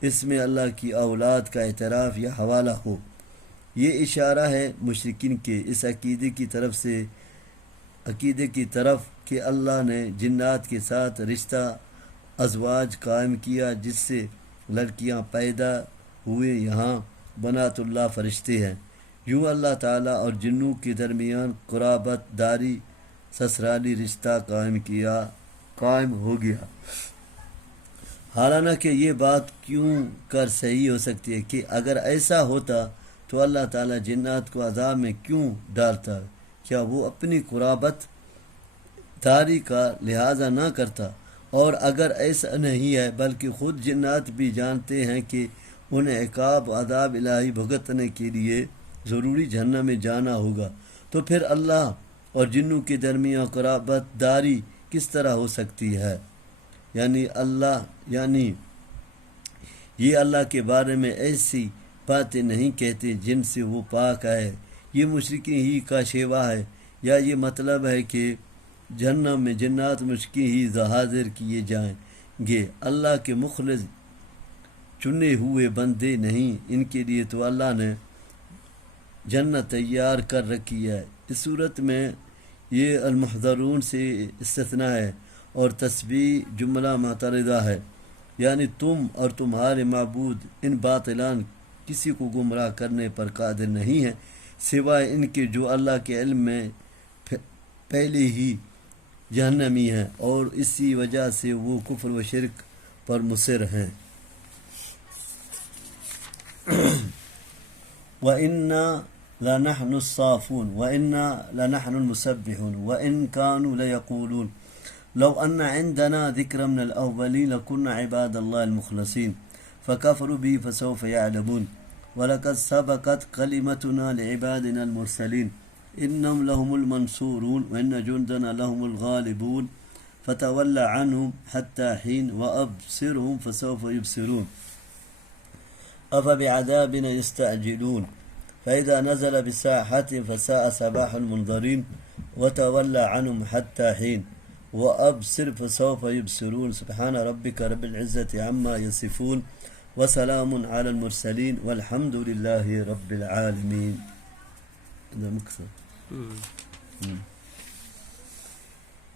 اس میں اللہ کی اولاد کا اعتراف یا حوالہ ہو۔ یہ اشارہ ہے مشرکین کے اس عقیدے کی طرف کہ اللہ نے جنات کے ساتھ رشتہ ازواج قائم کیا، جس سے لڑکیاں پیدا ہوئے، یہاں بنات اللہ فرشتے ہیں۔ یوں اللہ تعالیٰ اور جنوں کے درمیان قرابت داری سسرالی رشتہ قائم ہو گیا۔ حالانکہ یہ بات کیوں کر صحیح ہو سکتی ہے کہ اگر ایسا ہوتا تو اللہ تعالیٰ جنات کو عذاب میں کیوں ڈالتا؟ کیا وہ اپنی قرابت داری کا لحاظہ نہ کرتا؟ اور اگر ایسا نہیں ہے بلکہ خود جنات بھی جانتے ہیں کہ انہیں عقاب و عذاب الہی بھگتنے کے لیے ضروری جہنم میں جانا ہوگا، تو پھر اللہ اور جنوں کے درمیان قرابت داری کس طرح ہو سکتی ہے؟ یعنی یہ اللہ کے بارے میں ایسی باتیں نہیں کہتے جن سے وہ پاک ہے، یہ مشرکین ہی کا شیوا ہے، یا یہ مطلب ہے کہ جہنم میں جنات مشرکین ہی حاضر کیے جائیں گے؟ اللہ کے مخلص چنے ہوئے بندے نہیں، ان کے لیے تو اللہ نے جنت تیار کر رکھی ہے۔ اس صورت میں یہ المحضرون سے استثناء ہے اور تسبیح جملہ معترضہ ہے، یعنی تم اور تمہارے معبود ان باطلان کسی کو گمراہ کرنے پر قادر نہیں ہیں سوائے ان کے جو اللہ کے علم میں پہلے ہی جہنمی ہیں، اور اسی وجہ سے وہ کفر و شرک پر مصر ہیں۔ وَإِنَّا لَنَحْنُ الصَّافُونَ وَإِنَّا لَنَحْنُ الْمُسَبِّحُونَ وَإِنْ كَانُوا لَيَقُولُونَ لو أن عندنا ذكر من الأولين لكنا عباد الله المخلصين فكفروا به فسوف يعلمون ولقد سبقت كلمتنا لعبادنا المرسلين إنهم لهم المنصورون وإن جندنا لهم الغالبون فتولى عنهم حتى حين وأبصرهم فسوف يبصرون أفبعذابنا يستعجلون فإذا نزل بساحتهم فساء صباح المنذرين وتولى عنهم حتى حين وأبصر فسوف يبصرون سبحان ربك رب العزة عما يصفون وسلام على المرسلين والحمد لله رب العالمين۔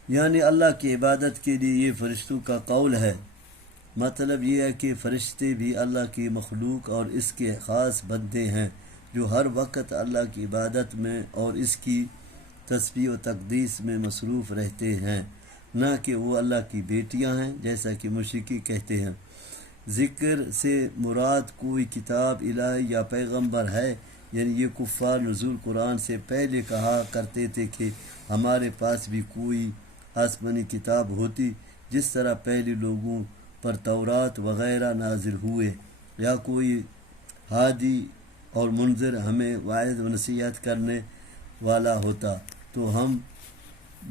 یعنی اللہ کی عبادت کے لیے یہ فرشتوں کا قول ہے۔ مطلب یہ ہے کہ فرشتے بھی اللہ کی مخلوق اور اس کے خاص بندے ہیں جو ہر وقت اللہ کی عبادت میں اور اس کی تسبیح و تقدیس میں مصروف رہتے ہیں، نہ کہ وہ اللہ کی بیٹیاں ہیں جیسا کہ مشرکی کہتے ہیں۔ ذکر سے مراد کوئی کتاب الہی یا پیغمبر ہے، یعنی یہ کفار نزول قرآن سے پہلے کہا کرتے تھے کہ ہمارے پاس بھی کوئی آسمانی کتاب ہوتی جس طرح پہلے لوگوں پر تورات وغیرہ نازل ہوئے، یا کوئی ہادی اور منذر ہمیں واعظ و نصیحت کرنے والا ہوتا تو ہم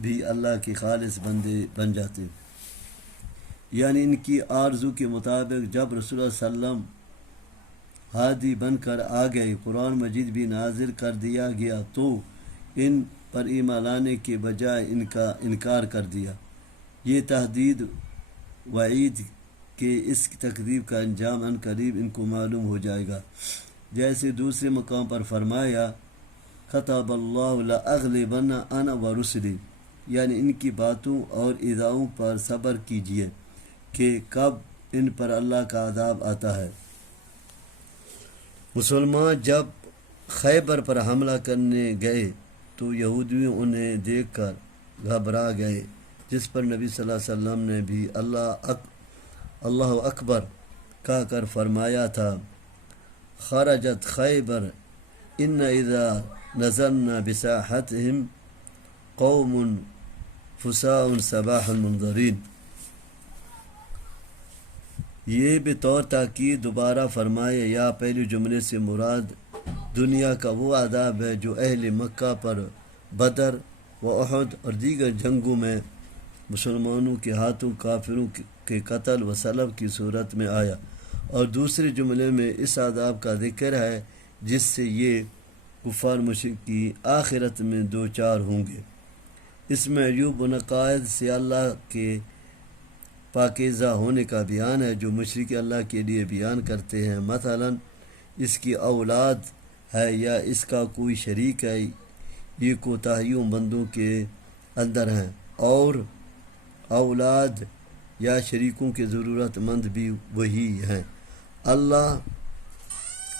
بھی اللہ کے خالص بندے بن جاتے۔ یعنی ان کی آرزو کے مطابق جب رسول اللہ صلی اللہ علیہ وسلم ہادی بن کر آ گئے، قرآن مجید بھی نازل کر دیا گیا، تو ان پر ایمان لانے کے بجائے ان کا انکار کر دیا۔ یہ تحدید وعید کہ اس تکذیب کا انجام ان قریب ان کو معلوم ہو جائے گا، جیسے دوسرے مقام پر فرمایا کتب اللہ لأغلبن انا ورسلی، یعنی ان کی باتوں اور ایذاؤں پر صبر کیجیے کہ کب ان پر اللہ کا عذاب آتا ہے۔ مسلمان جب خیبر پر حملہ کرنے گئے تو یہودیوں انہیں دیکھ کر گھبرا گئے، جس پر نبی صلی اللہ علیہ وسلم نے بھی اللہ اکبر کہہ کر فرمایا تھا خرجت خیبر ان اذا نزلنا بساحتهم قوم فساء صباح المنذرین۔ یہ بطور تاکید دوبارہ فرمائے یا پہلے جملے سے مراد دنیا کا وہ عذاب ہے جو اہل مکہ پر بدر و احد اور دیگر جنگوں میں مسلمانوں کے ہاتھوں کافروں کے قتل و سلب کی صورت میں آیا، اور دوسرے جملے میں اس عذاب کا ذکر ہے جس سے یہ کفار مشرکی آخرت میں دوچار ہوں گے۔ اس میں عیوب و نقائص سے اللہ کے پاکیزہ ہونے کا بیان ہے جو مشرک اللہ کے لیے بیان کرتے ہیں، مثلا اس کی اولاد ہے یا اس کا کوئی شریک ہے، یہ کوتاہیوں بندوں کے اندر ہیں، اور اولاد یا شریکوں کے ضرورت مند بھی وہی ہیں۔ اللہ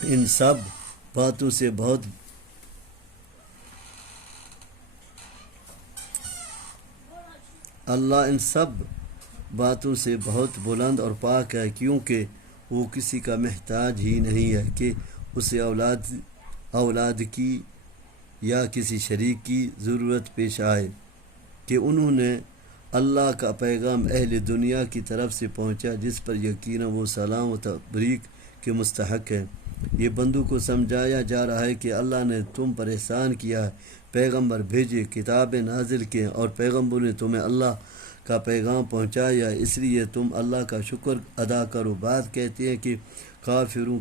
ان سب باتوں سے بہت اللہ ان سب باتوں سے بہت بلند اور پاک ہے، کیونکہ وہ کسی کا محتاج ہی نہیں ہے کہ اسے اولاد کی یا کسی شریک کی ضرورت پیش آئے، کہ انہوں نے اللہ کا پیغام اہل دنیا کی طرف سے پہنچا، جس پر یقینا وہ سلام و تبریک کے مستحق ہے۔ یہ بندوں کو سمجھایا جا رہا ہے کہ اللہ نے تم پر احسان کیا ہے، پیغمبر بھیجے، کتابیں نازل کیں، اور پیغمبر نے تمہیں اللہ کا پیغام پہنچایا، اس لیے تم اللہ کا شکر ادا کرو۔ بعد کہتے ہیں کہ کافروں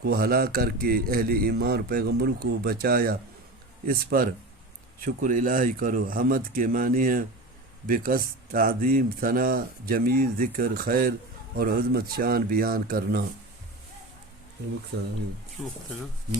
کو ہلاک کر کے اہل ایمان اور پیغمبروں کو بچایا، اس پر شکر الہی کرو۔ حمد کے معنی ہے بقصد تعظیم، ثنا، جمیل، ذکر خیر اور عظمت شان بیان کرنا۔ مختلف